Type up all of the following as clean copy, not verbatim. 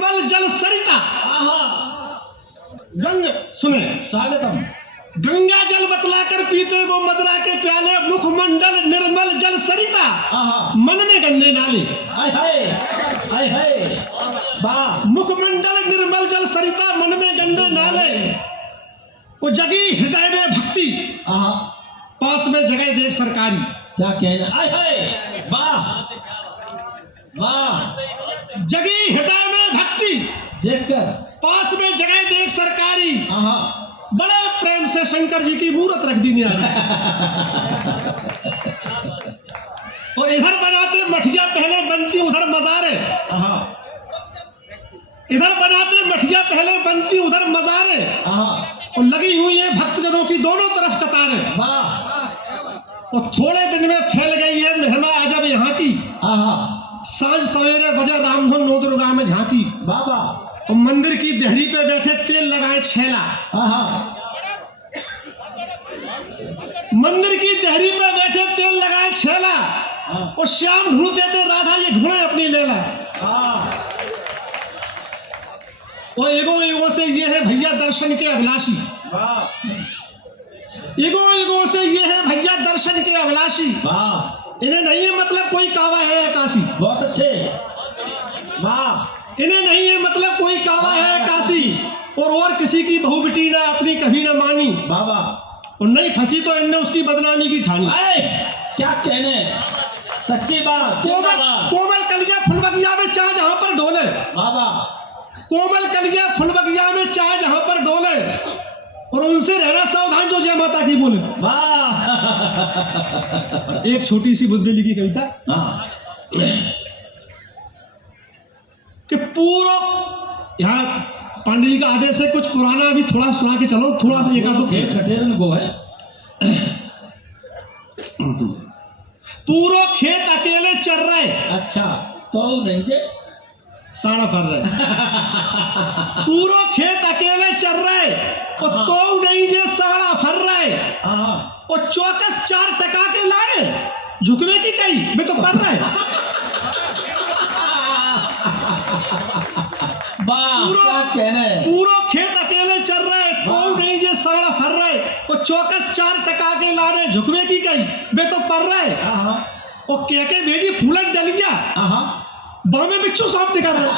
निर्मल जल सरिता। गंगा सुने स्वागतम। गंगा जल बतलाकर पीते वो मदरा के प्याले, मुखमंडल निर्मल जल सरिता, मन में गंदे नाले। हाय हाय हाय हाय वाह। मुखमंडल निर्मल जल सरिता, मन में गंदे नाले। वो जगी हृदय में भक्ति, पास में जगह देख सरकारी। क्या कहना, हाय हाय वाह वाह। जगी हृदय में भक्ति, देखकर पास में जगह देख सरकारी। बड़े प्रेम से शंकर जी की मूर्त रख दी न्यारी। और इधर बनाते मठिया पहले बनती उधर मजारे। इधर बनाते मठिया पहले बनती उधर मजारे। और लगी हुई है भक्तजनों की दोनों तरफ कतारें। और थोड़े दिन में फैल गई है महिमा अजब यहाँ की। सांझ सवेरे बजे रामधुन नौ दुर्गा में झांकी। बाबा और मंदिर की देहरी पे बैठे तेल लगाए छेला। मंदिर की देहरी पे बैठे तेल लगाए छेला। और श्याम ढूंढते थे राधा ये ढूंढे अपनी लेला। और एगो एगो से ये है भैया दर्शन के अभिलाषी। एगो एगो से ये है भैया दर्शन के अभिलाषी। इन्हें नहीं है मतलब कोई कावा है काशी। बहुत अच्छे वाह। इन्हें नहीं है मतलब कोई कावा है काशी। और किसी की बहू बेटी ना अपनी कभी ना मानी। बाबा और नहीं फंसी तो इनने उसकी बदनामी की ठानी। क्या कहने, सच्ची बात। कोमल कलिया फुलबगिया में चाह जहां पर डोले। बाबा कोमल कलिया फुलबगिया में चाह जहां पर डोले। और उनसे रहना सावधान जो जय माता की बोले। वाह। एक छोटी सी बुद्धि की कविता कि पूरा यहाँ पांडे जी का आदेश है कुछ पुराना अभी थोड़ा सुना के चलो। थोड़ा सा एकादो खटेरन को है। पूरा खेत अकेले चल रहे। अच्छा तो नहीं थे साड़ा फर रहे। पूरा खेत अकेले चल रहे। और तो नहीं जे साड़ा फर रहे। और चौकस 4 टका के लाने झुकने की कही मैं तो पर रहे। पूरा खेत अकेले चल रहे। तो नहीं जे साड़ा फर रहे। और चौकस 4 टका के लाने झुकने की कही मैं तो पर रहे। और के भेजी फूलन डलिया, बामे बिच्छू सांप निकल रहे।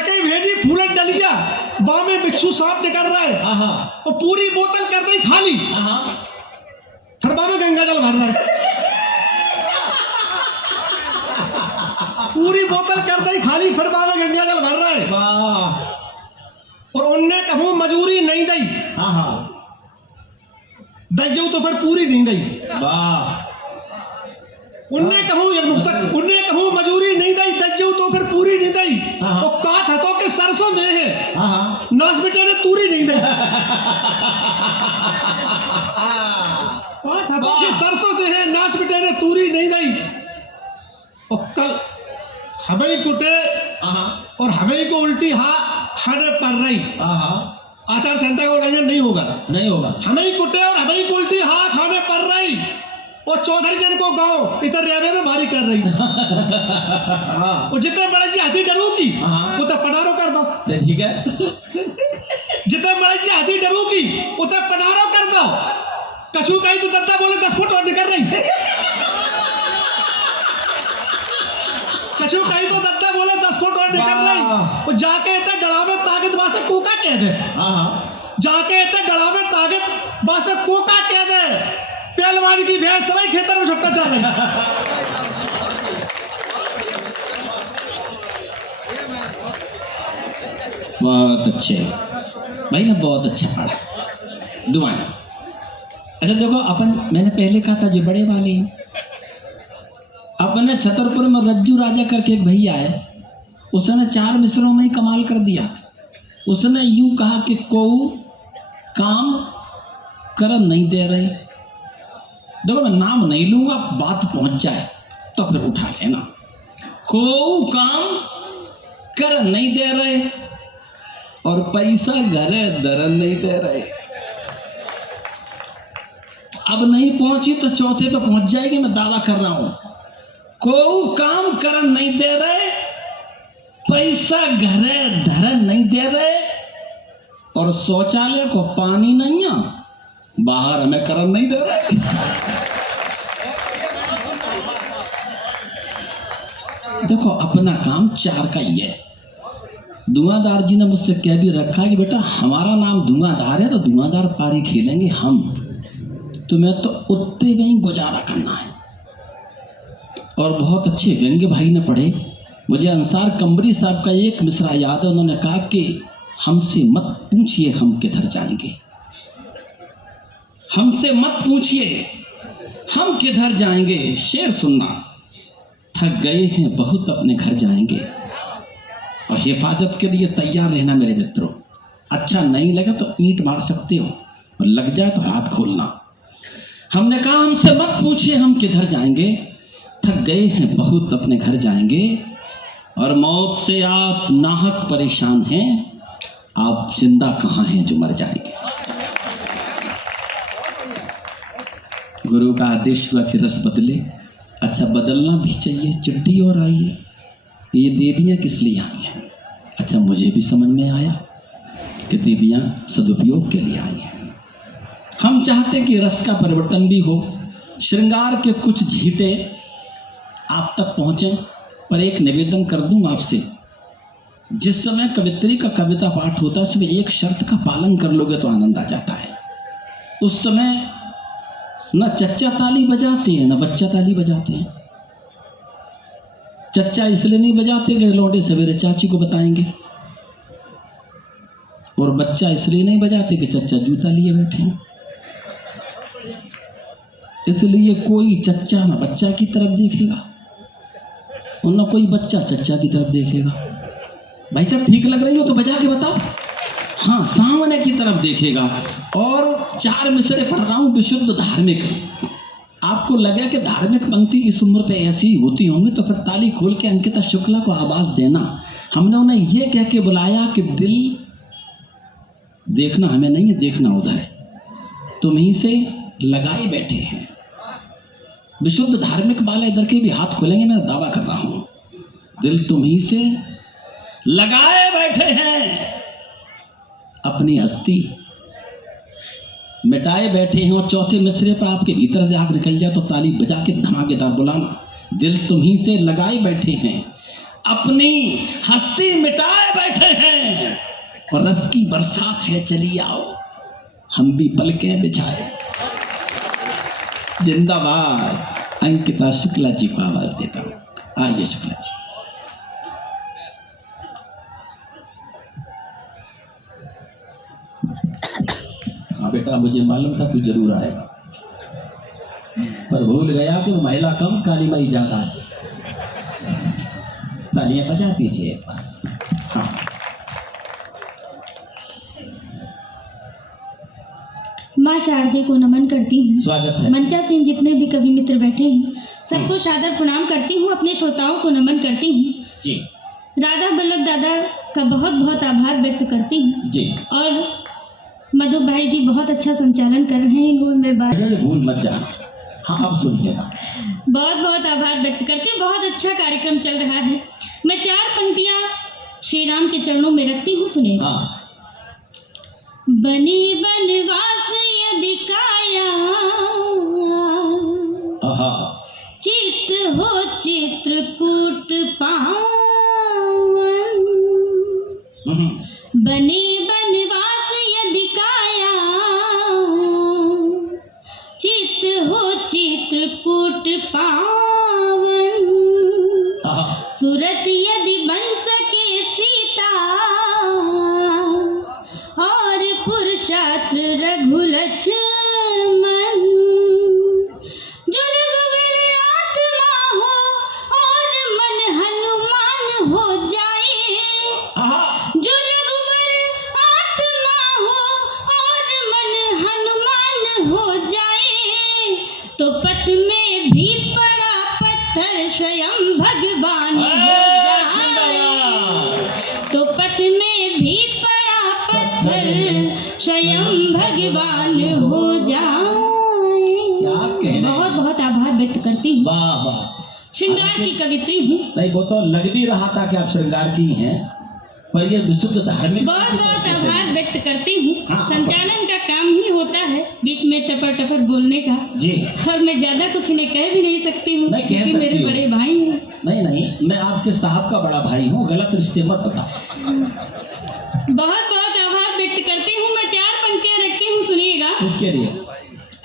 के भेजी फूलन डलिया, बामे बिच्छू सांप निकल रहे। और पूरी बोतल कर दी खाली, फिर बामे गंगा जल भर रहा है। पूरी बोतल कर दी खाली, फिर बामे गंगा जल भर रहा है। और उनने कहूं मजूरी नहीं दी। दज्जू तो फिर पूरी नहीं दी। उनने कहूं मजूरी नहीं दी, दज्जू तो फिर पूरी नहीं दी। तो कात हथों के सरसों दे है, नाच बेटे ने तूरी नहीं दी। कात हथों के सरसों दे है, नाच बेटे ने तूरी नहीं दी। और कल हमें कुटे और हमें को उल्टी खाने पर रही। आचार संहिता का उल्लंघन नहीं होगा। हमें कुटे और हमें को उल्टी खाने पर रही। और चौधरी जन को गाँव इधर रेवे में भारी कर रही। और जितने बड़े जी हाथी डरू की वो तो पनारो कर दो। ठीक है। जितने बड़े जी हाथी डरू की वो तो पनारो कर दो। कछू कहीं तो दत्ता बोले 10 फुट और निकल रही। कछू कहीं तो दत्ता बोले 10 फुट और निकल रही। वो जाके इतने डड़ा में ताकत वासे कोका कह दे। जाके इतने डड़ा में ताकत वासे कोका कह दे। पहलवान की भैंस सभी खेतर में छुट्टा चल रही। बहुत अच्छे भाई ना, बहुत अच्छा पढ़ा। दुआएं। अच्छा देखो मैंने पहले कहा था जो बड़े वाले अपने छतरपुर में रज्जू राजा करके एक भैया है। उसने 4 मिसरों में ही कमाल कर दिया। उसने यूं कहा कि को काम कर नहीं दे रहे। देखो मैं नाम नहीं लूंगा, बात पहुंच जाए तो फिर उठा लेना। को काम कर नहीं दे रहे और पैसा घरे दर नहीं दे रहे। अब नहीं पहुंची तो चौथे पे पहुंच जाएगी, मैं दावा कर रहा हूं। कोई काम करन नहीं दे रहे, पैसा घरे धरन नहीं दे रहे, और शौचालय को पानी नहीं है, बाहर हमें करन नहीं दे रहे। देखो अपना काम चार का ही है। धुआंधार जी ने मुझसे कह भी रखा है कि बेटा हमारा नाम धुआंधार है तो धुआंधार पारी खेलेंगे हम, तुम्हें तो उत्ते में ही गुजारा करना है। और बहुत अच्छे व्यंग्य भाई ने पढ़े। मुझे अंसार कंबरी साहब का एक मिसरा याद है, उन्होंने कहा कि हमसे मत पूछिए हम किधर जाएंगे, हमसे मत पूछिए हम किधर जाएंगे। शेर सुनना, थक गए हैं बहुत अपने घर जाएंगे, और हिफाजत के लिए तैयार रहना मेरे मित्रों। अच्छा नहीं लगा तो ईंट मार सकते हो, और लग जाए तो हाथ खोलना। हमने कहा हमसे मत पूछिए हम किधर जाएंगे, थक गए हैं बहुत अपने घर जाएंगे, और मौत से आप नाहक परेशान हैं, आप जिंदा कहाँ हैं जो मर जाएंगे। गुरु का आदेश हुआ कि रस बदले। अच्छा बदलना भी चाहिए। चिट्ठी और आई है, ये देवियाँ किस लिए आई हैं? अच्छा मुझे भी समझ में आया कि देवियाँ सदुपयोग के लिए आई हैं। हम चाहते कि रस का परिवर्तन भी हो, श्रृंगार के कुछ झींटे आप तक पहुँचे। पर एक निवेदन कर दूं आपसे, जिस समय कवित्री का कविता पाठ होता है उसमें एक शर्त का पालन कर लोगे तो आनंद आ जाता है। उस समय न चच्चा ताली बजाते हैं न बच्चा ताली बजाते हैं। चच्चा इसलिए नहीं बजाते कि लौंडे सवेरे चाची को बताएंगे, और बच्चा इसलिए नहीं बजाते कि चच्चा जूता लिए बैठे हैं। इसलिए कोई चच्चा न बच्चा की तरफ देखेगा और न कोई बच्चा चच्चा की तरफ देखेगा। भाई साहब ठीक लग रही हो तो बजा के बताओ। हाँ, सामने की तरफ देखेगा। और चार मिसरे पढ़ रहा हूँ विशुद्ध धार्मिक। आपको लगे कि धार्मिक पंक्ति इस उम्र पे ऐसी होती होंगी तो फिर ताली खोल के अंकिता शुक्ला को आवाज देना। हमने उन्हें ये कह के बुलाया कि दिल देखना हमें नहीं है, देखना उधर है, तुम ही से लगाए बैठे हैं। विशुद्ध धार्मिक वाले इधर के भी हाथ खोलेंगे, मैं दावा कर रहा हूं। दिल तुम ही से लगाए बैठे हैं, अपनी हस्ती मिटाए बैठे हैं। और चौथे मिसरे पर आपके भीतर से आग निकल जाए तो ताली बजा के धमाकेदार बुलाना। दिल तुम ही से लगाए बैठे हैं, अपनी हस्ती मिटाए बैठे हैं, और रस की बरसात है चली आओ हम भी पलकें बिछाए। जिंदाबाद। अंकिता शुक्ला जी को आवाज देता हूं। आइए शुक्ला जी। हाँ बेटा, मुझे मालूम था तू जरूर आएगा, पर भूल गया कि महिला कम काली माई ज्यादा है। तालियां बजा दीजिए एक बार। हाँ। माँ शारदे को नमन करती हूँ। स्वागत है। मंचा सिंह जितने भी कवि मित्र बैठे हैं सबको सादर प्रणाम करती हूँ। अपने श्रोताओं को नमन करती हूँ जी। राधा बल्लभ दादा का बहुत बहुत आभार व्यक्त करती हूँ जी। और मधु भाई जी बहुत अच्छा संचालन कर रहे हैं। गोल में बात भूल मत जाना। हाँ अब सुनिएगा। बहुत बहुत आभार व्यक्त करते हैं। बहुत अच्छा कार्यक्रम चल रहा है। मैं चार पंक्तियाँ श्री राम के चरणों में रखती हूँ, सुने। हाँ। बने बनवास यदि काया, चित हो चित्रकूट पावन। बने बनवास यदि काया, चित हो चित्रकूट पावन। सूरत यदि बन सके सीता, और पुरुषात्र रघु लक्ष्मण। जो रघुवर आत्मा हो और मन हनुमान हो जाए। जो रघुवर आत्मा हो और मन हनुमान हो जाए, तो पथ में भी पड़ा पत्थर स्वयं भगवान हो जाए। तो पथ में भी पड़ा पत्थर स्वयं भगवान हो जाए। क्या कहने। बहुत बहुत आभार व्यक्त करती हूँ। वाह वाह। श्रृंगार की कवित्री हूँ। नहीं, वो तो लग भी रहा था कि आप श्रृंगार की हैं, पर ये विशुद्ध धार्मिक बहुत बहुत आभार व्यक्त करती हूँ। हाँ। संचालन का काम ही होता है बीच में टपर टपर बोलने का, जी। और मैं ज्यादा कुछ इन्हें कह भी नहीं सकती हूँ नहीं, कह क्योंकि सकती मेरे हो। बड़े भाई हैं। नहीं नहीं, मैं आपके साहब का बड़ा भाई हूँ, गलत रिश्ते मत बताओ। बहुत बहुत आभार व्यक्त करती हूँ। मैं 4 पंक्तियाँ रखती हूँ, सुनिएगा। किसके लिए?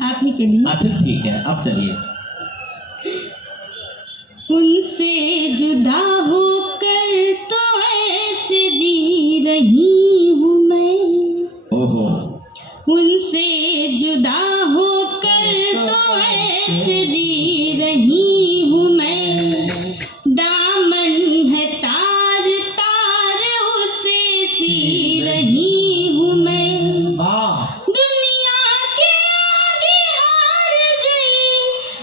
आप ही के लिए। फिर ठीक है, अब चलिए। उनसे जुदा होकर तो ऐसे जी रही हूँ मैं, ओहो। उनसे जुदा होकर तो ऐसे जी रही हूँ मैं, दामन है तार तार उसे सी रही हूँ मैं, वाह। दुनिया के आगे हार गई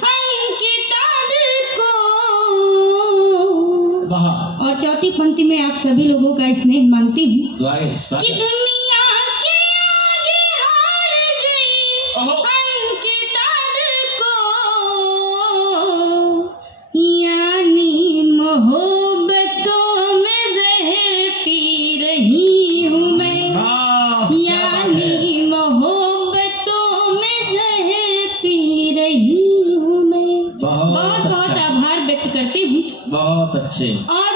अंकिता दिल को। वाह। और चौथी पंक्ति में आप सभी लोगों का स्नेह मांगती हूँ दुआएं, कि स्वागत। दुनिया के आगे हार गई ओहो। अंकिता दिल को, यानी मोहब्बतों में जहर पी रही हूँ मैं, वाह, क्या बात है। यानी मोहब्बतों में जहर पी रही हूँ मैं। बहुत बहुत बहुत अच्छा। आभार व्यक्त करती हूँ बहुत अच्छे। और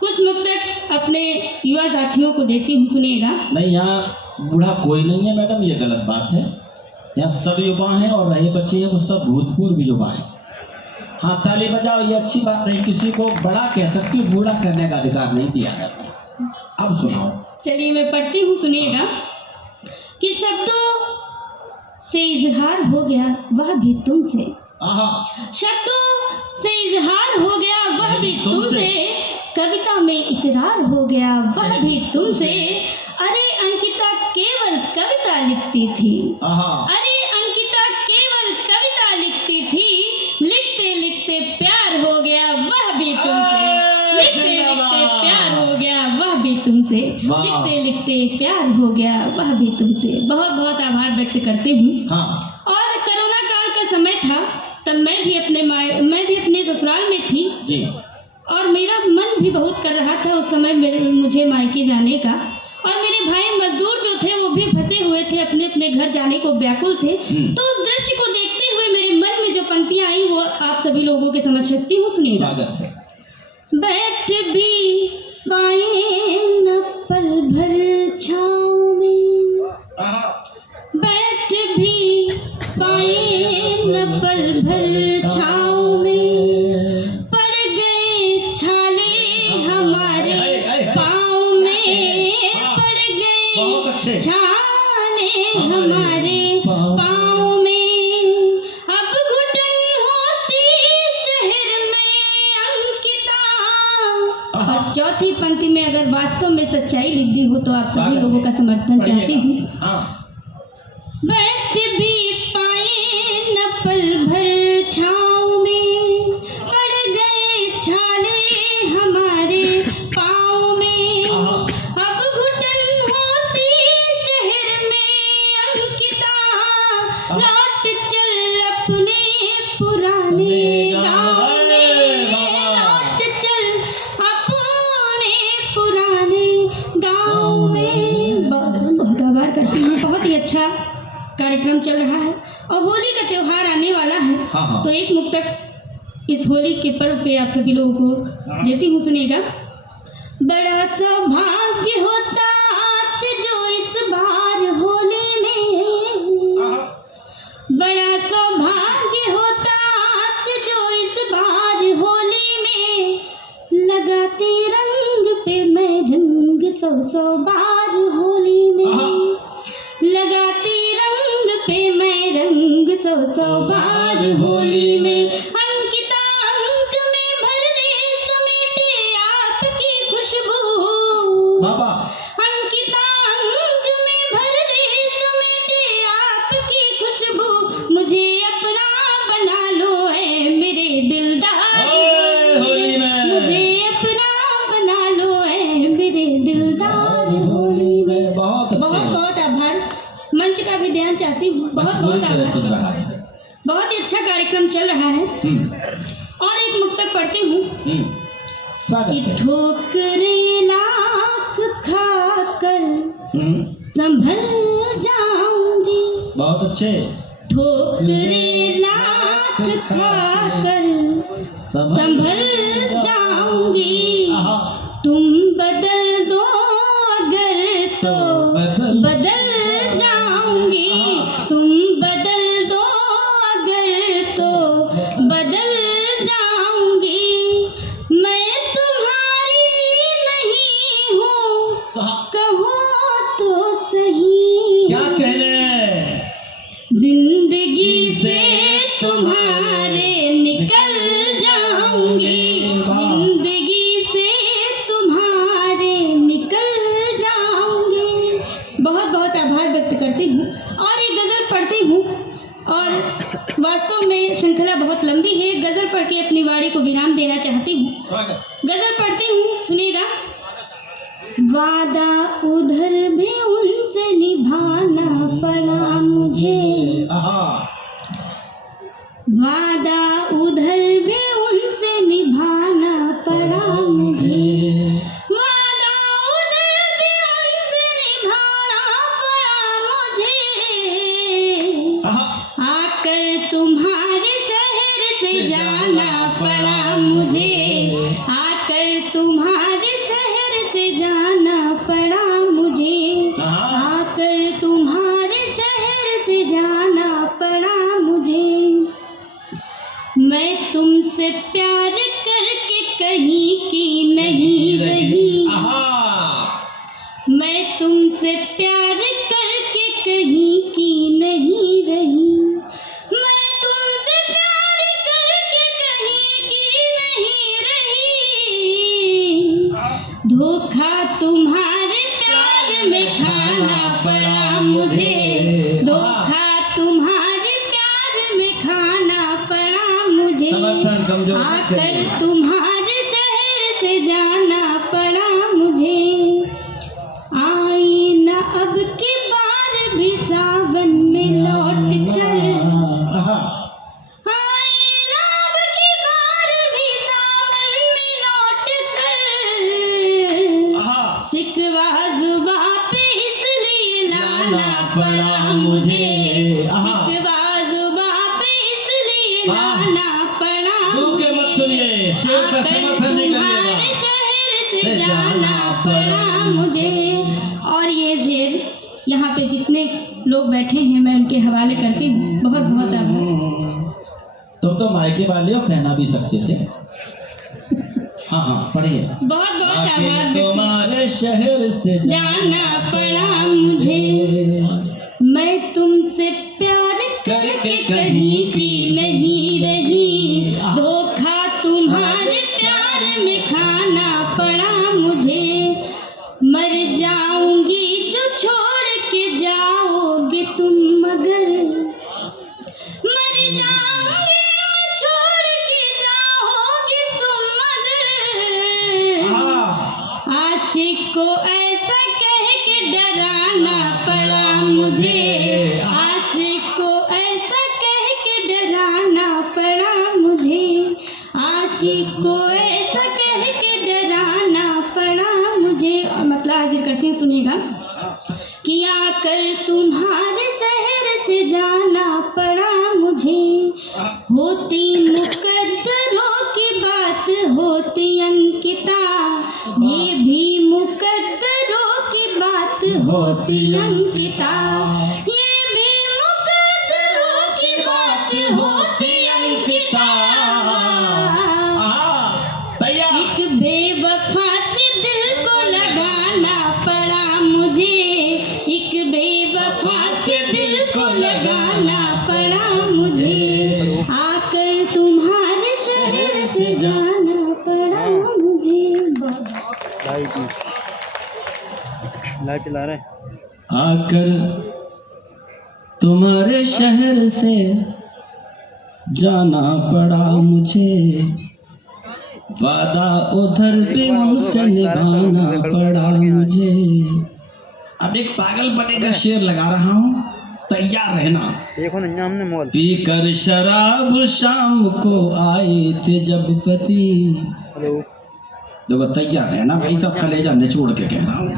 कुछ मुक्तक अपने युवा साथियों को देती हूँ, सुनिएगा। नहीं, यहाँ बूढ़ा कोई नहीं है मैडम, ये गलत बात है। यहाँ सब युवा हैं और रहे बच्चे हैं वो सब भूतपूर्व युवा हैं। हाँ, ताली बजाओ, ये अच्छी बात नहीं। किसी को बड़ा कह सकती हूँ, बूढ़ा करने का अधिकार नहीं दिया है। अब सुनाओ। चलिए मैं पढ़ती हूँ, सुनिएगा कि शब्दों से इजहार हो गया वह भी तुमसे, आहा। शब्दों से इजहार हो गया वह भी तुमसे, कविता में इकरार हो गया वह भी तुमसे, अरे अंकिता केवल कविता लिखती थी, आहा। अरे अंकिता केवल कविता लिखती थी, लिखते लिखते प्यार हो गया वह भी तुमसे, लिखते लिखते प्यार हो गया वह भी तुमसे, वाह। लिखते लिखते प्यार हो गया वह भी तुमसे। बहुत बहुत आभार व्यक्त करती हूँ। हाँ। और कोरोना काल का समय था, तब मैं भी अपने ससुराल में थी जी। और मेरा मन भी बहुत कर रहा था उस समय मुझे मायके जाने का, और मेरे भाई मजदूर जो थे वो भी फंसे हुए थे, अपने अपने घर जाने को व्याकुल थे। तो उस दृश्य को देखते हुए मेरे मन में जो पंक्तियां आई वो आप सभी लोगों के समझ सकती हूँ, सुनिएगा। स्वागत है। बैठ भी पाए न पल भर छाँव में, बैठ भी पाए न पल भर छाँव में, पड़ गए छाले हमारे पाँव में, पड़ गए बहुत अच्छे। छाले हमारे पाँव में, अब घुटन होती शहर में अंकिता। और चौथी पंक्ति में अगर वास्तव में सच्चाई लिख दी हो तो आप सभी लोगों का समर्थन चाहती हूँ। हाँ। बैठ भी पाए न पल भर छाँव में, पड़ गए छाले हमारे पाँव में, अब घुटन होती शहर में अंकिता, लौट चल अपने पुराने गाँव में, लौट चल अपने पुराने गाँव में। बहुत आभार करती हूँ। बहुत ही अच्छा कार्यक्रम चल रहा है और होली का त्योहार आने वाला है। हाँ, हाँ। तो एक मुक्तक इस होली के पर्व पे आप सभी लोगों को देती हूँ, सुनिएगा। बड़ा सौभाग्य होता जो इस बार होली में, बड़ा सौभाग्य होता जो इस बार होली में, लगाते रंग पे मैं रंग 100 बार होली में, लगाती रंग पे मैं रंग 100 बार होली में, अंकिता अंक में भर ले समेटे आपकी खुशबू, बाबा। अंकिता अंक में भर ले समेटे आपकी खुशबू, मुझे अपना बना लो ऐ मेरे दिलदार, होली में मुझे अपना बना लो ऐ मेरे दिलदार होली में। बहुत अच्छे। बहुत बहुत आभार। मंच का भी ध्यान चाहती हूँ। बहुत बहुत पूरी तरह सुन आभार। रहा है। बहुत ही अच्छा कार्यक्रम चल रहा है। और एक मुक्तक पढ़ती हूँ स्वागत कि है। ठोकरे लाख खाकर संभल जाऊंगी, बहुत अच्छे। ठोकरे लाख खाकर संभल जाऊंगी, आहा, तुम बदल दो अगर तो बदल जाऊंगी, तुम बदल दो अगर तो बदल जाऊंगी, मैं तुम्हारी नहीं हूँ कहो तो सही, क्या कहने जिंदगी से तुम्हारे निकल जाऊंगी, जिंदगी से तुम्हारे निकल जाऊंगी। बहुत बहुत आभार व्यक्त करती हूँ और एक गजल पढ़ती हूँ, और वास्तव में श्रृंखला बहुत लंबी है। गजल पढ़ के अपनी वाणी को विराम देना चाहती हूँ। गजल पढ़ती हूँ, सुनिएगा। वादा उधर भी उनसे निभाना पड़ा मुझे, वादा उधर भी उनसे निभाना पड़ा मुझे, वादा उधर भी उनसे निभाना पड़ा मुझे, आकर तुम्हारे शहर से जाना पड़ा मुझे, आकर तुम्हारे शहर से जाना पड़ा मुझे, आकर तुम्हारे शहर से जाना पड़ा मुझे, मैं तुमसे प्यार करके कहीं की नहीं रही, मैं तुमसे प्यार करके कहीं की नहीं रही, मैं तुमसे प्यार करके कहीं की नहीं रही, धोखा तुम्हारे प्यार में खाना पड़ा मुझे, धोखा तुम्हारे प्यार में खाना पड़ा मुझे, आकर तुम्हारे शहर से जाना पड़ा मुझे, आई न अब की बार भी सावन में लौट कर, आई न अब की बार भी सावन में लौट कर, शिकवा जुबा पे इसलिए लाना पड़ा मुझे, शिकवा जुबा पे इसलिए लाना पड़ा मुझे, आकर तुम्हारे शहर से जाना पड़ा मुझे। और ये शेर यहाँ पे जितने लोग बैठे हैं मैं उनके हवाले करती हूँ। बहुत बहुत आभार। तुम तो मायके वाले हो, पहना भी सकते थे। हाँ हाँ पढ़िए। बहुत बहुत आभार। तुम्हारे शहर से जाना पड़ा मुझे, मैं तुमसे प्यार करके कहीं की नहीं रही, धोखा तुम्हारे प्यार में खाना पड़ा मुझे, मर जाऊंगी जो छोड़ के जाओगे तुम मगर, मर जाऊंगी मैं छोड़ के जाओगे तुम मगर, आशिक को ऐसा कह के डराना पड़ा मुझे, आशिक को ऐसा कह के डराना पड़ा मुझे, आशिक को ऐसा कह के डराना पड़ा मुझे। और मतलब हाजिर करती हूँ, सुनिएगा। कि आकर तुम्हारे शहर से जाना पड़ा मुझे, होती मुकद्दरों की बात होती अंकिता, ये भी मुकद्दरों की बात होती अंकिता, ये भी मुकद्दरों की बात होती अंकिता, एक बेवफा से दिल को लगाना पड़ा मुझे, एक बेवफा से दिल को लगाना पड़ा मुझे, आकर तुम्हारे शहर से जाना पड़ा मुझे। लाइट चला रहे आकर तुम्हारे शहर से जाना पड़ा मुझे, वादा उधर भी उनसे निभाना पड़ा मुझे। अब एक पागलपने का शेर लगा रहा हूँ, तैयार रहना। देखो ना हमने मोल पीकर शराब शाम को आए थे जब पति। हेलो देखो तैयार रहना भाई, सब कलेजा निचोड़ के कह रहा हूँ।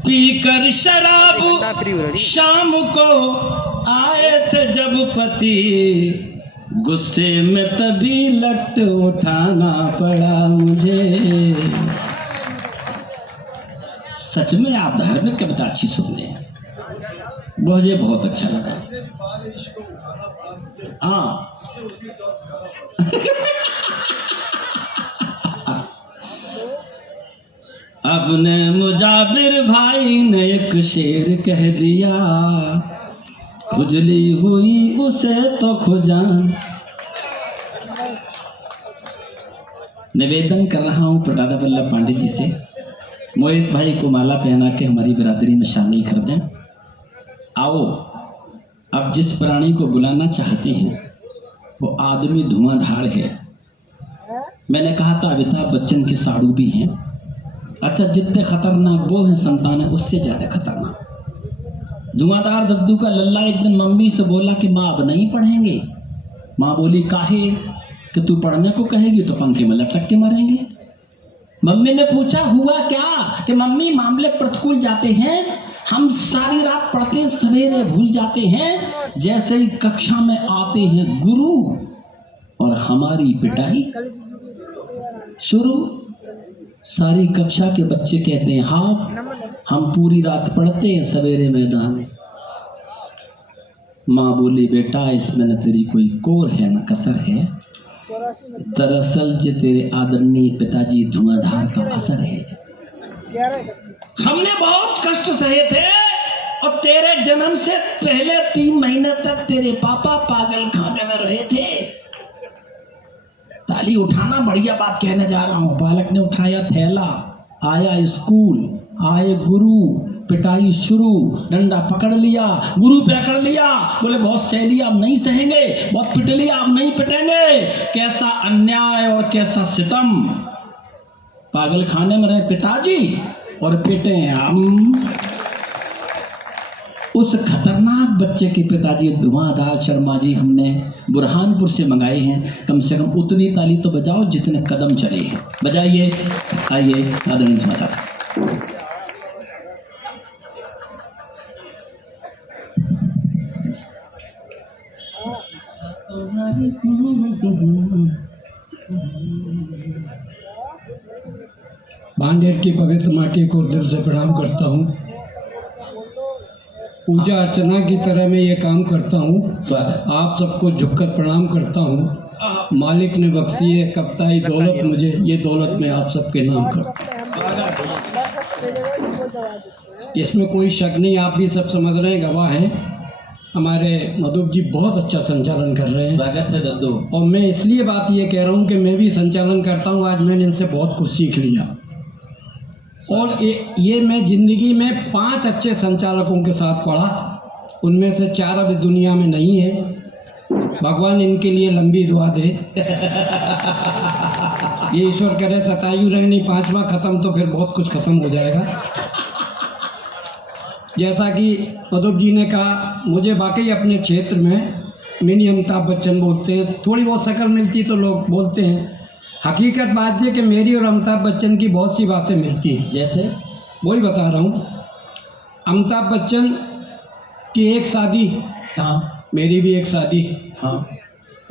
पीकर शराब शाम को आए थे जब पति, गुस्से में तभी लट उठाना पड़ा मुझे। सच में आप धार्मिक कविता अच्छी सुनते हैं, मुझे बहुत अच्छा लगा। हाँ अपने मुजाबिर भाई ने एक शेर कह दिया, खुजली हुई उसे तो खुजान। निवेदन कर रहा हूँ सरदार वल्लभ पांडे जी से, मोहित भाई को माला पहना के हमारी बिरादरी में शामिल कर दें। आओ, अब जिस प्राणी को बुलाना चाहते हैं वो आदमी धुआंधार है। मैंने कहा था अमिताभ बच्चन के साड़ू भी हैं। अच्छा, जितने खतरनाक वो हैं संतान है उससे ज़्यादा खतरनाक। धुआंधार दद्दू का लल्ला एक दिन मम्मी से बोला कि माँ अब नहीं पढ़ेंगे। माँ बोली काहे? कि तू पढ़ने को कहेगी तो पंखे में लटक के मरेंगे। मम्मी ने पूछा हुआ क्या? कि मम्मी मामले प्रतिकूल जाते हैं, हम सारी रात पढ़ते सवेरे भूल जाते हैं, जैसे ही कक्षा में आते हैं गुरु और हमारी पिटाई शुरू। सारी कक्षा के बच्चे कहते हैं हाँ हम पूरी रात पढ़ते हैं सवेरे मैदान। माँ बोली बेटा इसमें न तेरी कोई कोर है न कसर है, दरअसल जो तेरे आदरणीय पिताजी धुआंधार का असर है। हमने बहुत कष्ट सहे थे और तेरे जन्म से पहले 3 महीने तक तेरे पापा पागल खाने में रहे थे। ताली उठाना, बढ़िया बात कहने जा रहा हूँ। बालक ने उठाया थैला, आया स्कूल, आए गुरु, पिटाई शुरू, डंडा पकड़ लिया, गुरु पकड़ लिया, बोले बहुत सह लिया अब नहीं सहेंगे, बहुत पिट लिया अब नहीं पिटेंगे। कैसा अन्याय और कैसा सितम। पागल खाने में रहे पिताजी और पिटे हम। उस खतरनाक बच्चे के पिताजी धुआंधार शर्मा जी हमने बुरहानपुर से मंगाए हैं। कम से कम उतनी ताली तो बजाओ जितने कदम चले हैं। बजाइए, आइए आदरणीय माता। भांडेर की पवित्र माटी को दिल से प्रणाम करता हूँ। पूजा अर्चना की तरह मैं ये काम करता हूँ। आप सबको झुककर प्रणाम करता हूँ। मालिक ने बख्शी है कप्ताई दौलत मुझे, ये दौलत मैं आप सबके नाम करता हूँ। इसमें कोई शक नहीं, आप भी सब समझ रहे हैं, गवाह हैं। हमारे मधुप जी बहुत अच्छा संचालन कर रहे हैं। स्वागत है दद्दू। और मैं इसलिए बात ये कह रहा हूँ कि मैं भी संचालन करता हूँ। आज मैंने इनसे बहुत कुछ सीख लिया और ये मैं ज़िंदगी में 5 अच्छे संचालकों के साथ पढ़ा, उनमें से 4 अब इस दुनिया में नहीं है। भगवान इनके लिए लंबी दुआ दे। ये ईश्वर करे सतायु रहे नहीं, 5वां ख़त्म तो फिर बहुत कुछ ख़त्म हो जाएगा। जैसा कि मधुप जी ने कहा, मुझे वाकई अपने क्षेत्र में मिनी अमिताभ बच्चन बोलते हैं। थोड़ी बहुत शक्ल मिलती तो लोग बोलते हैं। हकीकत बात है कि मेरी और अमिताभ बच्चन की बहुत सी बातें मिलती हैं। जैसे वही बता रहा हूँ। अमिताभ बच्चन की एक शादी, हाँ, मेरी भी एक शादी, हाँ,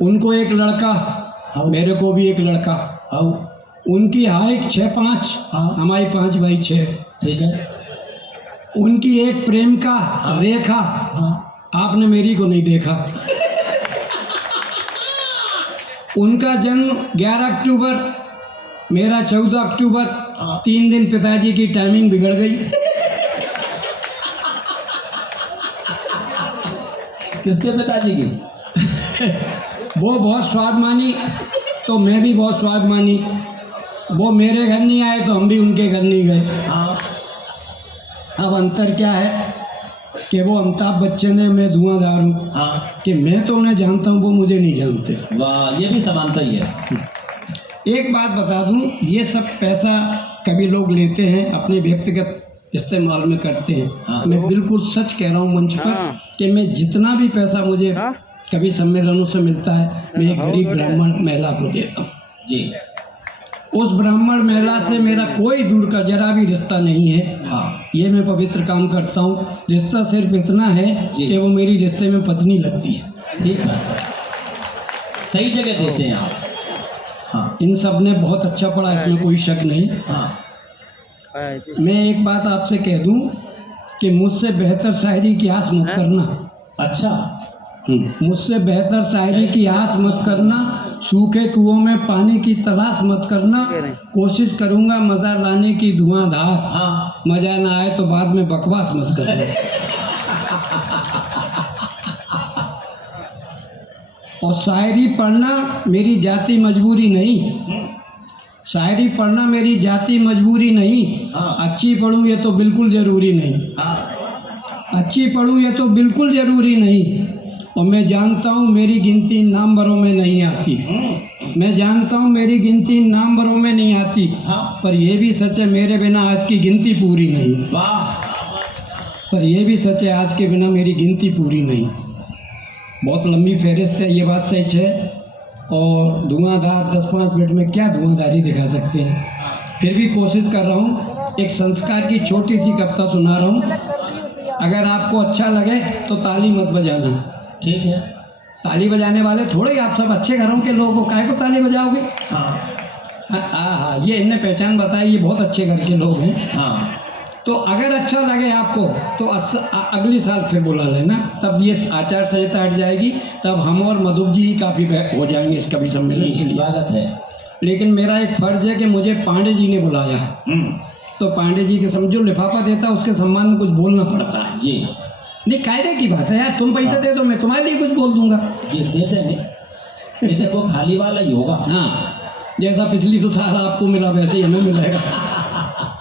उनको एक लड़का, मेरे को भी एक लड़का, उनकी हाइट 6'5", हमारी 5 बाई 6, ठीक है। उनकी एक प्रेम का रेखा, आपने मेरी को नहीं देखा। उनका जन्म 11 अक्टूबर, मेरा 14 अक्टूबर। 3 दिन पिताजी की टाइमिंग बिगड़ गई। किसके पिताजी की? वो बहुत स्वाभिमानी तो मैं भी बहुत स्वाभिमानी। वो मेरे घर नहीं आए तो हम भी उनके घर नहीं गए। अब अंतर क्या है कि वो अमिताभ बच्चन है, मैं धुआंधार हूँ। हाँ, कि मैं तो उन्हें जानता हूँ, वो मुझे नहीं जानते। वाह, ये भी समानता ही है। एक बात बता दूँ, ये सब पैसा कभी लोग लेते हैं अपने व्यक्तिगत इस्तेमाल में करते हैं। हाँ। मैं बिल्कुल सच कह रहा हूँ मंच पर हाँ। कि मैं जितना भी पैसा मुझे हाँ। कभी सम्मेलनों से मिलता है मैं एक हाँ, गरीब बढ़िया। ब्राह्मण महिला को देता हूँ। जी। उस ब्राह्मण महिला से मेरा कोई दूर का जरा भी रिश्ता नहीं है। हाँ ये मैं पवित्र काम करता हूँ। रिश्ता सिर्फ इतना है जी। कि वो मेरी रिश्ते में पत्नी लगती है। ठीक है, सही जगह देते हैं आप। हाँ इन सब ने बहुत अच्छा पढ़ा, इसमें कोई शक नहीं। हाँ मैं एक बात आपसे कह दूं कि मुझसे बेहतर शायरी की आस मत करना। अच्छा। मुझसे बेहतर शायरी की आस मत करना, सूखे कुओं में पानी की तलाश मत करना। कोशिश करूंगा मजा लाने की धुआंधार, हाँ मजा ना आए तो बाद में बकवास मत करना। और शायरी पढ़ना मेरी जाति मजबूरी नहीं। शायरी पढ़ना मेरी जाति मजबूरी नहीं। हाँ। अच्छी पढ़ूं ये तो बिल्कुल ज़रूरी नहीं। हाँ अच्छी पढ़ूं ये तो बिल्कुल ज़रूरी नहीं। और मैं जानता हूँ मेरी गिनती नामवरों में नहीं आती। मैं जानता हूँ मेरी गिनती नामवरों में नहीं आती। हाँ। पर यह भी सच है मेरे बिना आज की गिनती पूरी नहीं। वाह। पर यह भी सच है आज के बिना मेरी गिनती पूरी नहीं। बहुत लंबी फहरिस्त है, ये बात सच है। और धुआंधार 10-5 मिनट में क्या धुआंधारी दिखा सकते हैं। फिर भी कोशिश कर रहा हूँ, एक संस्कार की छोटी सी कविता सुना रहा हूँ। अगर आपको अच्छा लगे तो ताली मत बजाना। ठीक है। ताली बजाने वाले थोड़े ही आप सब अच्छे घरों के लोग हो, काहे को ताली बजाओगे। हाँ हाँ, ये इनने पहचान बताई, ये बहुत अच्छे घर के लोग हैं। हाँ तो अगर अच्छा लगे आपको तो अगली साल फिर बुला लेना, तब ये आचार संहिता हट जाएगी, तब हम और मधुप जी काफ़ी हो जाएंगे इस कवि सम्मेलन के लिए। स्वागत है। लेकिन मेरा एक फर्ज है कि मुझे पांडे जी ने बुलाया, तो पांडे जी के समझो लिफाफा देता उसके सम्मान में कुछ बोलना पड़ता है। जी नहीं, कायदे की बात है यार, तुम पैसे दे दो मैं तुम्हारे लिए कुछ बोल दूंगा। जी देते हैं, ये देखो खाली वाला ही होगा। हाँ, जैसा पिछली तो साल आपको मिला वैसे ही हमें मिलेगा।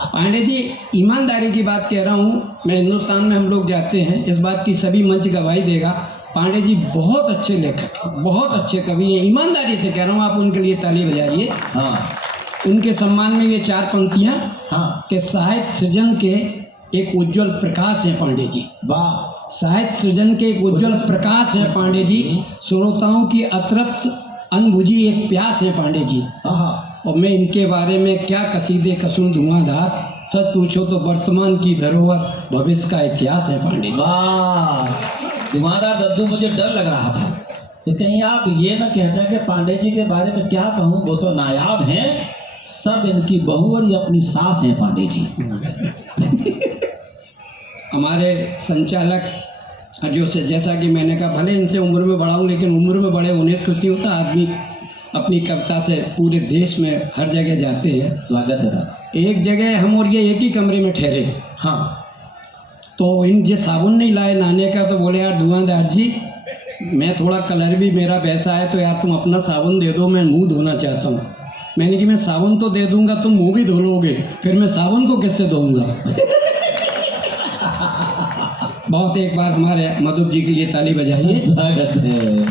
पांडे जी, ईमानदारी की बात कह रहा हूँ, मैं हिंदुस्तान में हम लोग जाते हैं, इस बात की सभी मंच गवाही देगा। पांडे जी बहुत अच्छे लेखक हैं, बहुत अच्छे कवि हैं। ईमानदारी से कह रहा हूँ, आप उनके लिए ताली बजाइए। हाँ उनके सम्मान में ये 4 पंक्तियाँ हाँ। कि साहित्य सृजन के एक उज्जवल प्रकाश हैं पांडे जी। वाह। साहित्य सृजन के एक उज्जवल प्रकाश है पांडे जी। श्रोताओं की अतृप्त अनबुझी एक प्यास है पांडे जी। हाँ। और मैं इनके बारे में क्या कसीदे कसुम धुआंधार, सच पूछो तो वर्तमान की धरोहर भविष्य का इतिहास है पांडे जी। वाह। तुम्हारा दद्दू मुझे डर लग रहा था कि कहीं आप ये ना कहते हैं कि पांडे जी के बारे में क्या कहूँ, वो तो नायाब हैं, सब इनकी बहू और ये अपनी सास हैं पांडे जी। हमारे संचालक जो से जैसा कि मैंने कहा, भले इनसे उम्र में बड़ा हूँ लेकिन उम्र में बड़े होने से कुछ नहीं होता। आदमी अपनी कविता से पूरे देश में हर जगह जाते हैं। स्वागत है दादा। एक जगह हम और ये एक ही कमरे में ठहरे। हाँ। तो इन ये साबुन नहीं लाए नहाने का, तो बोले यार धुआंधार जी, मैं थोड़ा कलर भी मेरा वैसा है, तो यार तुम अपना साबुन दे दो, मैं मुंह धोना चाहता हूँ। मैंने कहा मैं साबुन तो दे दूंगा, तुम मुंह भी धो लोगे, फिर मैं साबुन को किससे धोऊंगा। बहुत, एक बार हमारे मधुप जी के लिए ताली बजाइए। स्वागत है।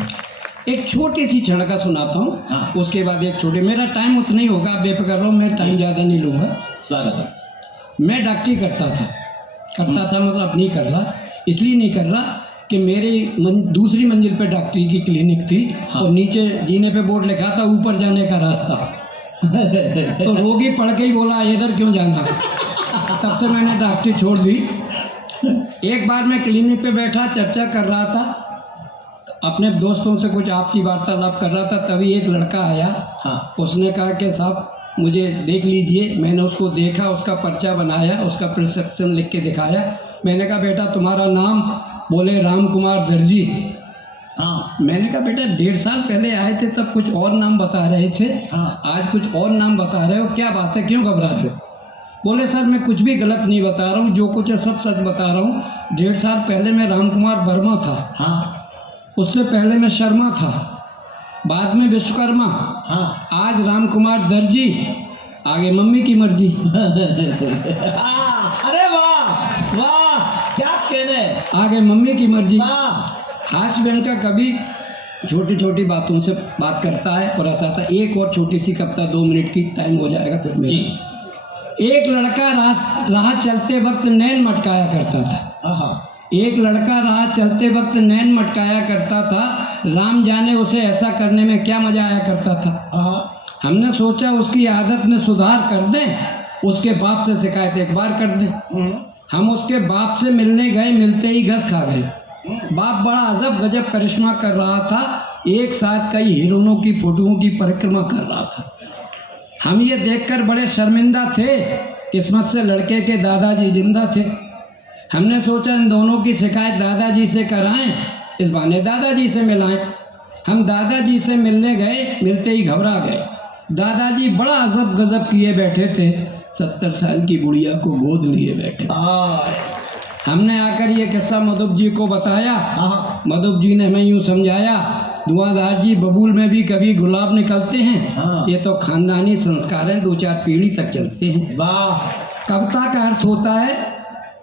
एक छोटी सी छड़का सुनाता हूँ। हाँ। उसके बाद एक छोटे, मेरा टाइम उतना ही होगा, आप बेफिक्र रहो, मैं टाइम ज़्यादा नहीं लूँगा। स्वागत है। मैं डॉक्टरी करता था मतलब नहीं कर रहा, इसलिए नहीं कर रहा कि मेरी दूसरी मंजिल पे डॉक्टरी की क्लिनिक थी। हाँ। और नीचे जीने पे बोर्ड लिखा था ऊपर जाने का रास्ता। तो रोगी पढ़ के ही बोला इधर क्यों जाना। तब से मैंने डॉक्टरी छोड़ दी। एक बार मैं क्लिनिक पे बैठा चर्चा कर रहा था, अपने दोस्तों से कुछ आपसी वार्तालाप कर रहा था, तभी एक लड़का आया। हाँ। उसने कहा कि साहब मुझे देख लीजिए। मैंने उसको देखा, उसका पर्चा बनाया, उसका प्रिस्क्रिप्शन लिख के दिखाया। मैंने कहा बेटा तुम्हारा नाम? बोले राम कुमार दर्जी। हाँ। मैंने कहा बेटा 1.5 साल पहले आए थे तब कुछ और नाम बता रहे थे, हाँ। आज कुछ और नाम बता रहे हो, क्या बात है, क्यों घबरा रहे हो? बोले सर मैं कुछ भी गलत नहीं बता रहा हूँ, जो कुछ है सब सच बता रहा हूँ। 1.5 साल पहले मैं राम कुमार वर्मा था। हाँ। उससे पहले मैं शर्मा था, बाद में विश्वकर्मा, हाँ। आज राम कुमार दर्जी, आगे मम्मी की मर्जी। अरे वाह वाह, क्या कहने, आगे मम्मी की मर्जी। वाह। हास्य व्यंग का कभी छोटी छोटी बातों से बात करता है और हंसाता है। एक और छोटी सी कविता 2 मिनट की, टाइम हो जाएगा फिर जी। मेरा। एक लड़का राह चलते वक्त नैन मटकाया करता था। एक लड़का राह चलते वक्त नैन मटकाया करता था। राम जाने उसे ऐसा करने में क्या मजा आया करता था। हमने सोचा उसकी आदत में सुधार कर दें, उसके बाप से शिकायत एक बार कर दें। हम उसके बाप से मिलने गए, मिलते ही घस खा गए। बाप बड़ा अजब गजब करिश्मा कर रहा था, एक साथ कई हीरोइनों की फोटोओं की परिक्रमा कर रहा था। हम ये देखकर बड़े शर्मिंदा थे। किस्मत से लड़के के दादाजी जिंदा थे। हमने सोचा इन दोनों की शिकायत दादाजी से कराएं, इस बहाने दादाजी से मिलाएं। हम दादाजी से मिलने गए, मिलते ही घबरा गए। दादाजी बड़ा अजब गजब किए बैठे थे, 70 साल की बुढ़िया को गोद लिए बैठे। हमने आकर ये किस्सा मधुप जी को बताया। मधुप जी ने हमें यूँ समझाया, धुआंधार जी बबूल में भी कभी गुलाब निकलते हैं। ये तो खानदानी संस्कार हैं, 2-4 पीढ़ी तक चलते हैं। वाह। कविता का अर्थ होता है,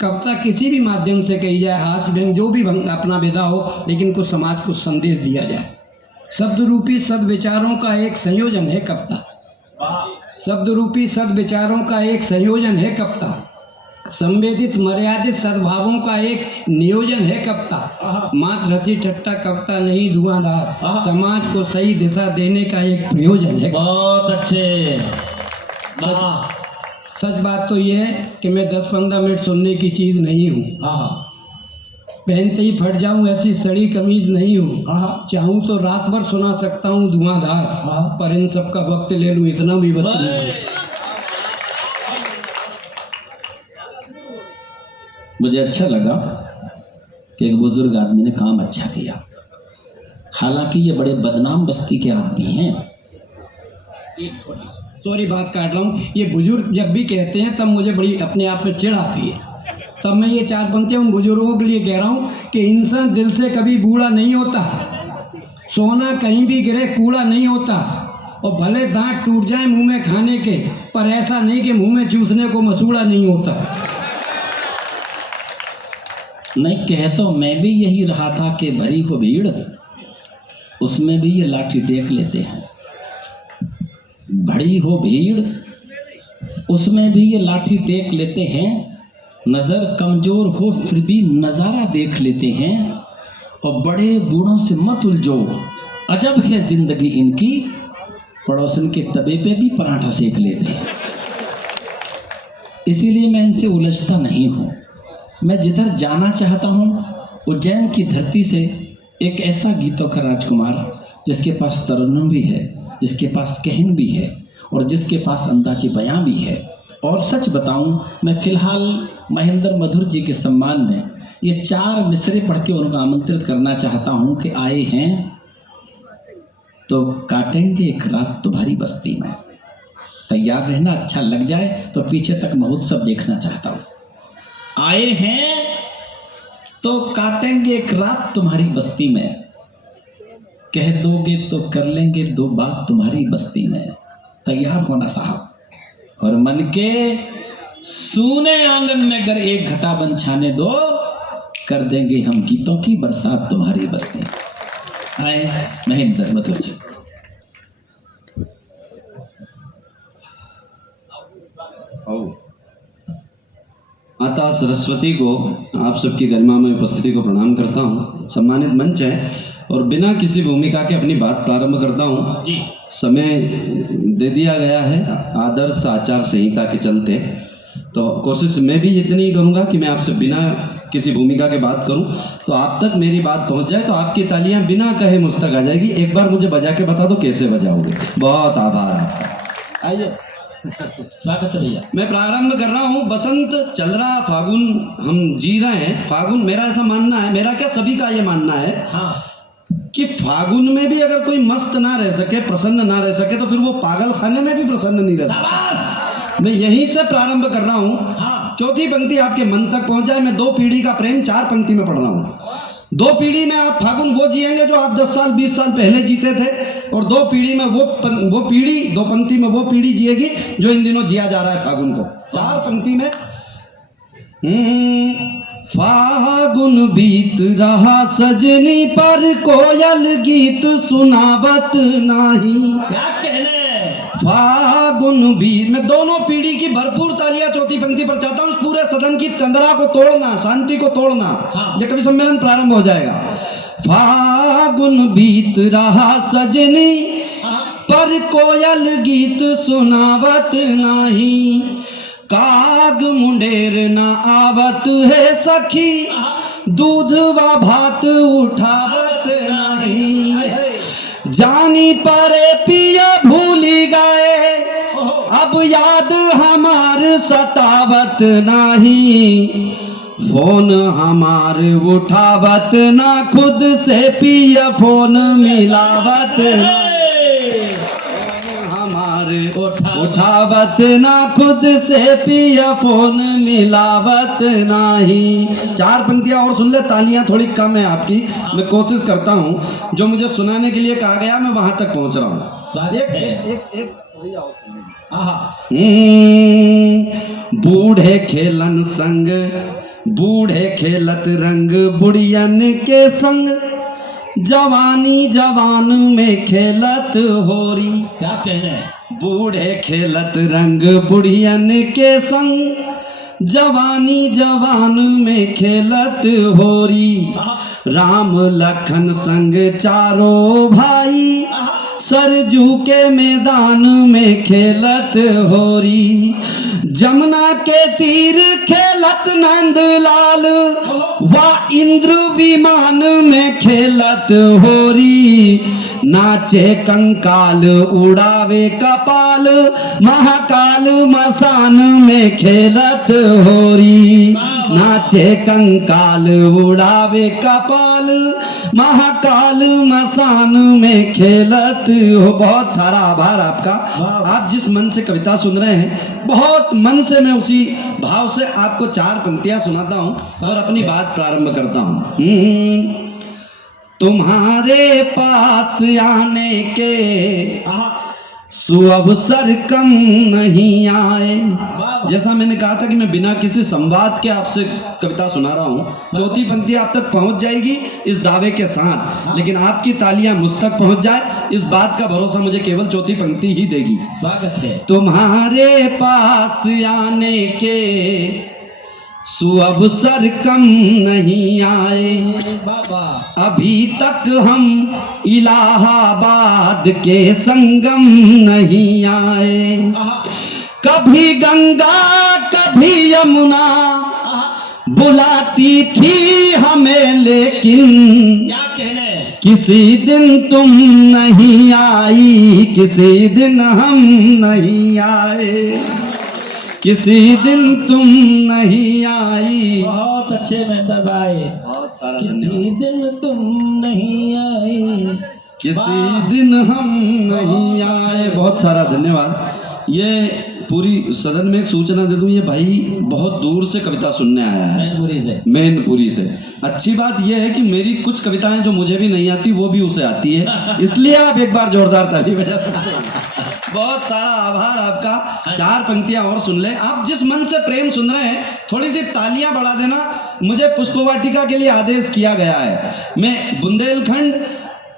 कविता किसी भी माध्यम से कही जाए, हास्य व्यंग जो भी अपना विधा हो, लेकिन कुछ समाज को संदेश दिया जाए। शब्द रूपी सद्विचारों का एक संयोजन है कविता। शब्द रूपी सद्विचारों का एक संयोजन है कविता। संवेदित मर्यादित सद्भावों का एक नियोजन है कविता। मात्र हंसी ठट्टा कविता नहीं धुआंधार, समाज को सही दिशा देने का एक प्रयोजन है। बहुत अच्छे। सच बात तो ये है कि मैं 10-15 मिनट सुनने की चीज़ नहीं हूँ। पहनते ही फट जाऊँ ऐसी सड़ी कमीज नहीं हूँ। चाहूँ तो रात भर सुना सकता हूँ धुआंधार, पर इन सब का वक्त ले लूँ इतना भी वक्त नहीं। मुझे अच्छा लगा कि एक बुजुर्ग आदमी ने काम अच्छा किया। हालांकि ये बड़े बदनाम बस्ती के आदमी हैं। सॉरी बात काट रहा हूँ। ये बुजुर्ग जब भी कहते हैं तब मुझे बड़ी अपने आप में चिढ़ आती है। तब मैं ये 4 पंक्तियाँ उन बुजुर्गों के लिए कह रहा हूँ कि इंसान दिल से कभी बूढ़ा नहीं होता, सोना कहीं भी गिरे कूड़ा नहीं होता, और भले दांत टूट जाए मुंह में खाने के, पर ऐसा नहीं कि मुंह में चूसने को मसूड़ा नहीं होता। नहीं कह तो मैं भी यही रहा था कि भरी हो भीड़, उसमें भी ये लाठी टेक लेते हैं। भरी हो भीड़, उसमें भी ये लाठी टेक लेते हैं। नज़र कमज़ोर हो फिर भी नज़ारा देख लेते हैं। और बड़े बूढ़ों से मत उलझो, अजब है ज़िंदगी इनकी, पड़ोसन के तवे पे भी पराठा सेक लेते हैं। इसीलिए मैं इनसे उलझता नहीं हूँ। मैं जिधर जाना चाहता हूँ, उज्जैन की धरती से एक ऐसा गीतों का राजकुमार जिसके पास तरन्नुम भी है, जिसके पास कहन भी है, और जिसके पास अंदाज़े बयां भी है। और सच बताऊं, मैं फ़िलहाल महेंद्र मधुर जी के सम्मान में ये 4 मिसरे पढ़ के उनको आमंत्रित करना चाहता हूं कि आए हैं तो काटेंगे एक रात तुम्हारी बस्ती में। तैयार रहना, अच्छा लग जाए तो पीछे तक महोत्सव देखना चाहता हूँ। आए हैं तो काटेंगे एक रात तुम्हारी बस्ती में, कह दोगे तो कर लेंगे 2 बात तुम्हारी बस्ती में। तैयार होना साहब, और मन के सूने आंगन में अगर एक घटा बन छाने दो, कर देंगे हम गीतों की बरसात तुम्हारी बस्ती में। आए महेंद्र मधुर जी। माता सरस्वती को, आप सबकी गरिमा में उपस्थिति को प्रणाम करता हूँ। सम्मानित मंच है और बिना किसी भूमिका के अपनी बात प्रारंभ करता हूँ जी। समय दे दिया गया है आदर्श आचार संहिता के चलते, तो कोशिश मैं भी इतनी करूँगा कि मैं आपसे बिना किसी भूमिका के बात करूँ तो आप तक मेरी बात पहुँच जाए, तो आपकी तालियाँ बिना कहे मुझ तक आ जाएगी। एक बार मुझे बजा के बता दो कैसे बजाओगे। बहुत आभार आपका। आइए, स्वागत है भैया। मैं प्रारंभ कर रहा हूँ। बसंत चल रहा, फागुन हम जी रहे हैं। फागुन, मेरा ऐसा मानना है, मेरा क्या सभी का ये मानना है कि फागुन में भी अगर कोई मस्त ना रह सके, प्रसन्न ना रह सके, तो फिर वो पागल खाने में भी प्रसन्न नहीं रह सकता। मैं यहीं से प्रारंभ कर रहा हूँ। चौथी पंक्ति आपके मन तक पहुंच जाए। मैं 2 पीढ़ी का प्रेम 4 पंक्ति में पढ़ रहा हूँ। 2 पीढ़ी में आप फागुन वो जिएंगे जो आप 10 साल 20 साल पहले जीते थे, और 2 पीढ़ी में वो पीढ़ी, 2 पंक्ति में वो पीढ़ी जिएगी जो इन दिनों जिया जा रहा है फागुन को। 4 पंक्ति में फागुन बीत रहा सजनी पर कोयल गीत सुनावत नहीं। क्या कहने? फागुन बीत, मैं दोनों पीढ़ी की भरपूर तालियां चौथी पंक्ति पर चाहता हूँ। इस पूरे सदन की तंद्रा को तोड़ना, शांति को तोड़ना। हाँ। ये कवि सम्मेलन प्रारंभ हो जाएगा। फागुन बीत रहा सजनी पर कोयल गीत सुनावत नहीं। काग मुंडेर न आवत है सखी, दूध व भात उठावत नहीं। जानी परे पिया भूली गए, अब याद हमार सतावत नहीं। फोन हमार उठावत ना, खुद से पिया फोन मिलावत नहीं। उठावत ना, खुद से पिया फोन मिलावत नहीं। 4 पंक्तियां और सुन ले, तालियां थोड़ी कम है आपकी। मैं कोशिश करता हूँ, जो मुझे सुनाने के लिए कहा गया मैं वहां तक पहुंच रहा हूँ। स्वागत है। बूढ़े खेलन संग, बूढ़े खेलत रंग बुढ़ियन के संग, जवानी जवान में खेलत होरी। क्या कहने? बूढ़े खेलत रंग बुढ़ियन के संग, जवानी जवान में खेलत होरी। राम लखन संग चारों भाई, सरजू के मैदान में खेलत होरी। जमुना के तीर खेलत नंदलाल, वा इंद्र विमान में खेलत होरी। नाचे कंकाल उड़ावे कपाल, महाकाल मसान में खेलत होरी। नाचे कंकाल उड़ावे कपाल, महाकाल मसान में खेलत हो। बहुत सारा आभार आपका। आप जिस मन से कविता सुन रहे हैं, बहुत मन से मैं उसी भाव से आपको 4 पंक्तियां सुनाता हूं और अपनी बात प्रारंभ करता हूं। तुम्हारे पास आने के सुअवसर कम नहीं आए। जैसा मैंने कहा था कि मैं बिना किसी संवाद के आपसे कविता सुना रहा हूँ। चौथी पंक्ति आप तक पहुँच जाएगी इस दावे के साथ, लेकिन आपकी तालियां मुझ तक पहुँच जाए इस बात का भरोसा मुझे केवल चौथी पंक्ति ही देगी। स्वागत है। तुम्हारे पास आने के सुअवसर कम नहीं आए, बाबा अभी तक हम इलाहाबाद के संगम नहीं आए। कभी गंगा कभी यमुना बुलाती थी हमें, लेकिन क्या कहने? किसी दिन तुम नहीं आई, किसी दिन हम नहीं आए, किसी दिन तुम नहीं आई। बहुत अच्छे महेंद्र भाई, बहुत सारा किसी दिन तुम नहीं आए, किसी दिन हम नहीं आए। बहुत सारा धन्यवाद। ये पूरी सदन में एक सूचना दे दूं, ये भाई बहुत दूर से कविता सुनने आया है, मैनपुरी से। मैनपुरी से। अच्छी बात यह है कि मेरी कुछ कविताएं जो मुझे भी नहीं आती वो भी उसे आती है, इसलिए आप एक बार जोरदार ताली बजा सकते हैं। बहुत सारा आभार आपका। 4 पंक्तियां और सुन ले। आप जिस मन से प्रेम सुन रहे हैं, थोड़ी सी तालियां बढ़ा देना। मुझे पुष्पवाटिका के लिए आदेश किया गया है। मैं बुंदेलखंड,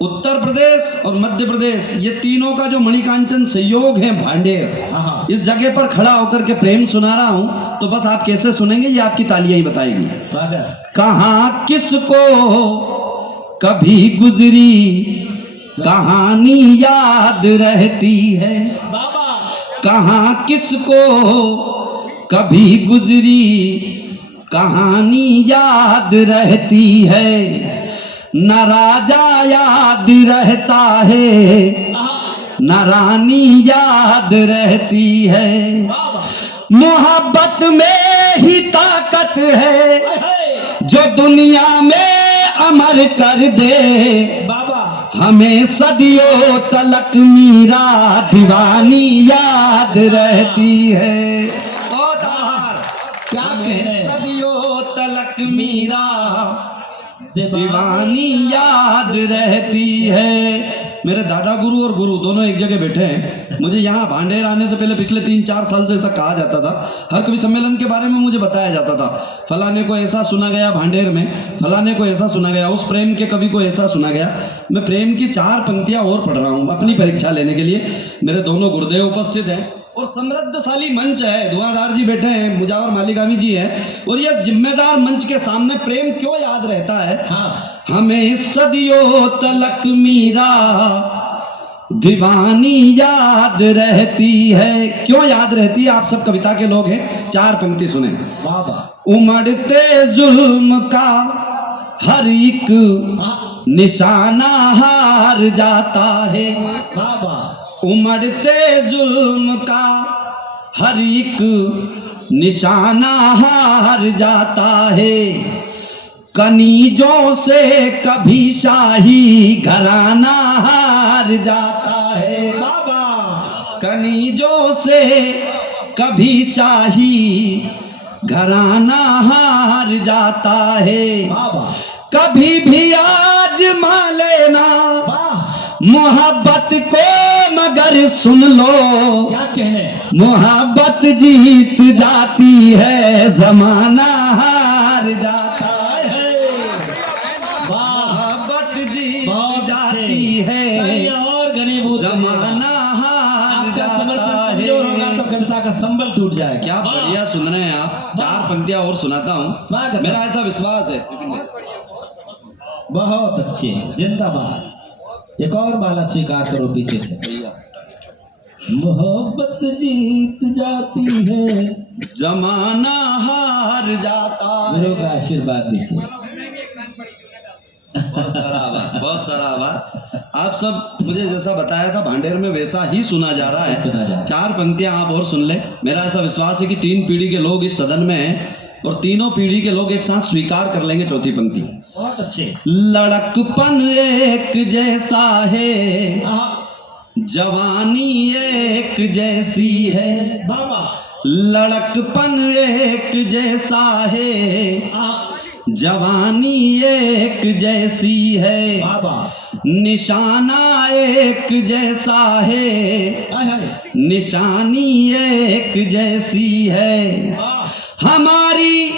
उत्तर प्रदेश और मध्य प्रदेश, ये तीनों का जो मणिकांचन सहयोग है भांडेर, इस जगह पर खड़ा होकर के प्रेम सुना रहा हूं। तो बस आप कैसे सुनेंगे ये आपकी तालियां ही बताएगी। स्वागत। कहाँ किसको कभी गुजरी कहानी याद रहती है, बाबा कहाँ किसको कभी गुजरी कहानी याद रहती है। न राजा याद रहता है, न रानी याद रहती है। मोहब्बत में ही ताकत है जो दुनिया में अमर कर दे। बाबा हमें सदियों तलक मीरा दीवानी याद रहती है। बहुत आभार। क्या कहने? सदियों तलक मीरा दीवानी याद रहती है। मेरे दादा गुरु और गुरु दोनों एक जगह बैठे हैं। मुझे यहाँ भांडेर आने से पहले पिछले 3-4 साल से ऐसा कहा जाता था, हर कवि सम्मेलन के बारे में मुझे बताया जाता था, फलाने को ऐसा सुना गया भांडेर में, फलाने को ऐसा सुना गया, उस प्रेम के कवि को ऐसा सुना गया। मैं प्रेम की 4 पंक्तियाँ और पढ़ रहा हूँ अपनी परीक्षा लेने के लिए। मेरे दोनों गुरुदेव उपस्थित हैं और समृद्धशाली मंच है, धुआंधार जी बैठे हैं, मुजावर मालिकामी जी हैं, और यह जिम्मेदार मंच के सामने प्रेम क्यों याद रहता है? हाँ हमें सदियों तलक मीरा दीवानी याद रहती है। क्यों याद रहती है? आप सब कविता के लोग हैं, 4 पंक्ति सुने। वाह वाह। उमड़ते जुल्म का हर एक निशाना हार जाता है। वाह वाह। उमड़ते जुल्म का हर एक निशाना हार जाता है। कनीजों से कभी शाही घराना हार जाता है। बाबा। कनीजों से कभी शाही घराना हार जाता है। बाबा। कभी भी आजमा लेना वाह। मोहब्बत को, मगर सुन लो क्या कहने। मोहब्बत जीत जाती है, जमाना हार जाता है। मोहब्बत जीत जाती है, और घनीभूत जमाना हार जाता है। तो कविता का संबल टूट जाएगा। क्या बढ़िया सुन रहे हैं आप। 4 पंक्तियां और सुनाता हूँ, स्वागत। मेरा ऐसा विश्वास है। बहुत अच्छे, जिंदाबाद। एक और माला स्वीकार करो पीछे से। मोहब्बत जीत जाती है, जमाना हार जाता है। गुरु का आशीर्वाद दीजिए। बहुत सारा आभार, बहुत सारा आभार। आप सब मुझे जैसा बताया था भांडेर में वैसा ही सुना जा रहा है। सुना जा रहा है। 4 पंक्तियां आप और सुन ले। मेरा ऐसा विश्वास है कि 3 पीढ़ी के लोग इस सदन में हैं और तीनों पीढ़ी के लोग एक साथ स्वीकार कर लेंगे 4थी पंक्ति। बहुत अच्छे। लड़कपन एक जैसा है, जवानी एक जैसी है। बाबा। लड़कपन एक जैसा है, जवानी एक जैसी है। बाबा। निशाना एक जैसा है, निशानी एक जैसी है। हमारी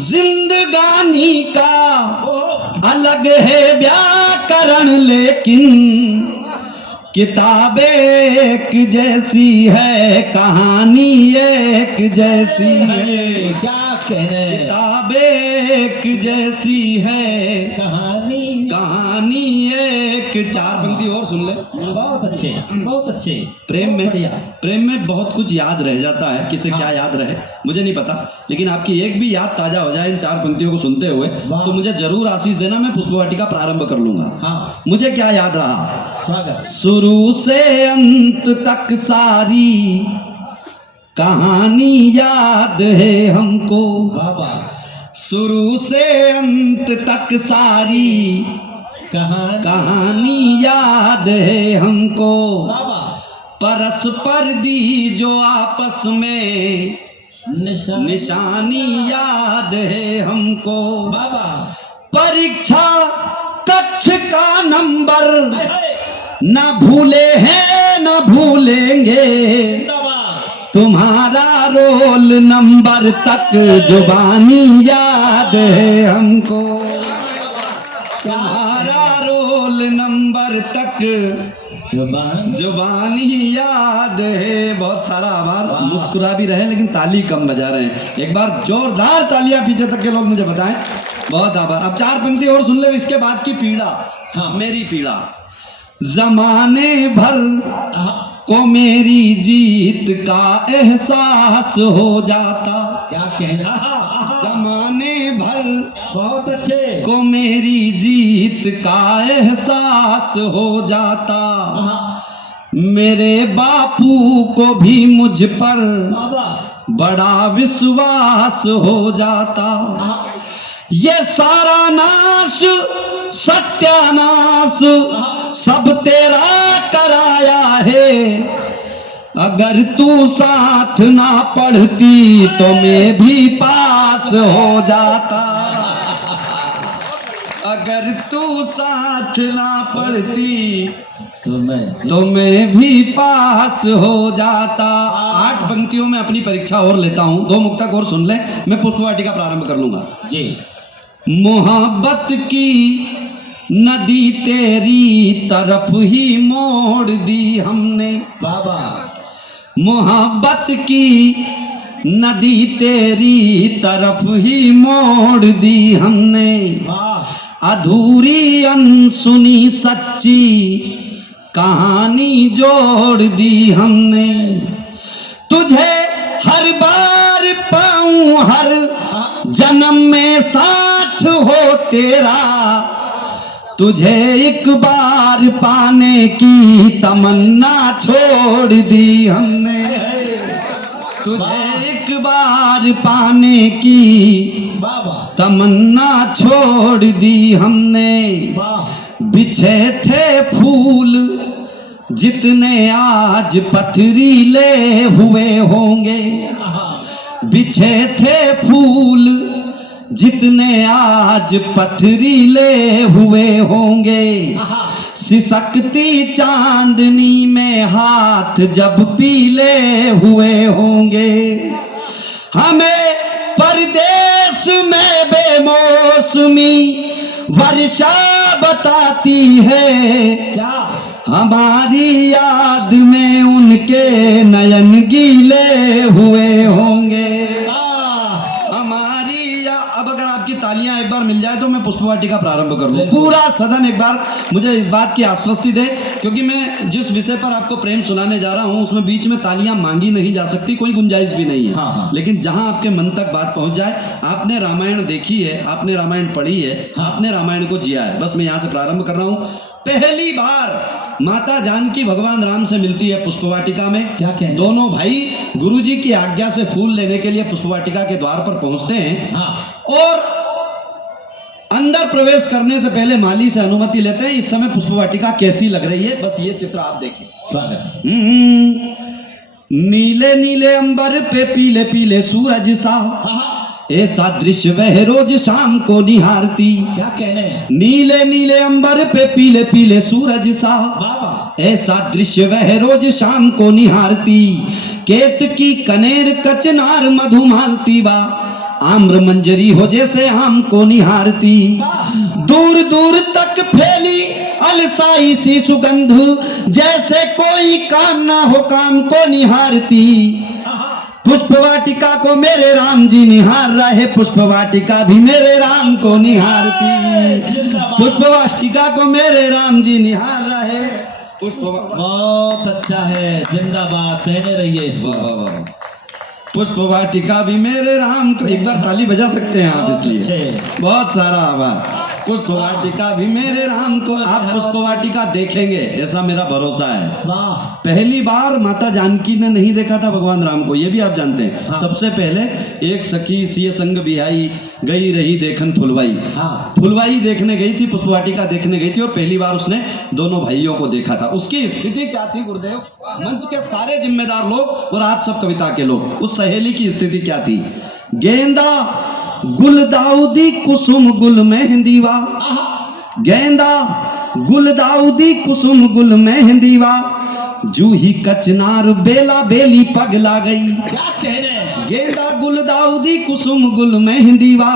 जिंदगानी का अलग है व्याकरण, लेकिन किताबें एक जैसी है, कहानी एक जैसी है। क्या कहने। किताबें एक जैसी है, कहानी एक। 4 पंक्ति और सुन ले। बहुत अच्छे, बहुत अच्छे। प्रेम में, बढ़िया। प्रेम में बहुत कुछ याद रह जाता है, किसे क्या याद रहे मुझे नहीं पता, लेकिन आपकी एक भी याद ताजा हो जाए इन 4 पंक्तियों को सुनते हुए तो मुझे जरूर आशीष देना, मैं पुष्पवाटिका प्रारंभ कर लूंगा। हाँ। मुझे क्या याद रहा? स्वागत। शुरू से अंत तक सारी कहानी याद है हमको। बाबा। शुरू से अंत तक सारी कहानी याद है हमको। बाबा। परस्पर दी जो आपस में निशानी याद है हमको। बाबा। परीक्षा कक्ष का नंबर न भूले हैं न भूलेंगे, तुम्हारा रोल नंबर तक जुबानी याद है हमको। तुम्हारा रोल नंबर तक जुबानी याद है। बहुत सारा आभार। मुस्कुरा भी रहे लेकिन ताली कम बजा रहे हैं। एक बार जोरदार तालियां पीछे तक के लोग मुझे बताएं। बहुत आभार। अब 4 पंक्ति और सुन ले, इसके बाद की पीड़ा। हाँ, मेरी पीड़ा। जमाने भर को मेरी जीत का एहसास हो जाता। क्या कहना। जमाने भर बहुत अच्छे को मेरी जीत का एहसास हो जाता। मेरे बापू को भी मुझ पर बड़ा विश्वास हो जाता। ये सारा नाश सत्यानाश सब तेरा कराया है, अगर तू साथ ना पढ़ती तो मैं भी पास हो जाता। अगर तू साथ ना पढ़ती तो मैं भी पास हो जाता। 8 पंक्तियों में अपनी परीक्षा और लेता हूँ, 2 मुक्तक और सुन ले, मैं पुष्पवाटिका प्रारंभ कर लूंगा जी। मोहब्बत की नदी तेरी तरफ ही मोड़ दी हमने, बाबा मोहब्बत की नदी तेरी तरफ ही मोड़ दी हमने, वाह अधूरी अनसुनी सच्ची कहानी जोड़ दी हमने। तुझे हर बार पाऊं हर जन्म में साथ हो तेरा, तुझे एक बार पाने की तमन्ना छोड़ दी हमने, तुझे एक बार पाने की बाबा तमन्ना छोड़ दी हमने। वाह बिछे थे फूल जितने आज पथरीले हुए होंगे, बिछे थे फूल जितने आज पथरीले हुए होंगे, सिसकती चांदनी में हाथ जब पीले हुए होंगे, हमें परदेश में बेमौसमी वर्षा बताती है, क्या हमारी याद में उनके नयन गीले हुए होंगे, हमारी अब अगर आपकी तालियां एक बार मिल जाए तो मैं पुष्पवाटिका प्रारंभ कर लूं। पूरा सदन एक बार मुझे इस बात की आश्वस्ति दे, क्योंकि मैं जिस विषय पर आपको प्रेम सुनाने जा रहा हूं उसमें बीच में तालियां मांगी नहीं जा सकती, कोई गुंजाइश भी नहीं है। हाँ, हाँ। लेकिन जहां आपके मन तक बात पहुंच जाए, आपने रामायण देखी है, आपने रामायण पढ़ी है, आपने रामायण को जिया है, बस मैं यहाँ से प्रारंभ कर रहा हूँ। पहली बार माता जानकी भगवान राम से मिलती है पुष्पवाटिका में। क्या कहने? दोनों भाई गुरुजी की आज्ञा से फूल लेने के लिए पुष्पवाटिका के द्वार पर पहुंचते हैं, हाँ और अंदर प्रवेश करने से पहले माली से अनुमति लेते हैं। इस समय पुष्पवाटिका कैसी लग रही है, बस ये चित्र आप देखिए। स्वागत नीले नीले अंबर पे पीले पीले सूरज सा, ऐसा दृश्य वह रोज शाम को निहारती। क्या कहने नीले नीले अंबर पे पीले पीले सूरज सा, बाबा ऐसा दृश्य वह रोज शाम को निहारती। केत की कनेर कचनार मधुमालती बा, आम्र मंजरी हो जैसे आम को निहारती। दूर दूर तक फैली अलसाई सी सुगंध, जैसे कोई काम ना हो काम को निहारती। पुष्पवाटिका को मेरे राम जी निहार रहे, पुष्पवाटिका भी मेरे राम को निहारती। पुष्पवाटिका को मेरे राम जी निहार रहे, बहुत अच्छा है, जिंदाबाद, कहने रहिए इसको। पुष्पवाटिका भी मेरे राम को, एक बार ताली बजा सकते हैं आप, इसलिए बहुत सारा आभार। पुष्पवाटिका भी मेरे राम को, आप पुष्पवाटिका देखेंगे ऐसा मेरा भरोसा है। वाह पहली बार माता जानकी ने नहीं देखा था भगवान राम को, ये भी आप जानते हैं। हाँ। सबसे पहले एक सखी सिय संग बिहाई गई रही देखन फुलवाई, हाँ फुलवाई देखने गई थी, पुष्पवाटिका देखने गई थी, और पहली बार उसने दोनों भाइयों को देखा था। उसकी स्थिति क्या थी गुरुदेव? मंच के सारे जिम्मेदार लोग और आप सब कविता के लोग, उस सहेली की स्थिति क्या थी? गेंदा गुलदाउदी कुसुम गुल मेहंदीवा, गेंदा गुलदाउदी कुसुम गुल मेहंदीवा, जूही कचनार बेला बेली पगला गई। क्या कहने गेंदा गुलदाउदी कुसुम गुल मेहंदीवा,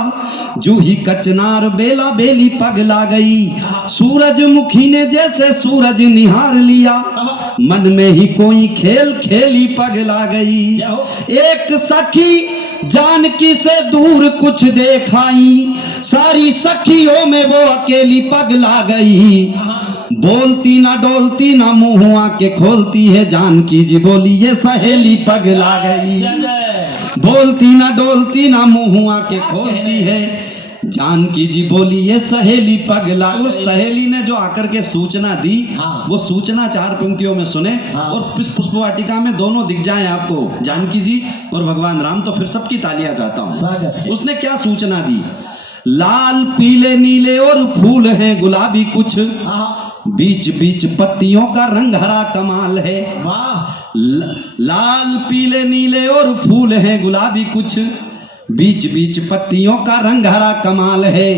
जूही कचनार बेला बेली पगला गई। सूरजमुखी ने जैसे सूरज निहार लिया, मन में ही कोई खेल खेली पगला गई। एक सखी जानकी से दूर कुछ देखाई, सारी सखियों में वो अकेली पगला गई। बोलती ना डोलती ना मुंह आके खोलती है, जानकी जी बोली ये सहेली पगला गई। बोलती ना डोलती ना मुंह आके खोलती है, जानकी जी बोली ये सहेली पगला। उस सहेली ने जो आकर के सूचना दी, हाँ। वो सूचना 4 पंक्तियों में सुने, हाँ। और पुष्पवाटिका में दोनों दिख जाए आपको, जानकी जी और भगवान राम, तो फिर सबकी तालियां चाहता हूं। स्वागत है। उसने क्या सूचना दी? लाल पीले नीले और फूल हैं गुलाबी कुछ, बीच बीच पत्तियों का रंग हरा कमाल है। वाह लाल पीले नीले और फूल हैं गुलाबी कुछ, बीच बीच पत्तियों का रंग हरा कमाल है।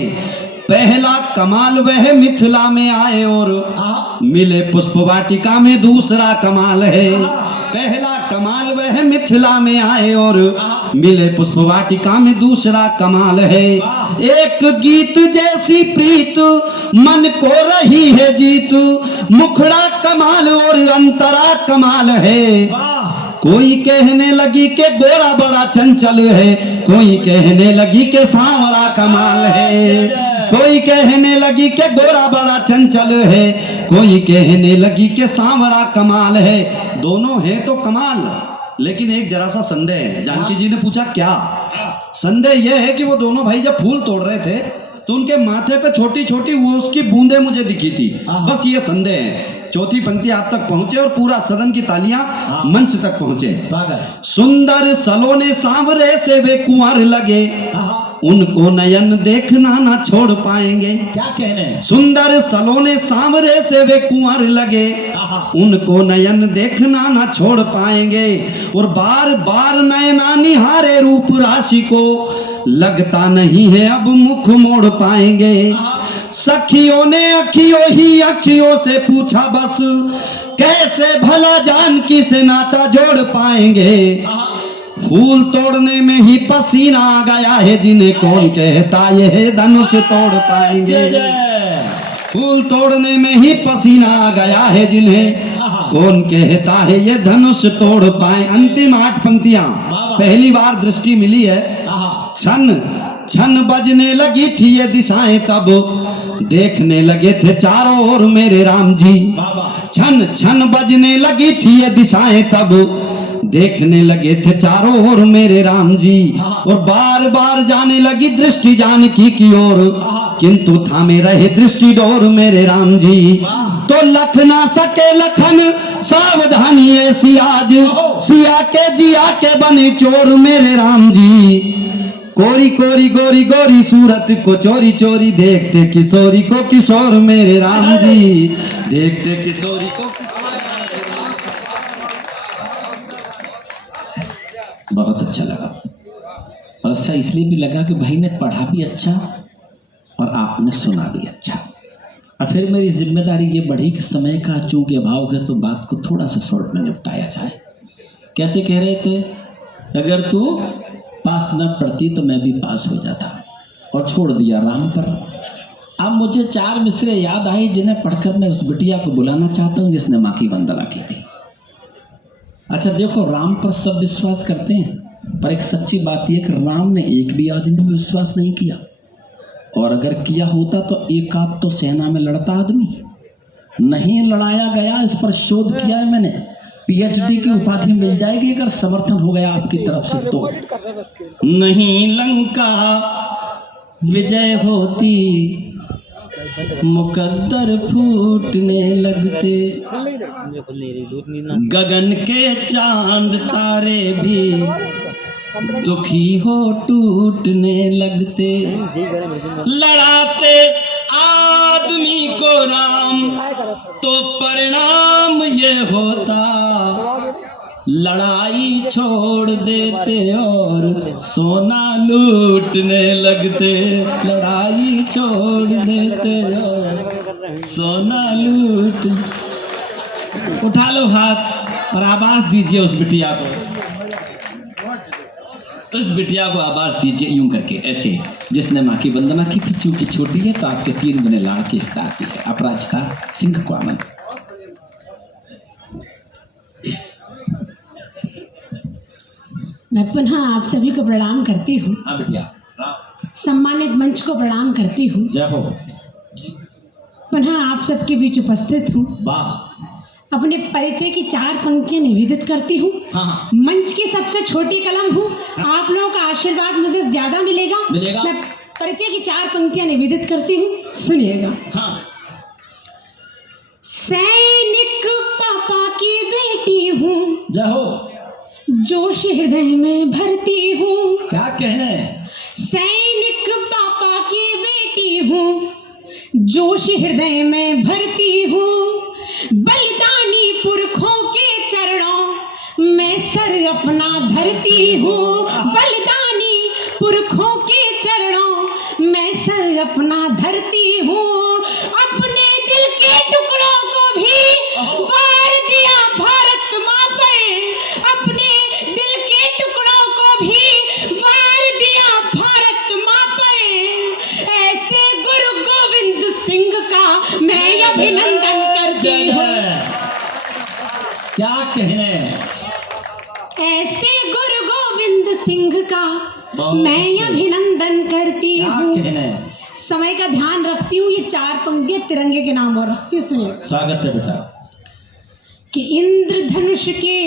पहला कमाल वह मिथिला में आए और मिले पुष्प वाटिका में दूसरा कमाल है। पहला कमाल वह मिथिला में आए और मिले पुष्प वाटिका में दूसरा कमाल है। एक गीत जैसी प्रीत मन को रही है जीत, मुखड़ा कमाल और अंतरा कमाल है। कोई कहने लगी कि गोरा बड़ा चंचल है, कोई कहने लगी कि सांवरा कमाल है। कोई कहने लगी कि गोरा बड़ा चंचल है, कोई कहने लगी कि सांवरा कमाल है। दोनों हैं तो कमाल, लेकिन एक जरा सा संदेह है। जानकी जी ने पूछा क्या? संदेह यह है कि वो दोनों भाई जब फूल तोड़ रहे थे तो उनके माथे पे छोटी छोटी वो उसकी बूंदें मुझे दिखी थी, बस ये संदेह है। चौथी पंक्ति आप तक पहुंचे और पूरा सदन की तालियां मंच तक पहुंचे। सुंदर सलोने सांवरे से वे कुंवर लगे, उनको नयन देखना ना छोड़ पाएंगे। क्या कह रहे हैं? सुंदर सलोने सांवरे से वे कुंवर लगे, उनको नयन देखना ना छोड़ पाएंगे। और बार बार नयना निहारे रूप राशि को, लगता नहीं है अब मुख मोड़ पाएंगे। सखियों ने अखियों से पूछा बस, कैसे भला जानकी से नाता जोड़ पाएंगे। फूल तोड़ने में ही पसीना आ गया है, जिन्हें कौन कहता ये धनुष तोड़ पाएंगे। फूल तोड़ने में ही पसीना आ गया है, जिन्हें कौन कहता है ये धनुष तोड़ पाए। अंतिम 8 पंक्तियां पहली बार दृष्टि मिली है। छन छन बजने लगी थी ये दिशाएं, तब देखने लगे थे चारों ओर मेरे राम जी। छन छन बजने लगी थी ये दिशाएं, तब देखने लगे थे चारों ओर मेरे राम जी। और बार बार जाने लगी दृष्टि जानकी की ओर, किंतु थामे रहे दृष्टि डोर मेरे राम जी। तो लख ना सके लखन सावधानी ऐसी आज, सिया के जिया के बने चोर मेरे राम जी। कोरी कोरी गोरी गोरी सूरत को चोरी चोरी देखते किशोरी को किशोर मेरे राम जी, देखते किशोरी को। बहुत अच्छा लगा, और अच्छा इसलिए भी लगा कि भाई ने पढ़ा भी अच्छा और आपने सुना भी अच्छा। और फिर मेरी जिम्मेदारी ये बढ़ी कि समय का चूंकि अभाव है तो बात को थोड़ा सा शॉर्ट में निपटाया जाए। कैसे कह रहे थे? अगर तू पास न पढ़ती तो मैं भी पास हो जाता, और छोड़ दिया राम पर। अब मुझे 4 मिसरे याद आई जिन्हें पढ़कर मैं उस बिटिया को बुलाना चाहता हूँ जिसने माँ की वंदना की थी। अच्छा देखो, राम पर सब विश्वास करते हैं, पर एक सच्ची बात यह कि राम ने एक भी आदमी पर विश्वास नहीं किया, और अगर किया होता तो एक आध तो सेना में लड़ता आदमी नहीं लड़ाया गया। इस पर शोध किया है मैंने, PhD की उपाधि मिल जाएगी अगर समर्थन हो गया आपकी तरफ से तो। नहीं लंका विजय होती, मुकद्दर फूटने लगते, गगन के चांद तारे भी दुखी हो टूटने लगते। लड़ाते आदमी को राम तो परिणाम ये होता, लड़ाई छोड़ देते और सोना लूटने लगते। लड़ाई छोड़ देते और सोना लूट। उठा लो हाथ और आवाज दीजिए उस बिटिया को, उस बिटिया को आवाज दीजिए यूं करके, ऐसे जिसने माँ की वंदना की थी। चूंकि छोटी है तो आपके 3 गुने लाड़ की हिस्सा आती है। अपराजिता सिंह को आमन। मैं पुनः आप सभी को प्रणाम करती हूँ। हाँ बिटिया, सम्मानित मंच को प्रणाम करती हूँ। जय हो। पुनः आप सबके बीच उपस्थित हूँ। वाह। अपने परिचय की 4 पंक्तियां निवेदित करती हूँ। हाँ। मंच की सबसे छोटी कलम हूँ, आप लोगों का आशीर्वाद मुझे ज्यादा मिलेगा। मैं परिचय की 4 पंक्तियां निवेदित करती हूँ, सुनिएगा। हाँ। सैनिक पापा की बेटी हूँ, जय हो। जोश हृदय में भरती हूँ। क्या कहना है? सैनिक पापा की बेटी हूँ, जोश हृदय में भरती हूँ। बलिदानी पुरखों के चरणों में सर अपना धरती हूँ। बलिदानी पुरखों के चरणों में सर अपना धरती हूँ, अपने दिल के टुकड़ों को भी वार दिया भारत माँ पर, अपने दिल के टुकड़ों को भी वार दिया भारत माँ पर। ऐसे गुरु गोविंद सिंह का मैं अभिनंदन करती हूँ। क्या कहने, ऐसे गुरु गोविंद सिंह का मैं अभिनंदन करती क्या हूँ। कहने। समय का ध्यान रखती हूँ, ये 4 पंक्तियां तिरंगे के नाम और रखती हूँ। सुनिए, स्वागत है बेटा। कि इंद्रधनुष के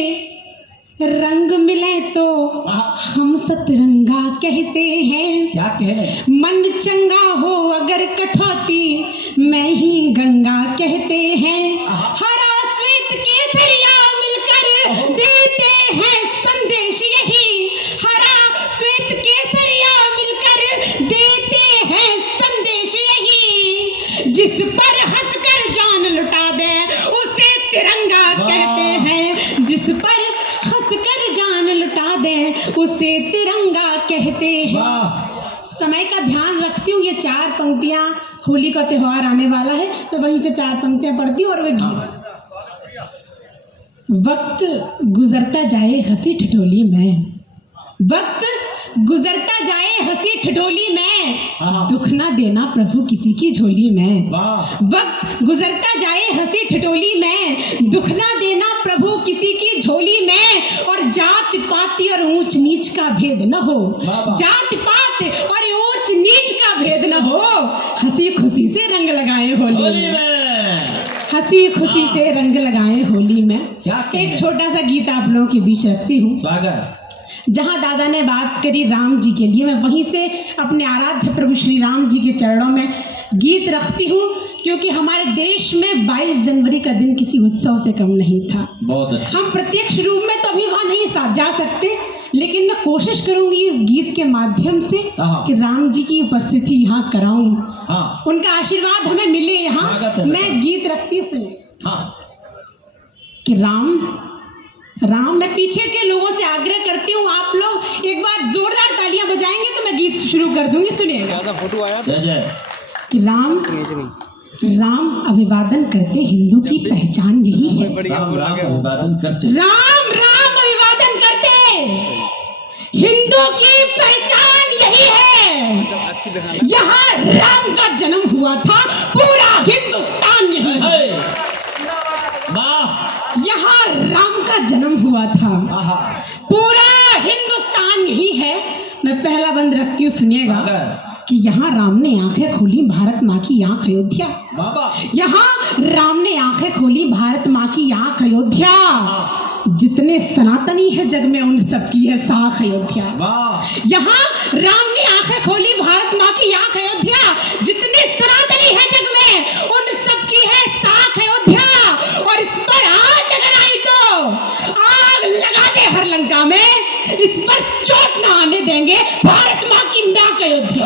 रंग मिले तो हम सतरंगा कहते हैं। क्या कहने। मन चंगा हो अगर कठौती मैं ही गंगा कहते हैं। हरा श्वेत केसरिया मिलकर देते हैं संदेश यही, हरा श्वेत केसरिया मिलकर देते हैं संदेश यही। जिस पर हंसकर जान लुटा दे उसे तिरंगा कहते हैं, जिस पर हंसकर जान लुटा दे उसे तिरंगा कहते हैं। समय का ध्यान रखती हूँ, ये 4 पंक्तियां, होली का त्योहार आने वाला है तो वहीं से 4 पंक्तियां पढ़ती हूँ और वे गीत। वक्त गुजरता जाए हंसी ठिठोली में, वक्त गुजरता जाए हंसी ठिठोली में, दुख ना देना प्रभु किसी की झोली में। वक्त गुजरता जाए हंसी ठिठोली में, दुख ना देना प्रभु किसी की झोली में। और जात पात और ऊंच नीच का भेद न हो, जात पात और ऊंच नीच का भेद न हो, हंसी खुशी से रंग लगाए होली में, हंसी खुशी से रंग लगाए होली में। एक छोटा सा गीत आप लोगों के बीच रखती हूँ। स्वागत। जहाँ दादा ने बात करी राम जी के लिए, मैं वहीं से अपने आराध्य प्रभु श्री राम जी के चरणों में गीत रखती हूँ, क्योंकि हमारे देश में 22 जनवरी का दिन किसी उत्सव से कम नहीं था। बहुत अच्छा। हम प्रत्यक्ष रूप में तो अभी वहाँ नहीं जा सकते, लेकिन मैं कोशिश करूंगी इस गीत के माध्यम से कि राम जी की उपस्थिति यहाँ कराऊं, उनका आशीर्वाद हमें मिले यहाँ। मैं गीत रखती हूँ कि राम मैं पीछे के लोगों से आग्रह करती हूँ, आप लोग एक बार जोरदार तालियां बजाएंगे तो मैं गीत शुरू कर दूंगी। सुनिएगा। फोटो आया कि राम अभिवादन करते हिंदू की पहचान यही है। राम अभिवादन करते, राम अभिवादन करते हिंदू की पहचान यही है। यहाँ राम का जन्म हुआ था, पूरा हिंदुस्तान यही है। यहाँ राम का जन्म हुआ था, पूरा हिंदुस्तान यही है। मैं पहला बंद रखती हूँ, सुनिएगा कि यहाँ राम ने आंखें खोली भारत माँ की आंख अयोध्या। यहाँ राम ने आंखें खोली भारत माँ की आंख अयोध्या। जितने सनातनी है जग में उन सबकी है साख अयोध्या। यहाँ राम ने आंखें खोली भारत माँ की आंख अयोध्या। जितने सनातनी है जग में उन सबकी है साख अयोध्या। और इस पर आज अगर आई तो आग लगा दे हर लंका में, इस पर चोट न आने देंगे भारत माँ की नाक अयोध्या।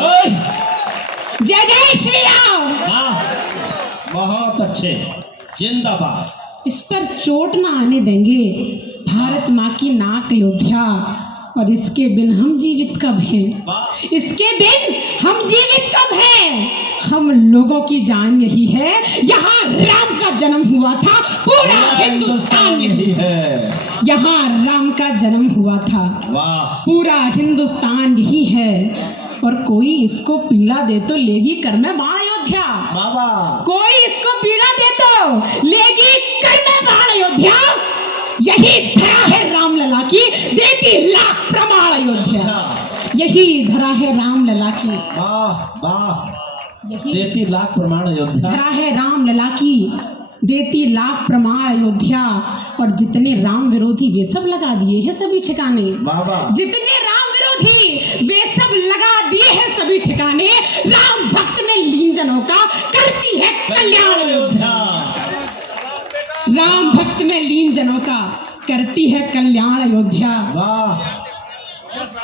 जय जय श्री राम। बहुत अच्छे, जिंदाबाद। इस पर चोट न आने देंगे भारत माँ की नाक अयोध्या। और इसके बिन हम जीवित कब हैं, इसके बिन हम जीवित कब हैं। हम लोगों की जान यही है, यहाँ राम का जन्म हुआ था, पूरा हिंदुस्तान यही है। यहाँ राम का जन्म हुआ था, पूरा हिंदुस्तान यही है। और कोई इसको पीड़ा दे तो लेगी कर में बाण अयोध्या। कोई इसको पीड़ा दे तो लेगी कर में बाण अयोध्या। यही धरा है राम लला की, देती लाख प्रमाण अयोध्या। यही धरा है राम लला की, देती लाख प्रमाण अयोध्या। धरा है राम लला की, देती लाख प्रमाण अयोध्या। और जितने राम विरोधी वे सब लगा दिए हैं सभी ठिकाने। जितने राम विरोधी वे सब लगा दिए हैं सभी ठिकाने। राम भक्त में लीन जनों का करती है कल्याण अयोध्या। राम भक्त में लीन जनों का करती है कल्याण अयोध्या।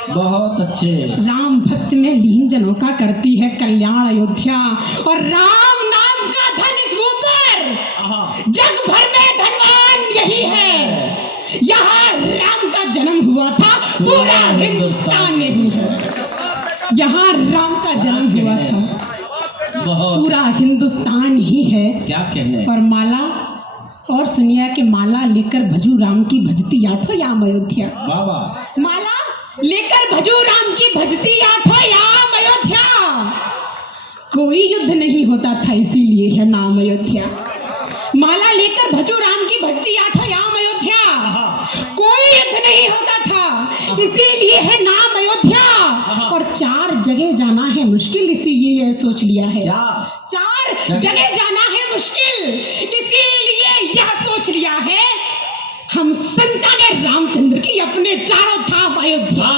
बहुत अच्छे। राम भक्त में लीन जनों का करती है कल्याण अयोध्या। और राम नाम का धन इस भूमि पर जग भर में धनवान यही है। यहाँ राम का जन्म हुआ था, पूरा हिंदुस्तान यही है। यहाँ राम का जन्म हुआ था। बहुत पूरा हिंदुस्तान ही है। क्या कहने। और माला और सुनिया के माला लेकर भजू राम की भजती आठो याम अयोध्या। बाबा माला लेकर भजू राम की भजती आठो याम अयोध्या। कोई युद्ध नहीं होता था इसीलिए है नाम अयोध्या। माला लेकर भजू राम की भजती आठो याम अयोध्या। कोई युद्ध नहीं होता था इसीलिए है नाम अयोध्या। और 4 जगह जाना है मुश्किल इसीलिए यह सोच लिया है। क्या 4 जगह जाना है मुश्किल इसीलिए यह सोच लिया है। हम संतान रामचंद्र की अपने चारों धाम अयोध्या।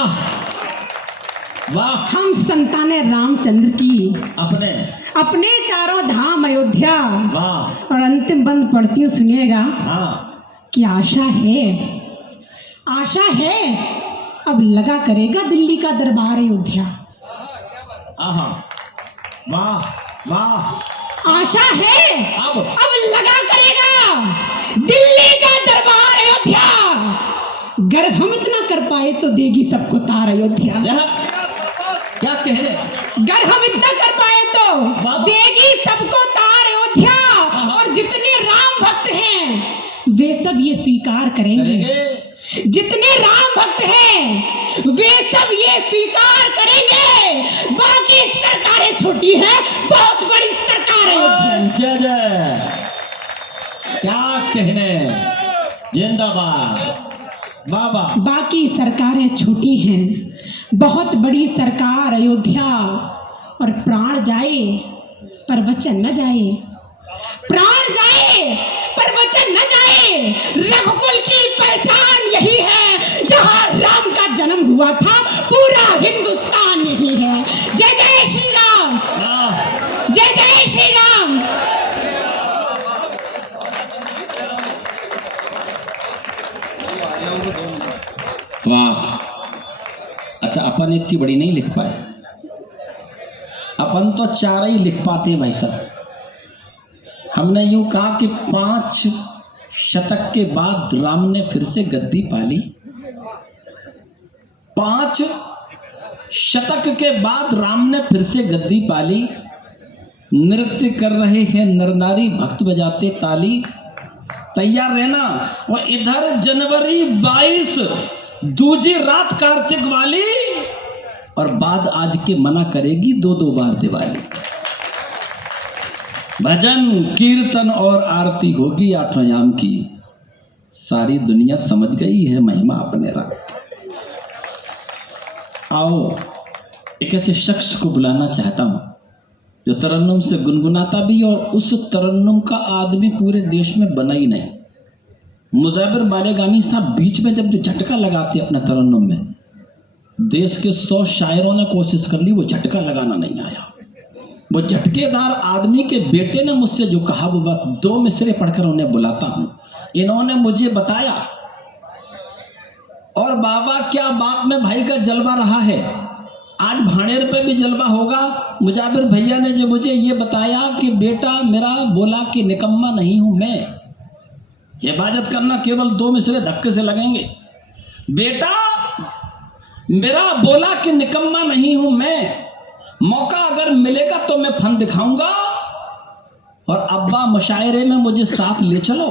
वाह हम संतान रामचंद्र की अपने चारों धाम अयोध्या। वाह। और अंतिम बंद पढ़ती हूँ सुनिएगा हाँ कि आशा है अब लगा करेगा दिल्ली का दरबार अयोध्या। आहा वाह वाह। आशा है अब लगा करेगा दिल्ली का दरबार अयोध्या। गर्व हम इतना कर पाए तो देगी सबको तार अयोध्या। क्या कहने। अगर हम इतना कर पाए तो देगी सबको तार अयोध्या। और जितने राम भक्त हैं वे सब ये स्वीकार करेंगे। जितने राम भक्त हैं वे सब ये स्वीकार करेंगे। बाकी सरकारें छोटी हैं, बहुत बड़ी सरकार अयोध्या। जय जय। क्या कहने। जिंदाबाद बाबा। बाकी सरकारें छोटी हैं, बहुत बड़ी सरकार अयोध्या। और प्राण जाए पर वचन न जाए। प्राण जाए पर वचन न जाए। रघुकुल की पहचान यही है। जहाँ राम का जन्म हुआ था पूरा हिंदुस्तान यही है। जय जय श्री राम। जय जय श्री राम। वाह। अच्छा अपन इतनी बड़ी नहीं लिख पाए। अपन तो 4 ही लिख पाते हैं भाई साहब। हमने यूं कहा कि 5 शतक के बाद राम ने फिर से गद्दी पाली। 5 शतक के बाद राम ने फिर से गद्दी पाली। नृत्य कर रहे हैं नर नारी, भक्त बजाते ताली। तैयार रहना। और इधर जनवरी 22 दूजी रात कार्तिक वाली। और बाद आज के मना करेगी 2-2 बार दिवाली। भजन कीर्तन और आरती होगी 8 याम की। सारी दुनिया समझ गई है महिमा अपने राम। आओ एक ऐसे शख्स को बुलाना चाहता हूं जो तरन्नुम से गुनगुनाता भी और उस तरन्नुम का आदमी पूरे देश में बना ही नहीं। मुजाबिर बालेगामी साहब बीच में जब झटका लगाते अपने तरन्नुम में, देश के 100 शायरों ने कोशिश कर ली, वो झटका लगाना नहीं आया। वो झटकेदार आदमी के बेटे ने मुझसे जो कहा वो 2 मिसरे पढ़कर उन्हें बुलाता हूं। इन्होंने मुझे बताया। और बाबा क्या बात में भाई का जलवा रहा है। आज भाणेर पे भी जलवा होगा। मुजाबिर भैया ने जो मुझे ये बताया कि बेटा मेरा बोला कि निकम्मा नहीं हूं मैं। हिफाजत करना केवल 2 मिसरे धक्के से लगेंगे। बेटा मेरा बोला कि निकम्मा नहीं हूं मैं। मौका अगर मिलेगा तो मैं फन दिखाऊंगा। और अब्बा मुशायरे में मुझे साथ ले चलो,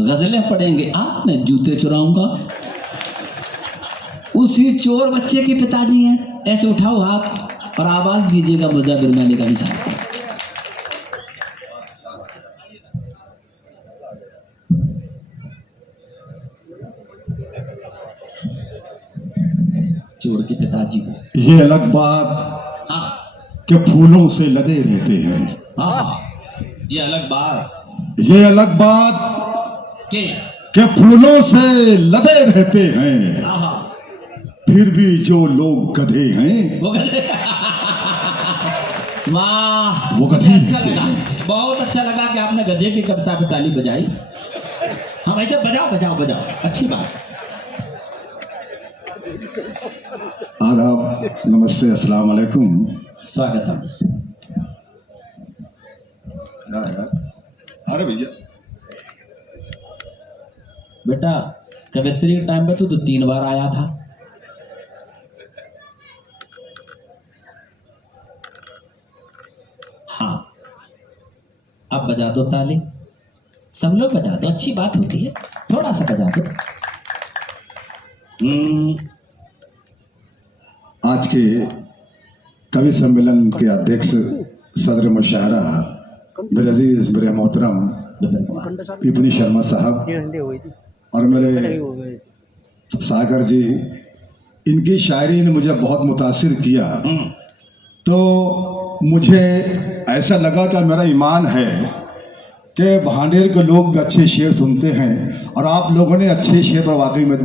गजलें पढ़ेंगे, आप मैं जूते चुराऊंगा। उसी चोर बच्चे के पिताजी हैं। ऐसे उठाओ हाथ और आवाज दीजिएगा मुजाबिर बालेगामी साहब। चोर के पिताजी को। ये अलग बात कि फूलों से लदे रहते हैं। हाँ ये अलग बात। ये अलग बात के कि फूलों से लदे रहते हैं। हाँ फिर भी जो लोग गधे हैं वो गधे। वाह वो गधे अच्छा रहते लगा। हैं। बहुत अच्छा लगा कि आपने गधे की कविता पे ताली बजाई। हाँ भाई साहब बजाओ बजाओ बजाओ, अच्छी बात। आदाब, नमस्ते, अस्सलाम वालेकुम। स्वागतम। अरे भैया बेटा कवित्री के टाइम पे तो 3 बार आया था। हाँ आप बजा दो ताली, सब लोग बजा दो, अच्छी बात होती है, थोड़ा सा बजा दो। आज के कवि सम्मेलन के अध्यक्ष सदर मुशायरा मेरे अजीज मेरे मोहतरम इब्नी शर्मा साहब और मेरे सागर जी, इनकी शायरी ने मुझे बहुत मुतासिर किया। तो मुझे ऐसा लगा कि मेरा ईमान है कि भांडेर के लोग भी अच्छे शेर सुनते हैं और आप लोगों ने अच्छे शेर पर वाकई में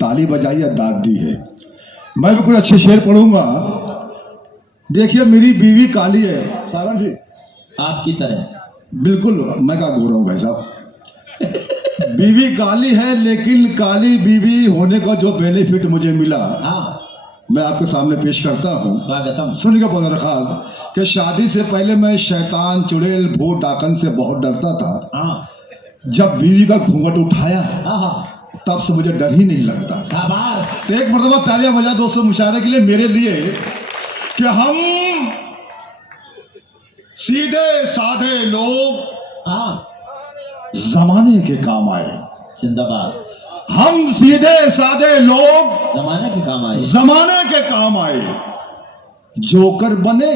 ताली बजाई या दाद दी है। मैं भी कुछ अच्छे शेर पढ़ूंगा। देखिए, मेरी बीवी काली है सागर जी, आपकी तरह। बिल्कुल, मैं क्या बोल रहा हूँ भाई साहब। बीवी काली है, लेकिन काली बीवी होने का जो बेनिफिट मुझे मिला, मैं आपके सामने पेश करता हूँ। स्वागतम। सुन के बोल रखा कि शादी से पहले मैं शैतान, चुड़ैल, भूत, डाकन से बहुत डरता था। जब बीवी का घूंघट उठाया तब से मुझे डर ही नहीं लगता। शाबाश। एक मरतबा तालियां बजा दोस्तों मुशायरे के लिए मेरे लिए कि हम सीधे साधे लोग जमाने के काम आए। जिंदाबाद। हम सीधे साधे लोग जमाने के काम आए। जमाने के काम आए। जोकर बने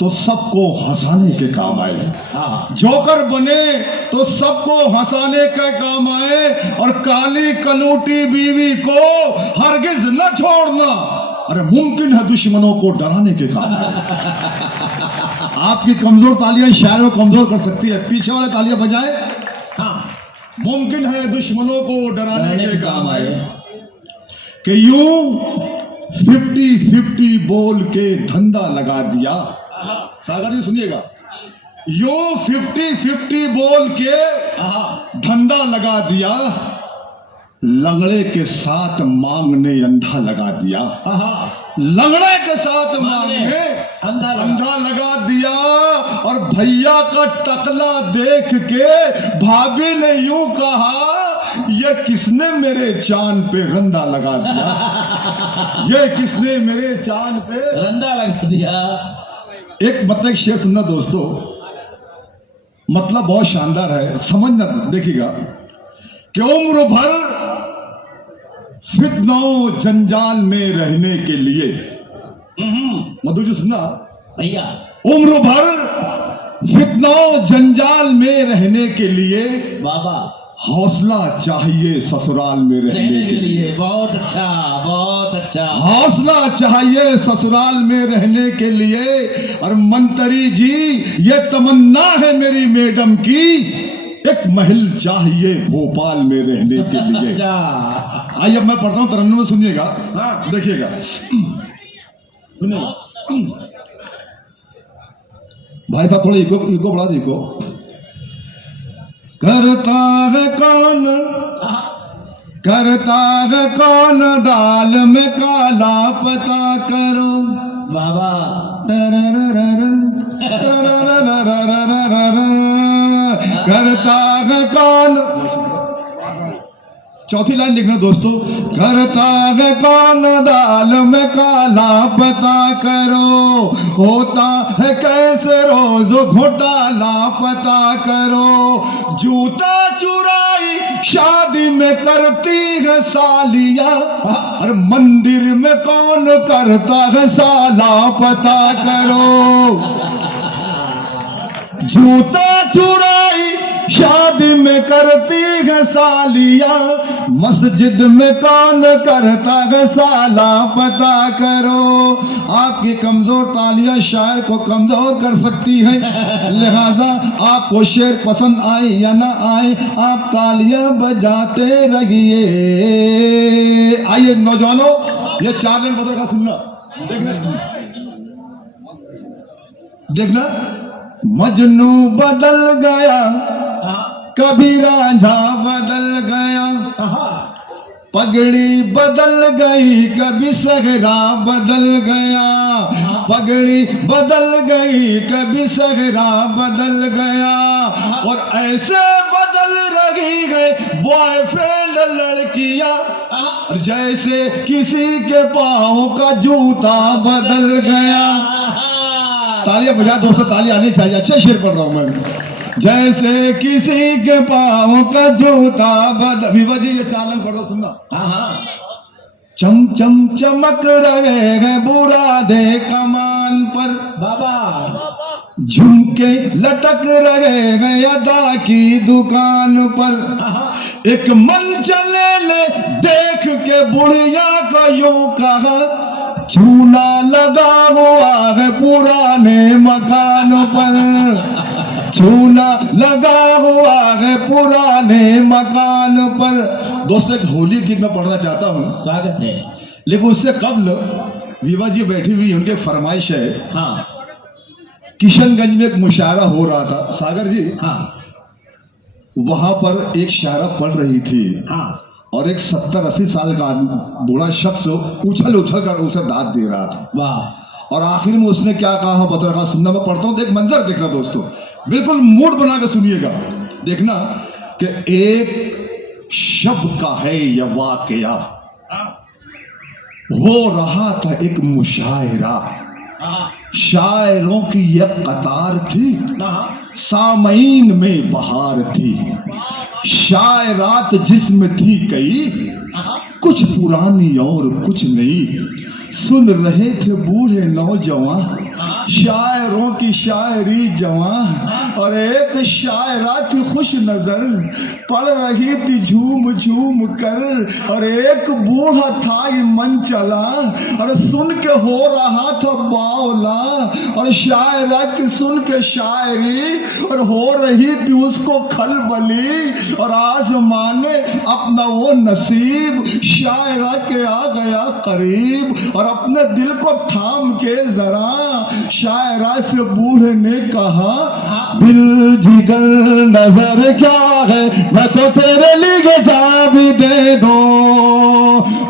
तो सबको हंसाने के काम आए। जोकर बने तो सबको हंसाने के काम आए। और काली कलूटी बीवी को हरगिज न छोड़ना, अरे मुमकिन है दुश्मनों को डराने के काम आए। आपकी कमजोर तालियां शायर को कमजोर कर सकती है। पीछे वाले तालियां बजाएं। मुमकिन है दुश्मनों को डराने के काम आए। कि यूं 50-50 बोल के धंधा लगा दिया। सागर जी सुनिएगा, यूं 50-50 बोल के धंधा लगा दिया। लंगड़े के साथ मांगने अंधा लगा दिया। लंगड़े के साथ मांगने अंधा लगा दिया। और भैया का टकला देख के भाभी ने यूं कहा, ये किसने मेरे चांद पे रंदा लगा दिया। ये किसने मेरे चांद पे रंदा लगा दिया। एक मतलब शेर सुनना दोस्तों, मतलब बहुत शानदार है, समझना। देखिएगा कि उम्र भर फितनों जंजाल में रहने के लिए, मधु जी सुनना भैया, उम्र भर फितनों जंजाल में रहने के लिए बाबा हौसला चाहिए ससुराल में रहने के लिए। बहुत अच्छा, बहुत अच्छा। हौसला चाहिए ससुराल में रहने के लिए। और मंत्री जी, ये तमन्ना है मेरी मैडम की, एक महल चाहिए भोपाल में रहने के लिए। आइए अब मैं पढ़ता हूँ, तरन्नुम में सुनिएगा, देखिएगा, सुनिएगा। भाई साहब थोड़ा इको बढ़ा दे, इको। करता है कौन, करता है कौन दाल में काला पता करो बाबा। करता है कौन, चौथी लाइन देखना दोस्तों, करता है कौन दाल में काला पता करो, होता है कैसे रोज घोटाला पता करो, जूता चुराई शादी में करती है सालिया, और मंदिर में कौन करता है साला पता करो, जूता चुराई शादी में करती है सालिया, मस्जिद में कौन करता है साला पता करो। आपकी कमजोर तालियां शायर को कमजोर कर सकती है, लिहाजा आपको शेर पसंद आए या ना आए, आप तालियां बजाते रहिए। आइए नौजवानों, ये 4 लाइन बदल का सुनना, देखना। मजनू बदल गया, कभी रांझा बदल गया, पगड़ी बदल गई, कभी सहरा बदल गया, पगड़ी बदल गई, कभी सहरा बदल गया, और ऐसे बदल रही है बॉयफ्रेंड लड़कियां, जैसे किसी के पाँव का जूता बदल गया। तालियां बजा दोस्तों, तालियां आनी चाहिए। अच्छे शेर पढ़ रहा हूं मैं। जैसे किसी के पाँव का जूता बद विवा जी ये चालन पढ़ो सुनना। हाँ हाँ चम चम चमक रहे हैं बुरा दे कमान पर बाबा झुमके लटक रहे हैं अदा की दुकान पर। एक मन चले ले देख के बुढ़िया का यूं कहा चूना लगा हुआ है पुराने मकान पर। चूना लगा हुआ है पुराने मकान पर। दोस्तों एक होली गीत मैं पढ़ना चाहता हूँ, स्वागत है। लेकिन उससे कबल विवा जी बैठी हुई उनके फरमाइश है। हाँ किशनगंज में एक मुशायरा हो रहा था सागर जी, हाँ वहां पर एक शायरा पढ़ रही थी हाँ और एक 70-80 साल का बूढ़ा शख्स उछल उछल कर उसे दाद दे रहा था। वाह और आखिर में उसने क्या कहा बता रहा सुनना, मैं पढ़ता हूँ तो एक मंजर देखना दोस्तों, बिल्कुल मूड बना के सुनिएगा। देखना कि एक शब का है यह वाकया, हो रहा था एक मुशायरा, शायरों की यह कतार थी, सामईन में बहार थी, शायरात जिसमें थी कई, कुछ पुरानी और कुछ नई, सुन रहे थे बूढ़े नौजवान शायरों की शायरी जवां, और एक शायरा थी खुश नजर पढ़ रही थी झूम झूम कर, और एक बूढ़ा था मन चला और सुन के हो रहा था बावला, और शायरा की सुन के शायरी और हो रही थी उसको खलबली, और आसमान ने अपना वो नसीब शायरा के आ गया करीब, और अपने दिल को थाम के जरा शायरा से बूढ़े ने कहा दिल जिगर नजर क्या है मैं तो तेरे लिए जा भी दे दो,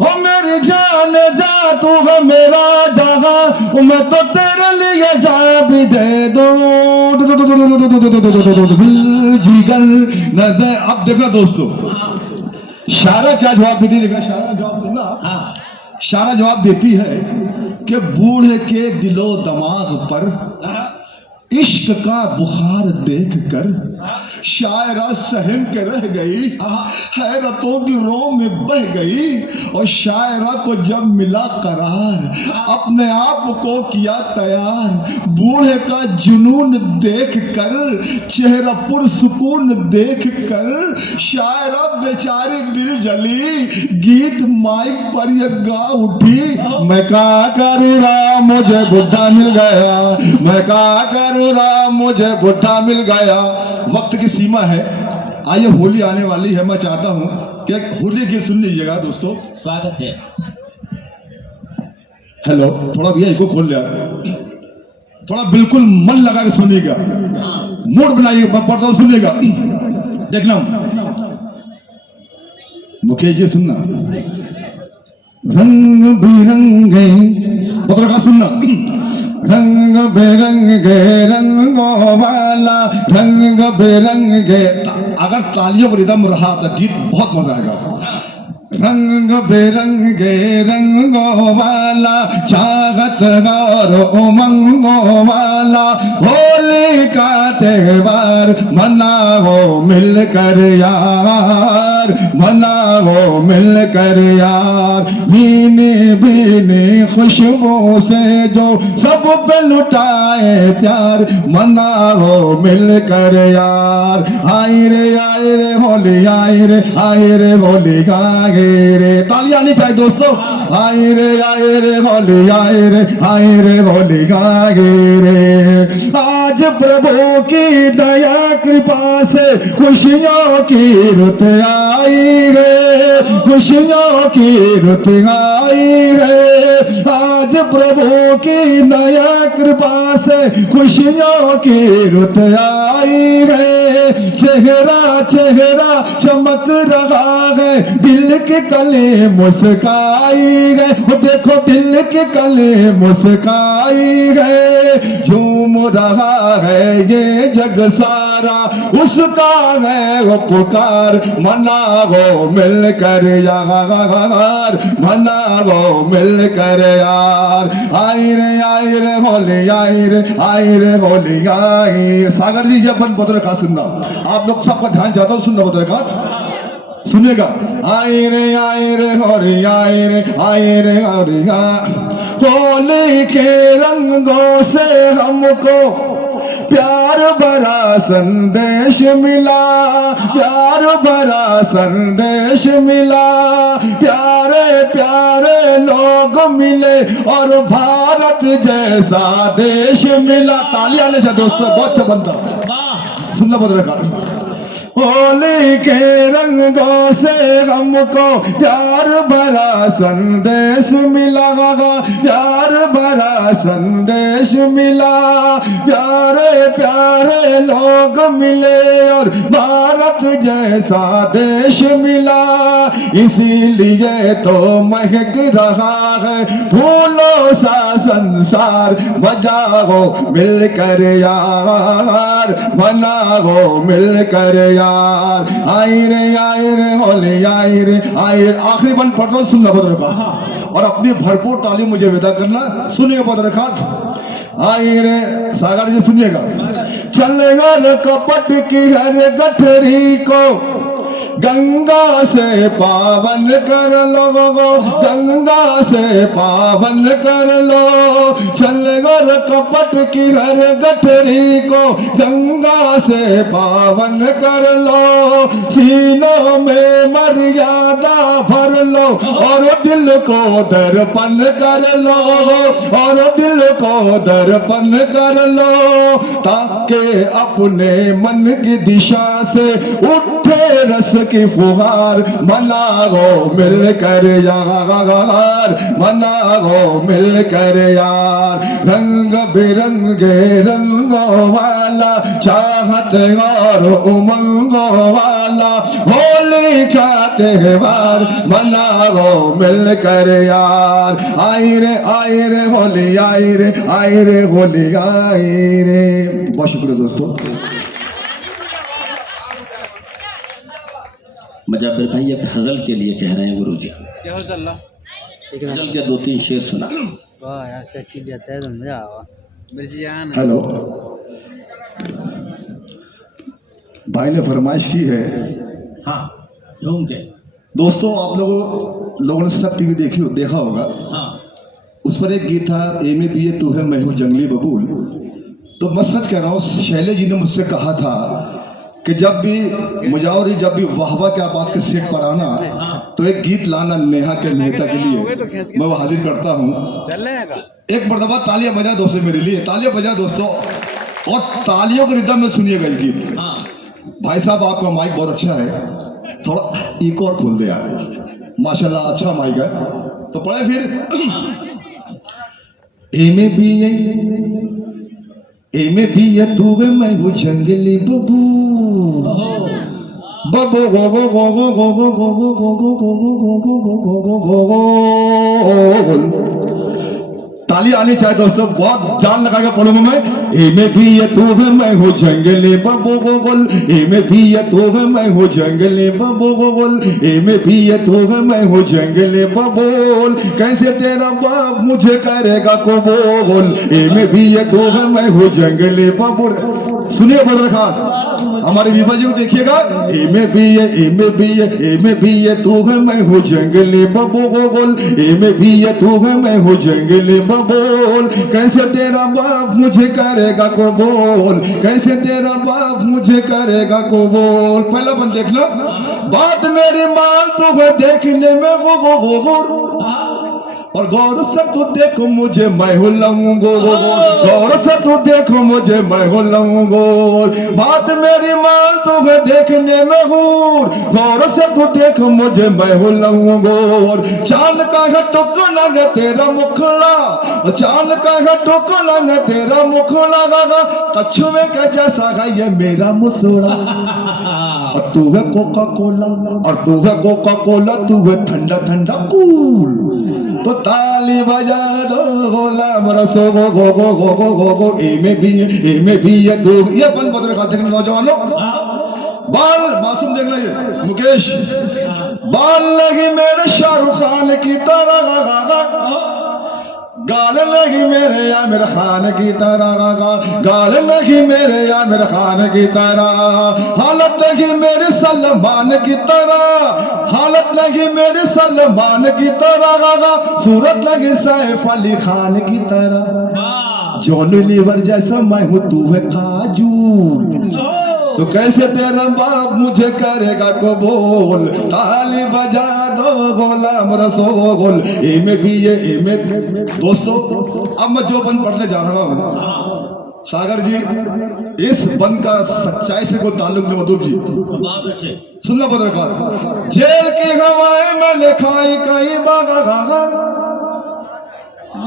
ओ मेरी जान जा तू है मेरा जहां, मैं तो तेरे लिए जा भी दे दो, दिल जिगर नजर। अब देखना दोस्तों शायरा क्या जवाब देती, देखना शायरा जवाब सुनना। शायरा जवाब देती है कि बूढ़े के दिलो दिमाग पर इश्क का बुखार देखकर शायरा सहम के रह गई, हैरतों की रो में बह गई, और शायरा को जब मिला करार अपने आप को किया तैयार, बूढ़े का जुनून देख कर चेहरा पुरसुकून देख कर शायरा बेचारी दिल जली, गीत माइक पर ये गा उठी, मैं क्या करूँगा मुझे बुढ़ा मिल गया, मैं क्या करूँगा मुझे बुढ़ा मिल गया। वक्त की सीमा है, आइए होली आने वाली है, मैं चाहता हूं कि एक होली गीत सुन लीजिएगा दोस्तों। स्वागत है। हेलो, थोड़ा भैया इको खोल लिया, थोड़ा बिल्कुल मन लगा के सुनिएगा, मूड बनाइए, पढ़ता हूं सुनिएगा। देखना मुकेश जी सुनना, रंग बिरंगे पत्र का सुनना, रंग बिरंगे रंगों वाला रंग बिरंगे, अगर तालियों पर रिदम रहा तो गीत बहुत मजा आएगा। रंग बिरंगे रंगों वाला चाहत और उमंगों वाला, होली का त्योहार मनाओ मिलकर यार, मनाओ मिलकर यार, भीनी भीनी खुशबू से जो सब पे लुटाए प्यार, मनाओ मिलकर यार, आए रे होली आए रे होली गाए रे, तालियां नहीं चाहिए दोस्तों, आए रे होली आए रे होली गाए रे। आज प्रभु की दया कृपा से खुशियों की रुत आई रे, खुशियों की रुत आई रे, आज प्रभु की दया कृपा से खुशियों की रुत आई रे, चेहरा चेहरा चमक रहा है, दिल के कले मुस्काई गए, देखो दिल के कले मुस्काई गए, झूम रहा है ये जग सारा, उसका है वो पुकार, मनाओ मिलकर यार, मनाओ मिलकर यार, आए रे होली आए रे होली आए। सागर जी ये अपन बदर खास सुनना, आप लोग सबका ध्यान ज्यादा सुनना बदर खास सुनेगा। आए रे होरी आए रे होरी होली के रंगों से हमको प्यार भरा संदेश मिला, प्यार भरा संदेश मिला, प्यारे प्यारे लोग मिले और भारत जैसा देश मिला। तालियां ले दोस्तों, बहुत अच्छा बनता, सुनना बदल रखा। होली के रंगों से हमको प्यार भरा संदेश मिला, प्यार भरा संदेश मिला, प्यारे प्यारे लोग मिले और भारत जैसा देश मिला। इसीलिए तो महक रहा है फूलों सा संसार, बजाओ मिलकर यार, मनाओ मिलकर यार। आए रे होली आए रे। आखिरी बंद पढ़ दो, सुनना बदल रखा और अपनी भरपूर ताली मुझे विदा करना, सुनिएगा बदल रखा। आए रे सागर जी सुनिएगा। चलेगा कपट की हर गठरी को गंगा से पावन कर लो, गंगा से पावन कर लो। चलेगा कपट की हर गठरी को गंगा से पावन कर लो। सीनों में मर्यादा भर लो और दिल को दर्पण कर लो, और दिल को दर्पण कर लो, ताकि अपने मन की दिशा से उठे रस की फुहार। मनाओ मिलकर यार, मनाओ मिलकर यार। रंग बिरंगे रंगों वाला, चाहत और उमंगों वाला होली का त्योहार, मनाओ मिलकर यार। आए रे होली आए रे होली आए रे। बहुत शुक्रिया दोस्तों। मुजफ्फर भाई एक हजल के लिए कह रहे हैं गुरुजी। हजल के 2-3 शेर सुना। वाह यार क्या चीज जाता है, मजा आवा। हेलो, भाई ने फरमाइश की है। हाँ झूम के। दोस्तों आप लोगों ने सब टीवी देखा होगा। हाँ उस पर एक गीत था, एमे बीए तू है मैं हूँ जंगली बबूल। तो मैं सच कह रहा हूँ, शैले जी ने मुझसे कहा था कि जब भी मुजावरी, जब भी वाहवा क्या बात के सेट पर आना तो एक गीत लाना नेहा के मेहता के लिए, मैं वो हाजिर करता हूँ। एक मरतबा तालियां बजा दोस्तों मेरे लिए, तालियां बजा दोस्तों, और तालियों के रिदम में सुनिएगा ये गीत। भाई साहब आपका माइक बहुत अच्छा है, थोड़ा इको और खोल दे यार, माशाल्लाह अच्छा माइक है। तो पढ़े फिर। एमे भी ये तू है मैं हूँ जंगली बबू, बबू गो गो गो गो गो गो गो गो गो गो गो गो गो गो गो गो। ताली आनी चाहिए दोस्तों, बहुत जान लगा के पढ़ूंगा मैं। एमे भी ये तू है मैं हूँ जंगली बबू गोल, एमे भी ये तू है मैं हूँ जंगली बबू गोल, एमे भी ये तू है मैं हूँ जंगली बबूल। कैसे तेरा बाप मुझे करेगा कबूल, एमे भी ये तू है मैं हूँ जंगली बबूल। सुनिए बदर खान, हमारे विभा जी को देखिएगा। एमे भी ये तू है मैं हूँ जंगली बबू गोल, एमे भी ये तू है मैं हूँ जंगली बोल। कैसे तेरा बाप मुझे करेगा को बोल, कैसे तेरा बाप मुझे करेगा को बोल। पहला बंद देख लो। बात मेरी मान तो है देखने में गो और गौर से तू देखो मुझे मैं हो लूंगो, गौर से तू देखो मुझे मैं हो लूंगो। बात मेरी मान तो है देखने में हूर, गौर से तू देखो मुझे मैं हो लूंगो। चांद का है टुकड़ा है तेरा मुखड़ा, चांद का है टुकड़ा है तेरा मुखड़ा, कछुए का जैसा है ये मेरा मुसड़ा। और तू है कोका कोला, और तू है कोका कोला, तू है ठंडा ठंडा कूल। तो ताली बजा दो गोला मरसो गो गो गो गो गो गो गो। एमे भी ये दो, ये बंद बदल खाते हैं नौजवानों। बाल मासूम देखना, ये मुकेश बाल लगी मेरे शाहरुख खान की तरह, गाल नहीं मेरे आमिर खान की तरह, गाल नहीं मेरे आमिर खान की तरह, हालत नहीं मेरे सलमान की तरह, हालत नहीं मेरे सलमान की तरह, सूरत लगी सैफ अली खान की तरह, जॉन लीवर जैसा मैं हूँ तू है काजू, तो कैसे तेरा बाप मुझे करेगा कबूल, ताली बजा दो गोलाम रसूल, ए में भी ये ए में भी। दोस्तों अब मैं जो बंद पढ़ने जा रहा हूँ सागर जी, इस बंद का सच्चाई से कोई ताल्लुक नहीं। मधुब जी सुनना पत्रकार, जेल की हवाएं मैंने खाई कई बार,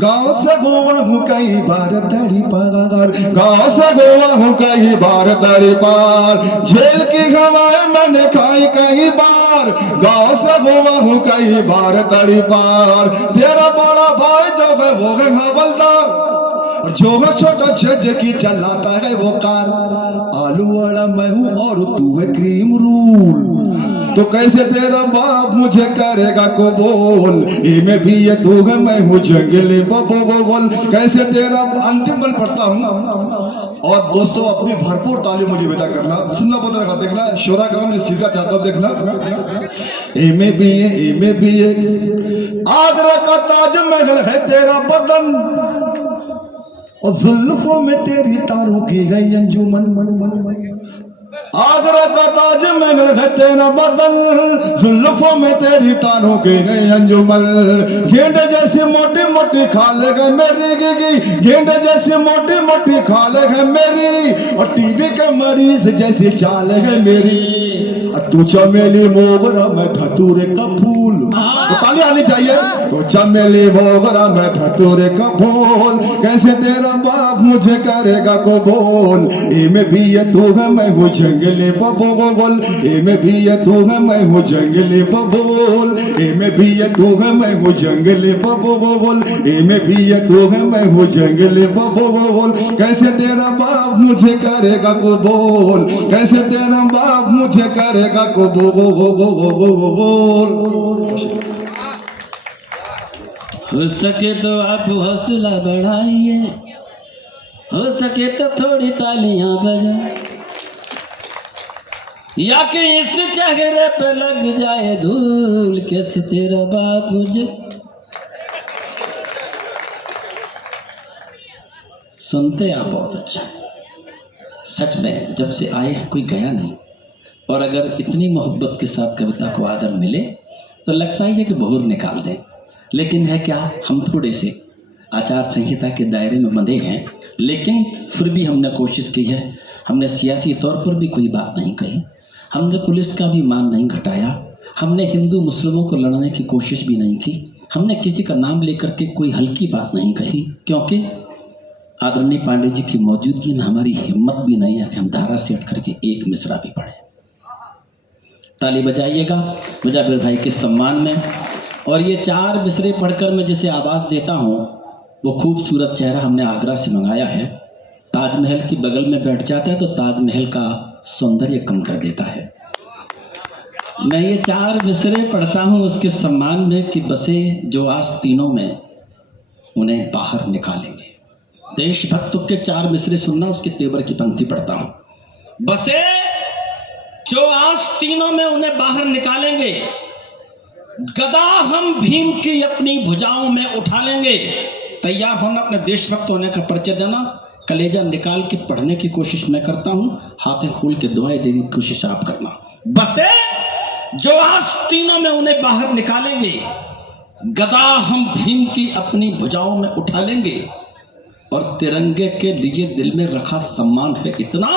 गांव से गोवा हूँ कई बार तड़ी पार, गांव से गोवा हूँ कई बार तड़ी पार, जेल की हवाएं मैंने खाई कई बार, गांव से गोवा हूँ कई बार तड़ी पार, तेरा बड़ा भाई जो है वो है हवलदार, और जो है छोटा जज की चलाता है वो कार, आलू वाला मैं हूँ और तू है क्रीम रूल, तो कैसे तेरा बाप मुझे करेगा कबूल, इमे भी ये तू है मैं हूँ जंगली बबोल, कैसे तेरा अंतिम बल पढ़ता हूँ। और दोस्तों अपनी भरपूर ताली मुझे बेटा करना, सुनना पड़ेगा, देखना शोरा का मैं सीधा चाहता हूँ, देखना इमे भी ये आगरा का ताजमहल है तेरा बदन, और जुल्फों में तेरी तारों की गई अंजुमन, आगरा का ताजमहल है तेरा बदन, जुल्फों में तेरी तारों की गई अंजुमन, गेंडे जैसी मोटी मोटी खाले गए मेरी गिगी, गेंडे जैसी मोटी मोटी खाले गए मेरी, और टीबी के मरीज जैसी चाल है मेरी, तू चमेली मोगरा मैं धतूरे का फूल, तो ताली आनी चाहिए, तो चमेली मोगरा मैं धतूरे का फूल, कैसे तेरा बाप मुझे करेगा कबूल, इमे भी ये तू है मैं हूँ जंगली बबोल, इमे भी ये तू है मैं हूँ जंगली बबोल, इमे भी ये तू है मैं हूँ जंगली बबोल, इमे भी ये तू है मैं हूँ जंगली बबोल, कैसे तेरा बाप मुझे करेगा कबूल, कैसे तेरा बाप मुझे करेगा कबूल। हो सके तो आप हौसला बढ़ाइए, हो सके तो थोड़ी तालियां बजाएं, या कि इस चेहरे पे लग जाए धूल, कैसे तेरा बाप मुझे। सुनते आप बहुत अच्छा, सच में जब से आए हैं कोई गया नहीं, और अगर इतनी मोहब्बत के साथ कविता को आदर मिले तो लगता ही है कि बहुर निकाल दें, लेकिन है क्या, हम थोड़े से आचार संहिता के दायरे में बंधे हैं, लेकिन फिर भी हमने कोशिश की है, हमने सियासी तौर पर भी कोई बात नहीं कही, हमने पुलिस का भी मान नहीं घटाया, हमने हिंदू मुस्लिमों को लड़ने की कोशिश भी नहीं की, हमने किसी का नाम लेकर के कोई हल्की बात नहीं कही, क्योंकि आदरणीय पांडे जी की मौजूदगी में हमारी हिम्मत भी नहीं है कि हम धारा से हट करके एक मिसरा भी पढ़ें। ताली बजाइएगा मुजाबिर भाई के सम्मान में। और ये 4 मिसरे पढ़कर मैं जिसे आवाज़ देता हूँ वो खूबसूरत चेहरा हमने आगरा से मंगाया है, ताजमहल के बगल में बैठ जाता है तो ताजमहल का सौंदर्य कम कर देता है। मैं ये 4 मिसरे पढ़ता हूँ उसके सम्मान में कि बसे जो आज तीनों में उन्हें बाहर निकालेंगे। देशभक्तों के 4 मिसरे सुनना, उसके तेवर की पंक्ति पढ़ता हूँ। बसे जो आज तीनों में उन्हें बाहर निकालेंगे, गदा हम भीम की अपनी भुजाओं में उठा लेंगे। तैयार होना, अपने देशभक्त होने का परिचय देना, कलेजा निकाल के पढ़ने की कोशिश मैं करता हूँ, हाथें खोल के दुआएं देने की कोशिश आप करना। बसे जो आज तीनों में उन्हें बाहर निकालेंगे, गदा हम भीम की अपनी भुजाओं में उठा लेंगे, और तिरंगे के लिए दिल में रखा सम्मान है इतना,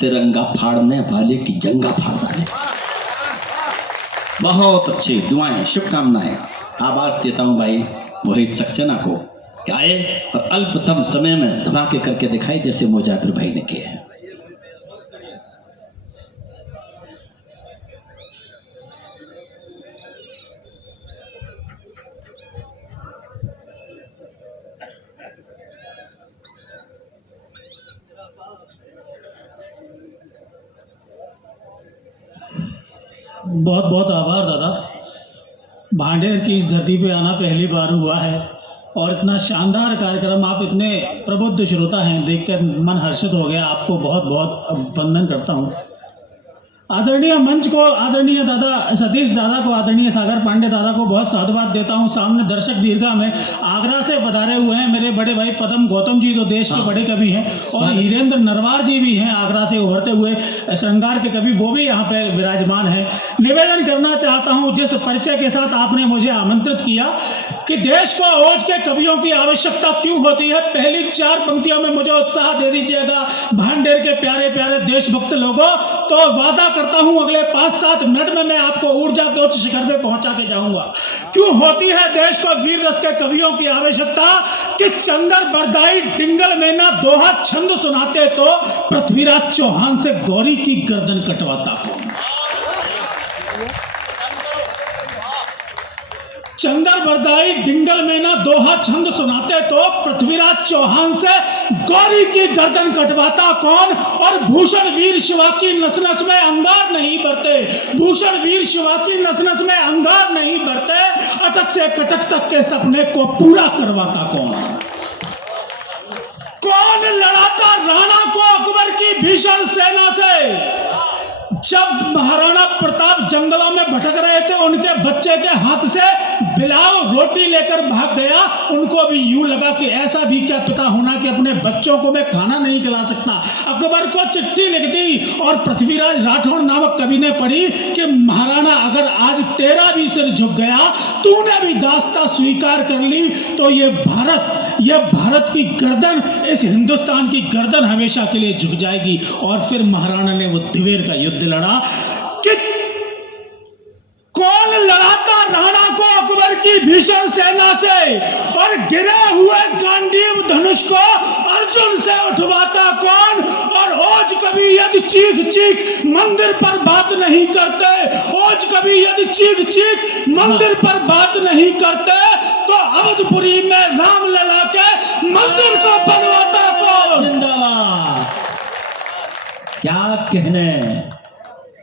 तिरंगा फाड़ने वाले की जंगा फाड़ डाले। बहुत अच्छी दुआएं, शुभकामनाएं। आवाज देता हूं भाई मोहित सक्सेना को कि आए और अल्पतम समय में धमाके करके दिखाए जैसे मुजाबिर भाई ने किए हैं। बहुत बहुत आभार दादा। भांडेर की इस धरती पे आना पहली बार हुआ है और इतना शानदार कार्यक्रम, आप इतने प्रबुद्ध श्रोता हैं, देखकर मन हर्षित हो गया। आपको बहुत बहुत वंदन करता हूँ। आदरणीय मंच को, आदरणीय दादा सतीश दादा को, आदरणीय सागर पांडे दादा को बहुत साधुवाद देता हूँ। सामने दर्शक दीर्घा में आगरा से पधारे हुए हैं मेरे बड़े भाई पदम गौतम जी, तो देश के बड़े कवि हैं, और हीरेंद्र नरवार जी भी हैं आगरा से उभरते हुए श्रृंगार के कवि, वो भी यहाँ पे विराजमान हैं। निवेदन करना चाहता हूँ, जिस परिचय के साथ आपने मुझे आमंत्रित किया कि देश को ओज के कवियों की आवश्यकता क्यों होती है, पहली 4 पंक्तियों में मुझे उत्साह दे दीजिएगा भांडेर के प्यारे प्यारे देशभक्त लोगों, तो वादा करता हूं अगले 5-7 मिनट में मैं आपको ऊर्जा के उच्च शिखर पे पहुंचा के जाऊंगा। क्यों होती है देश को वीर रस के कवियों की आवश्यकता कि चंदर बरदाई डिंगल मेना दोहा छंद सुनाते तो पृथ्वीराज चौहान से गौरी की गर्दन कटवाता कौन। चंदर बरदाई डिंगल मेना दोहा छंद सुनाते तो पृथ्वीराज चौहान से गौरी की गर्दन कटवाता कौन। और भूषण वीर शिवा की नस नस में अंगार नहीं भरते, भूषण वीर शिवा की नस नस में अंगार नहीं भरते, अटक से कटक तक के सपने को पूरा करवाता कौन। कौन लड़ाता राणा को अकबर की भीषण सेना से। जब महाराणा प्रताप जंगलों में भटक रहे थे, उनके बच्चे के हाथ से बिलाव रोटी लेकर भाग गया, उनको भी यूं लगा कि ऐसा भी क्या पिता होना कि अपने बच्चों को मैं खाना नहीं खिला सकता। अकबर को चिट्ठी लिख दी और पृथ्वीराज राठौड़ नामक कवि ने पढ़ी कि महाराणा अगर आज तेरा भी सिर झुक गया, तूने भी दास्ता स्वीकार कर ली, तो ये भारत की गर्दन, इस हिंदुस्तान की गर्दन हमेशा के लिए झुक जाएगी। और फिर महाराणा ने वो दिवेर का युद्ध लड़ा कि कौन लड़ाता राणा को अकबर की भीषण सेना से, और गिरे हुए गांडीव धनुष को अर्जुन से उठवाता कौन। और ओज कभी यदि चीख चीख मंदिर पर बात नहीं करते, ओज कभी यदि चीख चीख मंदिर पर बात नहीं करते, तो अवधपुरी में रामलला के मंदिर को बनवाता कौन। जिंदाबाद। क्या कहने।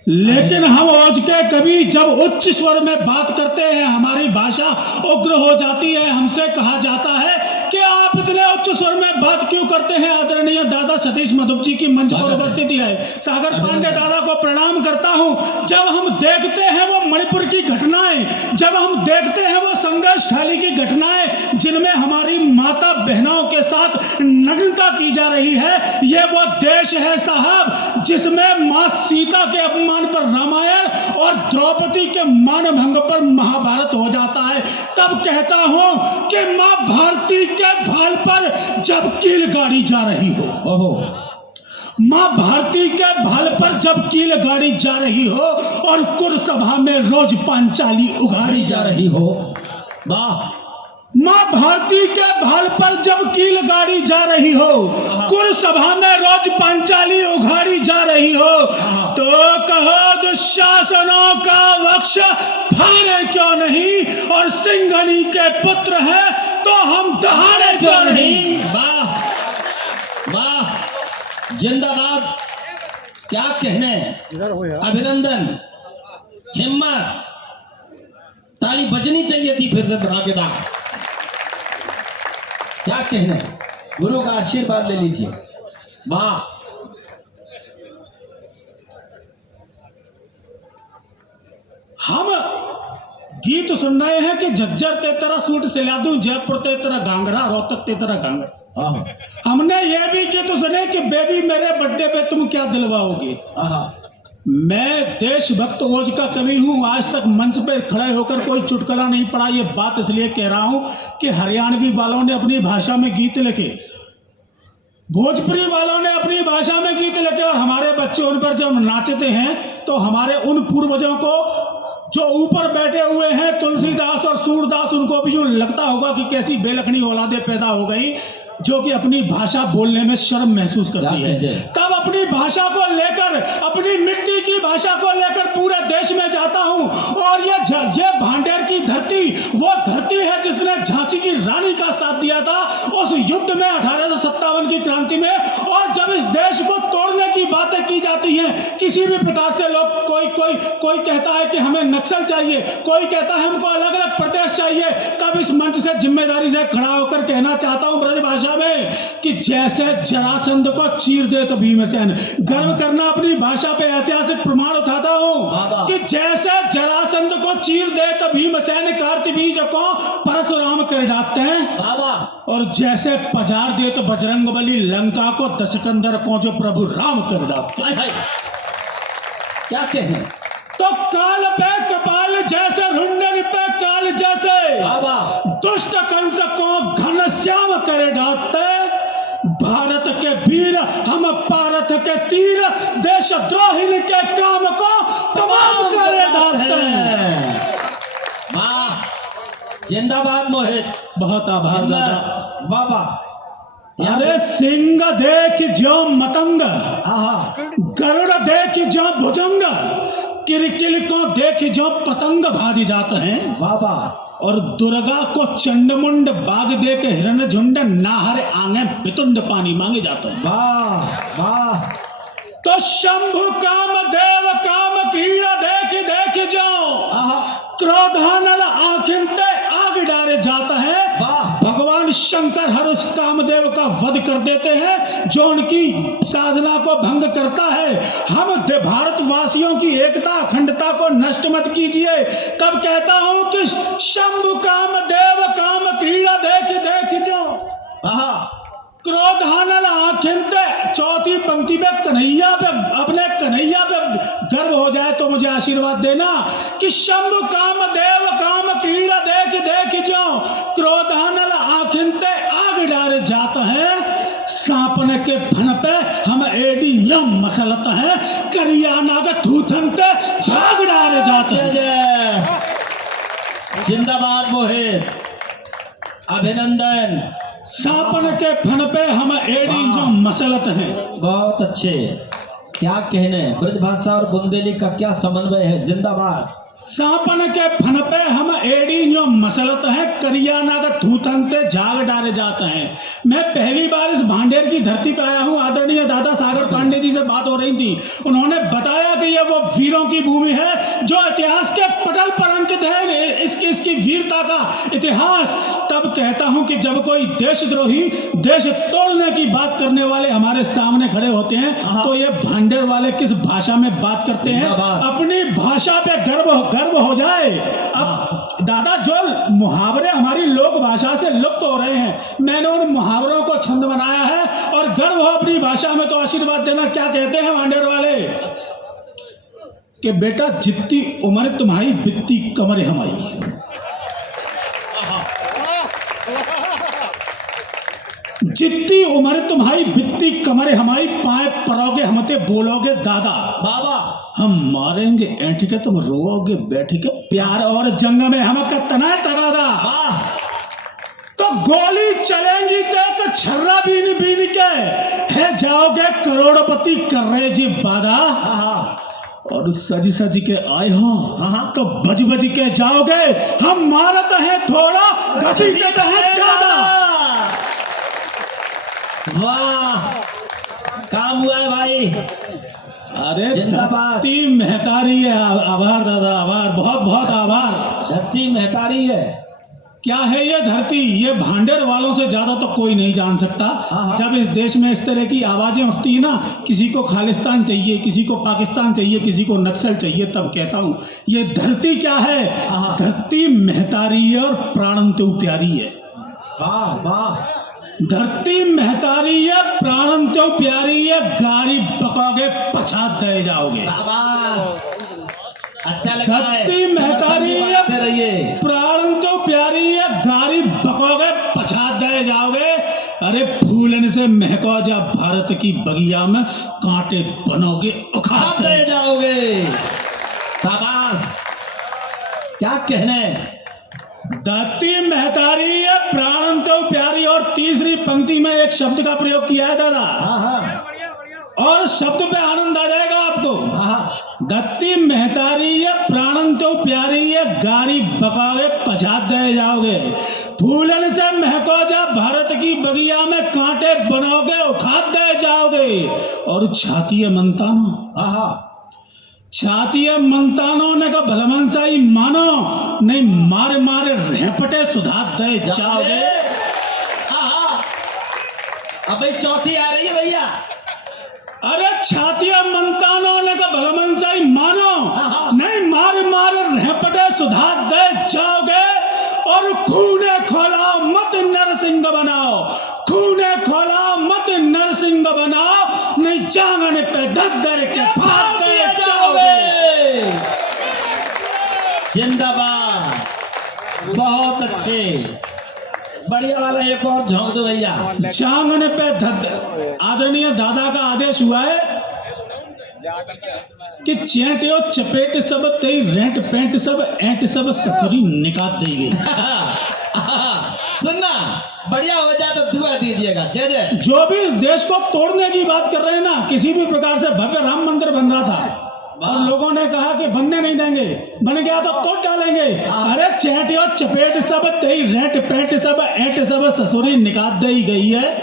लेकिन हम ओज के कवि जब उच्च स्वर में बात करते हैं, हमारी भाषा उग्र हो जाती है। हमसे कहा जाता है कि आप इतने उच्च स्वर में बात क्यों करते हैं। आदरणीय दादा सतीश मधुप जी की मंच पर उपस्थिति है, सागर पांडे दादा को प्रणाम करता हूं। जब हम देखते हैं वो मणिपुर की घटनाएं, जब हम देखते हैं वो संघर्ष थाली की घटनाएं जिनमें हमारी माता बहनों के साथ नग्नता की जा रही है, ये वो देश है साहब जिसमें मां सीता के अपमान पर रामायण और द्रौपदी के मानभंग पर महाभारत हो जाता है। तब कहता हूं कि मां भारती के भाल पर जब कील गाड़ी जा रही हो, मां भारती के भाल पर जब कील गाड़ी जा रही हो, और कुरसभा में रोज पांचाली उघाड़ी जा रही हो। वाह। मां भारती के भाल पर जब कील गाड़ी जा रही हो, कुरसभा में रोज पांचाली उघाड़ी जा रही हो, तो कहो दुशासनों का वक्ष फाड़े क्यों नहीं, और सिंघनी के पुत्र हैं तो हम दहाड़े क्यों नहीं। वाह वाह, जिंदाबाद। क्या कहने। अभिनंदन, हिम्मत, ताली बजनी चाहिए थी फिर से धमाकेदार। क्या कहने। गुरु का आशीर्वाद ले लीजिए। वाह। हम गीत सुन रहे हैं कि झज्जर ते तेरा सूट सिला दूं, जयपुर ते तेरा घाघरा, रोहतक ते तेरा घाघरा। हमने ये भी गीत सुने कि बेबी मेरे बर्थडे पे तुम क्या दिलवाओगे। मैं देशभक्त ओज का कवि हूं। आज तक मंच पे खड़े होकर कोई चुटकुला नहीं पड़ा। ये बात इसलिए कह रहा हूं कि हरियाणवी वालों ने अपनी भाषा में गीत लिखे, भोजपुरी वालों ने अपनी भाषा में गीत लिखे, और हमारे बच्चे उन पर जब नाचते हैं तो हमारे उन पूर्वजों को जो ऊपर बैठे हुए हैं तुलसीदास और सूरदास, उनको भी यूं लगता होगा कि कैसी बेलखनी औलादे पैदा हो गई जो कि अपनी भाषा बोलने में शर्म महसूस करती है। तब अपनी भाषा को लेकर, अपनी मिट्टी की भाषा को लेकर पूरे देश में जाता हूं। और ये भांडेर की धरती वो धरती है जिसने झांसी की रानी का साथ दिया था उस युद्ध में 1857 की क्रांति में। और जब इस देश को तोड़ने की बातें की जाती हैं। किसी भी प्रकार से लोग कोई कहता है कि हमें नक्सल चाहिए, कोई कहता है हमको अलग अलग प्रदेश चाहिए, तब इस मंच से जिम्मेदारी से खड़ा होकर कहना चाहता हूं ब्रज भाषा में कि जैसे जरासंध को चीर दे तो भीमसेन, गर्व करना अपनी भाषा पे ऐतिहासिक प्रमाण उठाता हूं कि जैसे जरासंध को चीर दे तो भीमसेन कार्तवीज को परशुराम कर डालते हैं, और जैसे पजार दे तो बजरंग बली लंका को दशकंदर को जो प्रभु राम कर डालते हैं। क्या कहने? तो काल पे कपाल जैसे, रुंडन पे काल जैसे, दुष्ट कंस को घनश्याम कर डालते, भारत के वीर हम भारत के तीर, देशद्रोही के काम को तमाम कर डालते हैं। वाह, जिंदाबाद मोहित। बहुत आभार दादा। बाबा अरे सिंह देख जो मतंग, गरुड़ देख जो भुजंग, किरकिल को देख जो पतंग भाजी जाते हैं बाबा, और दुर्गा को चंडमुंड बाग देख हिरण झुंड, नाहर आंगे बितुंड पानी मांगे जाते हैं। वाह वाह। तो शंभु काम देव काम क्रीड़ा देख देख जाओ, क्रोधानल आखिरते आग डाले जाता है। भगवान शंकर हर उस कामदेव का वध कर देते हैं जो उनकी साधना को भंग करता है। हम भारतवासियों की एकता अखंडता को नष्ट मत कीजिए। तब कहता हूं कि शंभु काम देव काम क्रीड़ा देख देख जाओ, क्रोधानल आखिरते। चौथी पंक्ति पे कन्हैया पे, अपने कन्हैया पे गर्व हो जाए तो मुझे आशीर्वाद देना कि शंभु काम देव काम क्रीड़ा देख देख जाओ, क्रोधानल आखिरते आग डाले जाता है। सांपन के फन पे हम एडी यम मसलत है, करियाना के थूथनते झाग डाले जाते हैं। जिंदाबाद मोहित, अभिनंदन। सांपन के फन पे हम एडी जो मसलत हैं। बहुत अच्छे। क्या कहने, ब्रजभाषा और बुंदेली का क्या समन्वय है। जिंदाबाद। सांपन के फन पे हम एडी जो मसलत है, करियाना का थूथनते झाग डाले जाते हैं। मैं पहली बार इस भांडेर की धरती पे आया हूँ। आदरणीय दादा सागर पांडे जी से बात हो रही थी, उन्होंने बताया कि ये वो वीरों की भूमि है जो इतिहास के पटल पर अंकित है। इसकी वीरता का इतिहास। तब कहता हूं कि जब कोई देशद्रोही, देश तोड़ने की बात करने वाले हमारे सामने खड़े होते हैं तो ये भांडेर वाले किस भाषा में बात करते हैं। अपनी भाषा पे गर्व हो जाए। अब दादा जो मुहावरे हमारी लोक भाषा से लुप्त हो रहे हैं, मैंने उन मुहावरों को छंद बनाया है और गर्व हो अपनी भाषा में तो आशीर्वाद देना। क्या कहते हैं भांडेर वाले कि बेटा जितनी उम्र तुम्हारी बित्ती कमर हमारी। जितनी उम्र तुम्हारी बित्ती कमरे हमारी, पाए परोगे हमते बोलोगे दादा बाबा, हम मारेंगे ऐठ के तुम रोओगे बैठ के, प्यार और जंग में हम तना तगादा। तो गोली चलेंगी तो छर्रा बीन बीन के है जाओगे करोड़पति कर रहे जी वादा। और सज सज के आए हो तो बज बज के जाओगे, हम मारत हैं थोड़ा घसीटत हैं ज्यादा। वाह, काम हुआ है भाई। अरे धरती महतारी है। आभार दादा, आभार, बहुत बहुत आभार। धरती महतारी है। क्या है ये धरती? ये भांडेर वालों से ज्यादा तो कोई नहीं जान सकता। जब इस देश में इस तरह की आवाजें उठती है ना, किसी को खालिस्तान चाहिए, किसी को पाकिस्तान चाहिए, किसी को नक्सल चाहिए, तब कहता हूँ ये धरती क्या है। धरती महतारी है और प्राणम तो प्यारी है। वाह वाह। धरती महतारी है, प्राणम तो प्यारी है, गाड़ी बकोगे पछात दे जाओगे। अच्छा लगा। धरती महतारी है, प्राण तो प्यारी है, गाड़ी बकोगे पछात दे जाओगे। अरे फूलन से महको जा भारत की बगिया में, कांटे बनोगे उखाड़ दे जाओगे। शाबाश, क्या कहने। धरती महतारी है, प्राण तो प्यारी। और तीसरी पंक्ति में एक शब्द का प्रयोग किया है दादा, और शब्द पे आनंद आ जाएगा आपको। दत्ती महतारी ये प्राणन तो प्यारी ये गारी बकावे पछा दे जाओगे। फूलन से महको जा भारत की बगिया में कांटे बनोगे उखाड़ दे जाओगे। और छाती मंतानो छाती मंतानो ने का भलमनसाई मानो नहीं मारे मारे रहपटे सुधार दे जाओगे। अब चौथी आ रही है भैया। अरे छातिया मंतानो ने का भलमनसाई मानो नहीं मारे मारे रहपटे सुधार दे जाओगे। और खूने खोला मत नरसिंह बनाओ, खूने खोला मत नरसिंह बनाओ, नहीं जांगने पे धर के फाड़ दे जाओगे। जिंदाबाद, बहुत अच्छे, बढ़िया वाला एक और झोंक दो भैया। जांगने पे धर। आदरणीय दादा का आदेश हुआ है कि चेंटियो चपेट सब तेई रेंट पेंट सब एंट सब ससुरी निकाल देगी। सुनना, बढ़िया हो जाए तो दुआ दीजिएगा। जय जय। जो भी इस देश को तोड़ने की बात कर रहे हैं ना, किसी भी प्रकार से भव्य राम मंदिर बन रहा था और लोगों ने कहा कि बनने नहीं देंगे, बन गया तो तोड़ डालेंगे। अरे चेंटियो चपेट सब तेई रेंट पेंट सब एंट सब ससुरी निकाल दी गई है।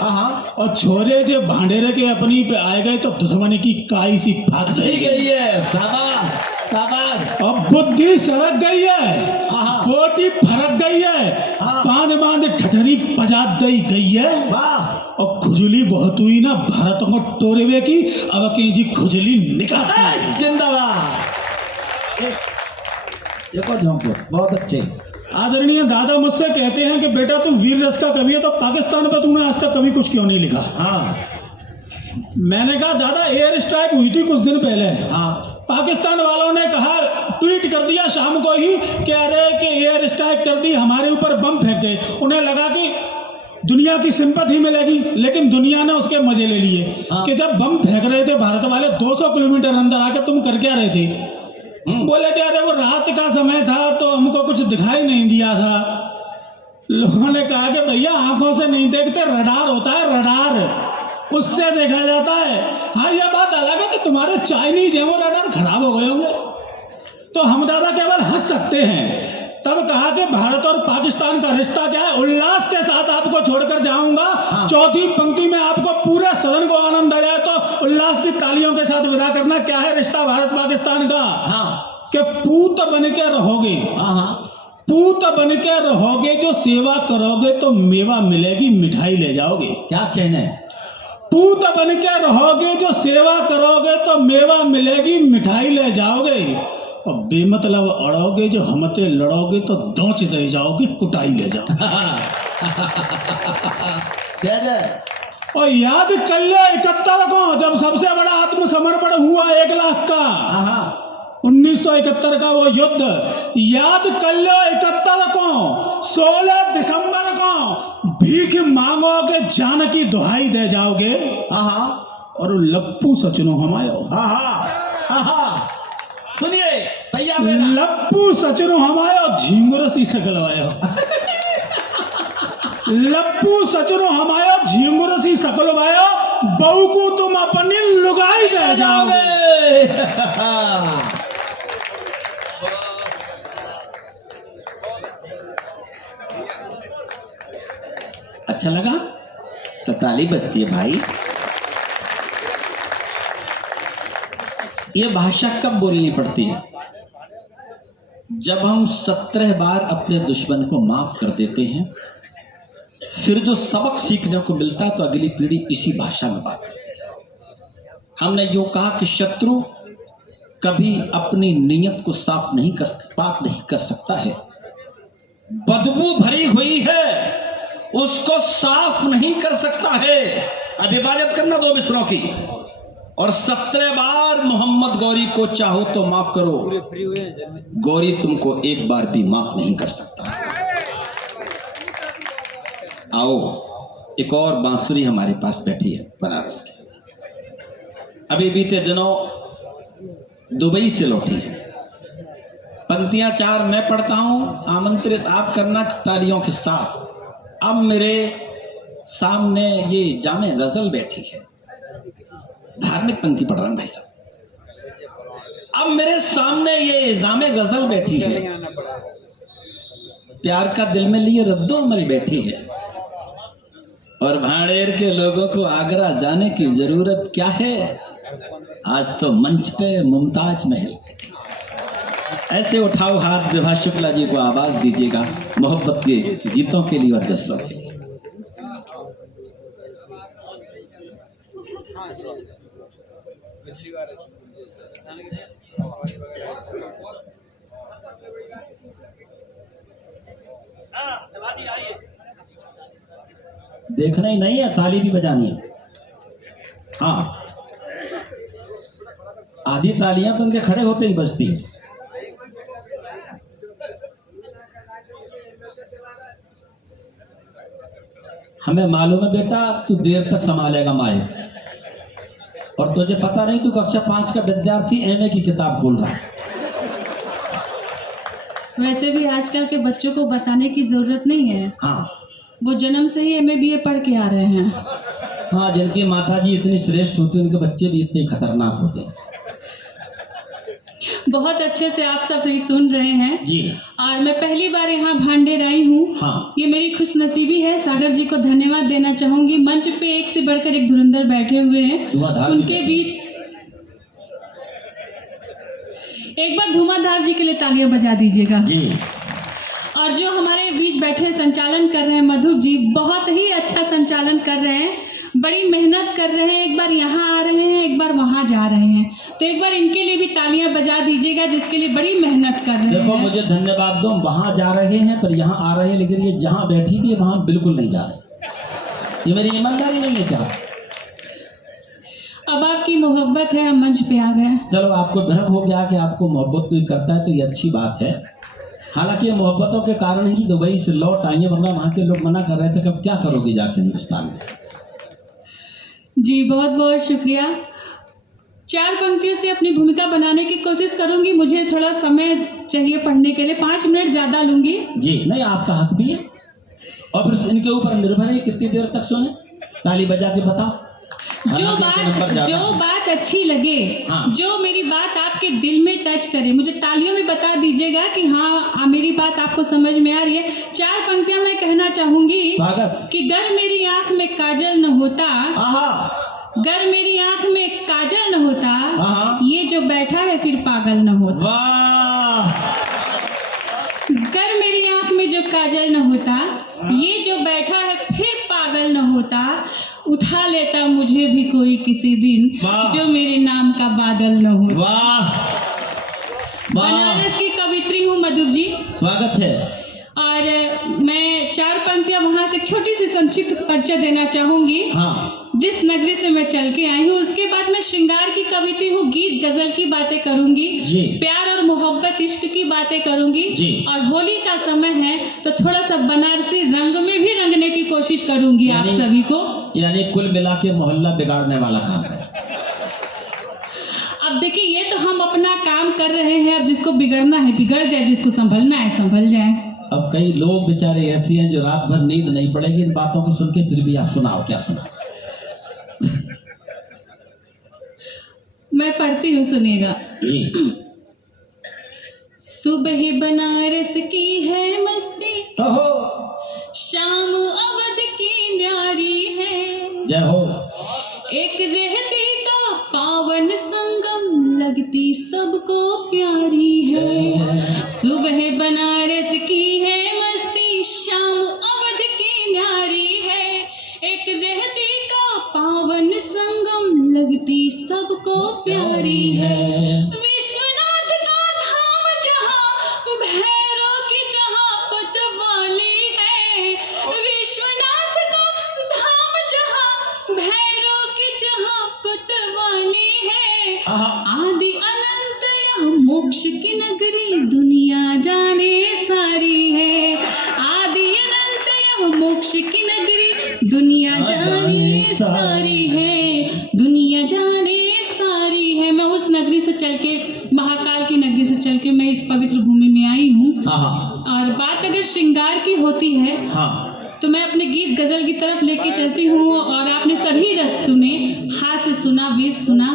और छोरे जो भांडेरे के अपनी पे आए गए तो दुश्मनी की काई सी फाड़ दी गई है। शाबाश शाबाश। और बुद्धि सड़क गई है, बोटी फरक गई है, कान बांध ठठरी पजा दी गई है। और खुजली बहुत हुई ना भारत को टोरेवे की, अब की जी खुजली निकाल। जिंदाबाद। एक और झोंक दो, बहुत अच्छे। आदरणीय दादा मुझसे कहते हैं कि बेटा तू वीर रस का कवि है तो पाकिस्तान पर तूने आज तक कभी कुछ क्यों नहीं लिखा। मैंने कहा दादा एयर स्ट्राइक हुई थी कुछ दिन पहले। पाकिस्तान वालों ने कहा, ट्वीट कर दिया शाम को ही कि अरे कि एयर स्ट्राइक कर दी, हमारे ऊपर बम फेंक गए। उन्हें लगा कि दुनिया की सिंपैथी मिलेगी, लेकिन दुनिया ने उसके मजे ले लिए कि जब बम फेंक रहे थे भारत वाले 200 किलोमीटर अंदर आके, तुम कर क्या रहे थे? बोले कि अरे वो रात का समय था तो हमको कुछ दिखाई नहीं दिया था। लोगों ने कहा कि भैया आंखों से नहीं देखते, रडार होता है रडार, उससे देखा जाता है। हाँ यह बात अलग है कि तुम्हारे चाइनीज है वो रडार खराब हो गए होंगे, तो हम दादा केवल हंस सकते हैं। तब कहा कि भारत और पाकिस्तान का रिश्ता क्या है, उल्लास के साथ आपको छोड़कर जाऊंगा। चौथी पंक्ति में आपको पूरे सदन को आनंद आ जाए तो उल्लास की तालियों के साथ विदा करना। क्या है रिश्ता भारत पाकिस्तान का? कि पूत बन के रहोगे, पूत बन के रहोगे, जो सेवा करोगे तो मेवा मिलेगी, मिठाई ले जाओगे। क्या कहना है? पूत बन के रहोगे, जो सेवा करोगे तो मेवा मिलेगी, मिठाई ले जाओगे। और बेमतलब अड़ोगे, जो हमते लड़ोगे तो दोंच दे जाओगे, कुटाई ले जाओगे। और याद कर ले 71 को जब सबसे बड़ा आत्मसमर्पण हुआ 1 लाख का, 1971 का वो युद्ध। याद कर लो 71 को 16 दिसंबर को भीख मांगोगे, जान की दुहाई दे जाओगे। और लप्पू सचनो हमायो, सुनिए भैया, लप्पू सचनो हमायो झींगुर सी सकलवायो। लप्पू सचनो हमायो झींगुर सी सकलवायो, बहू को तुम अपनी लुगाई दे जाओगे। अच्छा लगा तो ताली बजती है भाई। ये भाषा कब बोलनी पड़ती है? जब हम 17 बार अपने दुश्मन को माफ कर देते हैं, फिर जो सबक सीखने को मिलता है तो अगली पीढ़ी इसी भाषा में बात करती है। हमने यूं कहा कि शत्रु कभी अपनी नीयत को पाक नहीं कर सकता है। बदबू भरी हुई है, उसको साफ नहीं कर सकता है। अब इबादत करना 2 मिसरों की, और 17 बार मोहम्मद गौरी को चाहो तो माफ करो, गौरी तुमको एक बार भी माफ नहीं कर सकता। आओ, एक और बांसुरी हमारे पास बैठी है बनारस की, अभी बीते दिनों दुबई से लौटी है। पंक्तियां 4 मैं पढ़ता हूं, आमंत्रित आप करना तालियों के साथ। अब मेरे सामने ये जामे गजल बैठी है, धार्मिक पंक्ति पढ़ रहा हूं भाई साहब। अब मेरे सामने ये जामे गजल बैठी है, प्यार का दिल में लिए रद्दो अमल बैठी है, और भाड़ेर के लोगों को आगरा जाने की जरूरत क्या है, आज तो मंच पे मुमताज महल। ऐसे उठाओ हाथ, विभा शुक्ला जी को आवाज दीजिएगा मोहब्बत के गीतों के लिए और गजलों के लिए। देखना ही नहीं है, ताली भी बजानी है। हाँ, आधी तालियां तो उनके खड़े होते ही बजती है। हमें मालूम है बेटा तू देर तक संभालेगा माइक, और तुझे पता नहीं तू कक्षा 5 का विद्यार्थी एमए की किताब खोल रहा है। वैसे भी आजकल के बच्चों को बताने की जरूरत नहीं है। हाँ, वो जन्म से ही एमए बीए पढ़ के आ रहे हैं। हाँ, जिनकी माता जी इतनी श्रेष्ठ होती है उनके बच्चे भी इतने खतरनाक होते हैं। बहुत अच्छे से आप सब ही सुन रहे हैं जी। और मैं पहली बार यहाँ भांडेर आई हूँ। हाँ। ये मेरी खुशनसीबी है। सागर जी को धन्यवाद देना चाहूंगी। मंच पे एक से बढ़कर एक धुरंधर बैठे हुए हैं, धुआंधार उनके बीच एक बार धुआंधार जी के लिए तालियां बजा दीजिएगा। जी। और जो हमारे बीच बैठे संचालन कर रहे हैं मधु जी, बहुत ही अच्छा संचालन कर रहे हैं, बड़ी मेहनत कर रहे हैं। एक बार यहाँ आ रहे हैं, एक बार वहाँ जा रहे हैं, तो एक बार इनके लिए भी तालियां बजा दीजिएगा जिसके लिए बड़ी मेहनत कर रहे हैं। देखो मुझे धन्यवाद दो, वहाँ जा रहे हैं पर यहाँ आ रहे हैं, लेकिन ये जहाँ बैठी थी वहाँ बिल्कुल नहीं जा रहे। ये मेरी ईमानदारी नहीं है क्या? अब आपकी मोहब्बत है, हम मंच पे आ गए। चलो, आपको भ्रम हो गया कि आपको मोहब्बत कोई करता है तो ये अच्छी बात है। हालांकि ये मोहब्बतों के कारण ही दुबई से लौट आई है, वरना वहाँ के लोग मना कर रहे थे कि अब क्या करोगे जाके हिंदुस्तान में। जी बहुत बहुत शुक्रिया। 4 पंक्तियों से अपनी भूमिका बनाने की कोशिश करूंगी। मुझे थोड़ा समय चाहिए पढ़ने के लिए, 5 मिनट ज़्यादा लूंगी। जी नहीं, आपका हक भी है, और फिर इनके ऊपर निर्भर है कितनी देर तक सुने। ताली बजा के बताओ। जो बात अच्छी लगे, हाँ। जो मेरी बात आपके दिल में टच करे, मुझे तालियों में बता दीजिएगा कि हाँ मेरी बात आपको समझ में आ रही है। 4 पंक्तियां मैं कहना चाहूंगी। स्वागत। कि गर मेरी आंख में काजल न होता, गर मेरी आंख में काजल न होता, ये जो बैठा है फिर पागल न होता। वाह। गर मेरी आंख में जो काजल न होता, ये जो बैठा है फिर पागल न होता, उठा लेता मुझे भी कोई किसी दिन, जो मेरे नाम का बादल न होता। वाह। बनारस की कवित्री हूँ मधु जी। स्वागत है। और मैं 4 पंक्तियां वहां से छोटी सी संक्षिप्त परिचय देना चाहूंगी। हाँ। जिस नगरी से मैं चल के आई हूँ, उसके बाद मैं श्रृंगार की कवित्री हूँ, गीत गजल की बातें करूंगी, जी। प्यार और मोहब्बत इश्क की बातें करूंगी, जी। और होली का समय है तो थोड़ा सा बनारसी रंग में भी रंगने की कोशिश करूंगी आप सभी को। यानी कुल मिला के मोहल्ला बिगाड़ने वाला काम है। अब देखिए, ये तो हम अपना काम कर रहे हैं, अब जिसको बिगड़ना है बिगड़ जाए, जिसको संभलना है संभल जाए। अब कई लोग बेचारे ऐसे हैं जो रात भर नींद नहीं पड़ेगी इन बातों को सुन के, फिर भी आप सुनाओ, क्या सुना? मैं पढ़ती हूँ, सुनिएगा। सुबह बनारस की है मस्ती, शाम अवध की न्यारी है, जय हो। एक जहती का पावन संगम लगती सबको प्यारी है। सुबह बनारस की है मस्ती, शाम अवध की न्यारी है, एक जहती का पावन संगम लगती सबको प्यारी है। विश्वनाथ का धाम जहाँ भैरव की जहाँ कोतवाली है, विश्वनाथ का धाम जहाँ भैरव की जहाँ कोतवाली है, आदि अनंत यह मोक्ष की नगरी दुनिया जाने सारी है, आदि अनंत यह मोक्ष की नगरी दुनिया जाने सारी है, दुनिया जाने सारी है। मैं उस नगरी से चल के, महाकाल की नगरी से चल के मैं इस पवित्र भूमि में आई हूँ। और बात अगर श्रृंगार की होती है, तो मैं अपने गीत गजल की तरफ लेके चलती हूँ, और आपने सभी रस सुने, हास्य सुना, वीर सुना,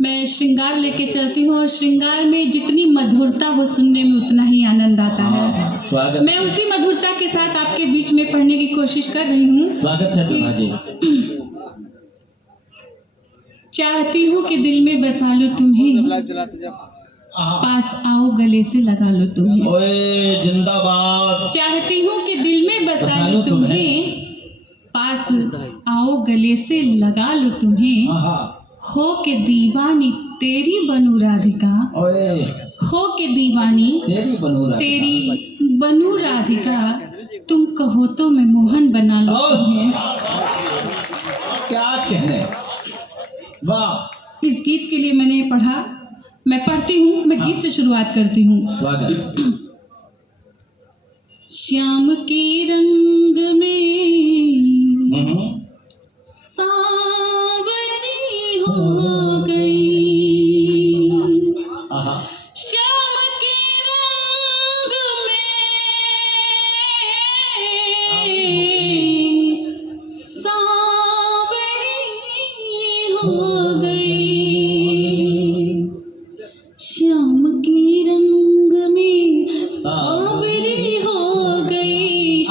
मैं श्रृंगार लेके चलती हूँ और श्रृंगार में जितनी मधुरता वो सुनने में उतना ही आनंद आता है। स्वागत मैं उसी मधुरता के साथ आपके बीच में पढ़ने की कोशिश कर रही हूँ। स्वागत है प्रभा जी। चाहती हूँ कि दिल में बसा लो तुम्हें, पास आओ गले से लगा लो तुम्हें। ओए जिंदाबाद। चाहती हूँ कि दिल में बसा लो तुम्हें, पास आओ गले से लगा लो तुम्हें। हो के दीवानी तेरी बनू राधिका, ओए हो के दीवानी तेरी बनू राधिका। तेरी बनू राधिका, तुम कहो तो मैं मोहन बना लो तुम्हें। क्या कहने, वाह। इस गीत के लिए मैंने पढ़ा, मैं पढ़ती हूँ, मैं गीत से शुरुआत करती हूँ। स्वागत। श्याम के रंग में सावरी हो गई, श्याम के रंग में सावरी हो गई, श्याम के रंग में सावरी हो गई।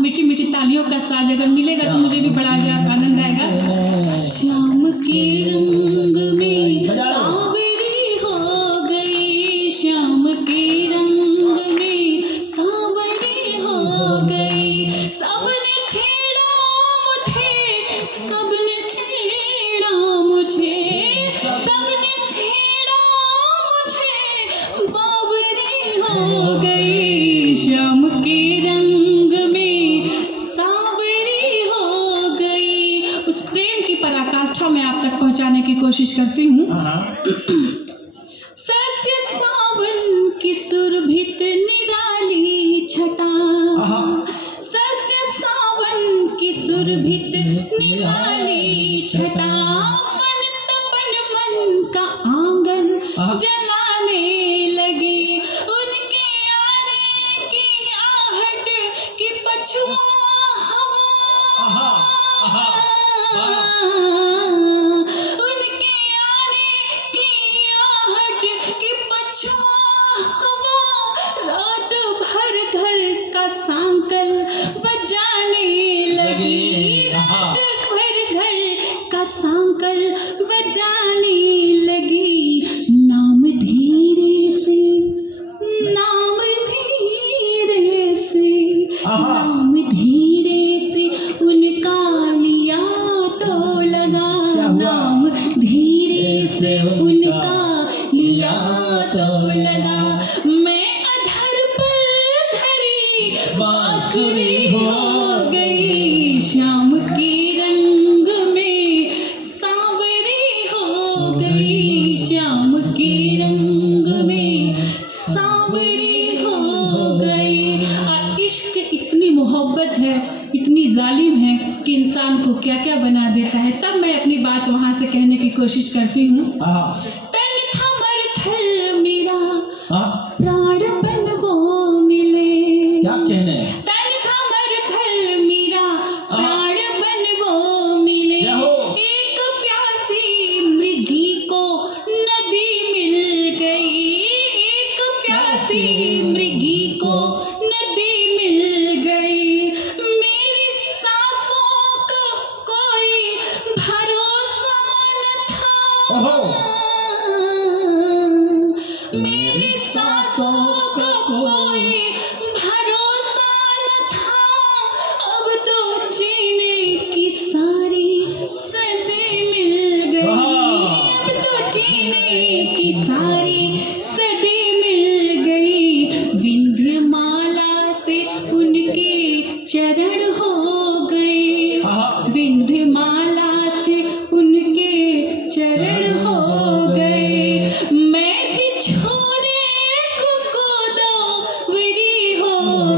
मीठी मीठी तालियों का साज अगर मिलेगा तो मुझे भी बड़ा आनंद आएगा। श्याम के रंग में सावरी हो गई, श्याम के रंग में सावरी हो गई। सबने छेड़ा मुझे, सबने छेड़ा मुझे, सबने छेड़ा मुझे, बावरी हो गई, श्याम के रंग में सावरी हो गई। उस प्रेम की पराकाष्ठा में आप तक पहुंचाने की कोशिश करती हूँ। सस्य सावन की सुरभित निराली छटा, सस्य सावन की सुरभित निराली छटा, मन तपन मन का आंगन जलाने लगी। उनके आने की आहट की पछुआ हवा, उनके आने की आहट की पछुआ हवा, रात भर घर का सांकल बजाने लगी, रात भर घर का सांकल बजाने लगी। नाम धीरे से, नाम धीरे से, नाम धीरे से उनका लिया तो लगा, नाम धीरे से उनका लिया तो लगा। मैं अधर पर धरी बांसुरी हो गई, श्याम के रंग में सावरी हो गई, श्याम के रंग में सावरी हो गई। और इश्क इतनी मोहब्बत है, इतनी जालिम है कि इंसान को क्या क्या बना देता है। तब मैं अपनी बात वहां से कहने की कोशिश करती हूँ। तन था मरथल मेरा, प्राण बन वो मिले। क्या कहने, तन था मरथल मेरा, प्राण बन वो मिले। एक प्यासी मृगी को नदी मिल गई, एक प्यासी मृगी को नदी मिल गई। मेरी सांसों का कोई भरोसा न था, मेरी सांसों का कोई भरोसा न था। अब तो जीने की सारी सदी मिल गई, अब तो जीने की सारी सदी मिल गई। विंध्यमाला से उनके चरण हो गए, विंध्यमाला से उनके चरण हो गए। मैं भी छोड़े गोदावरी हो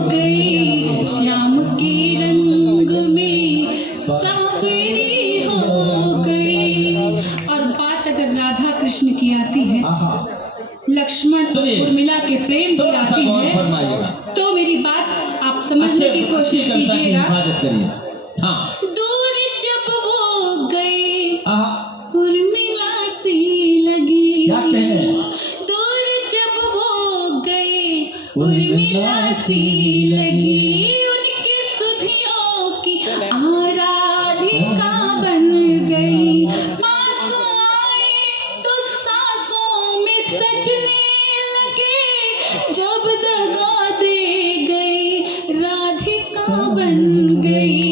गई, श्याम के रंग में सावरी हो गई। और बात अगर राधा कृष्ण की आती है, लक्ष्मण उर्मिला के प्रेम की आती है, तो मेरी बात आप समझने की कोशिश कीजिएगा। दूर जब वो गए उर्मिला से लगे, क्या कहने? दूर जब वो गए उर्मिला सी लगी, उनकी सुधियों की आराधिका बन गई। पास आए तो सांसों में सजने लगे, जब दगा दे गए राधिका बन गई।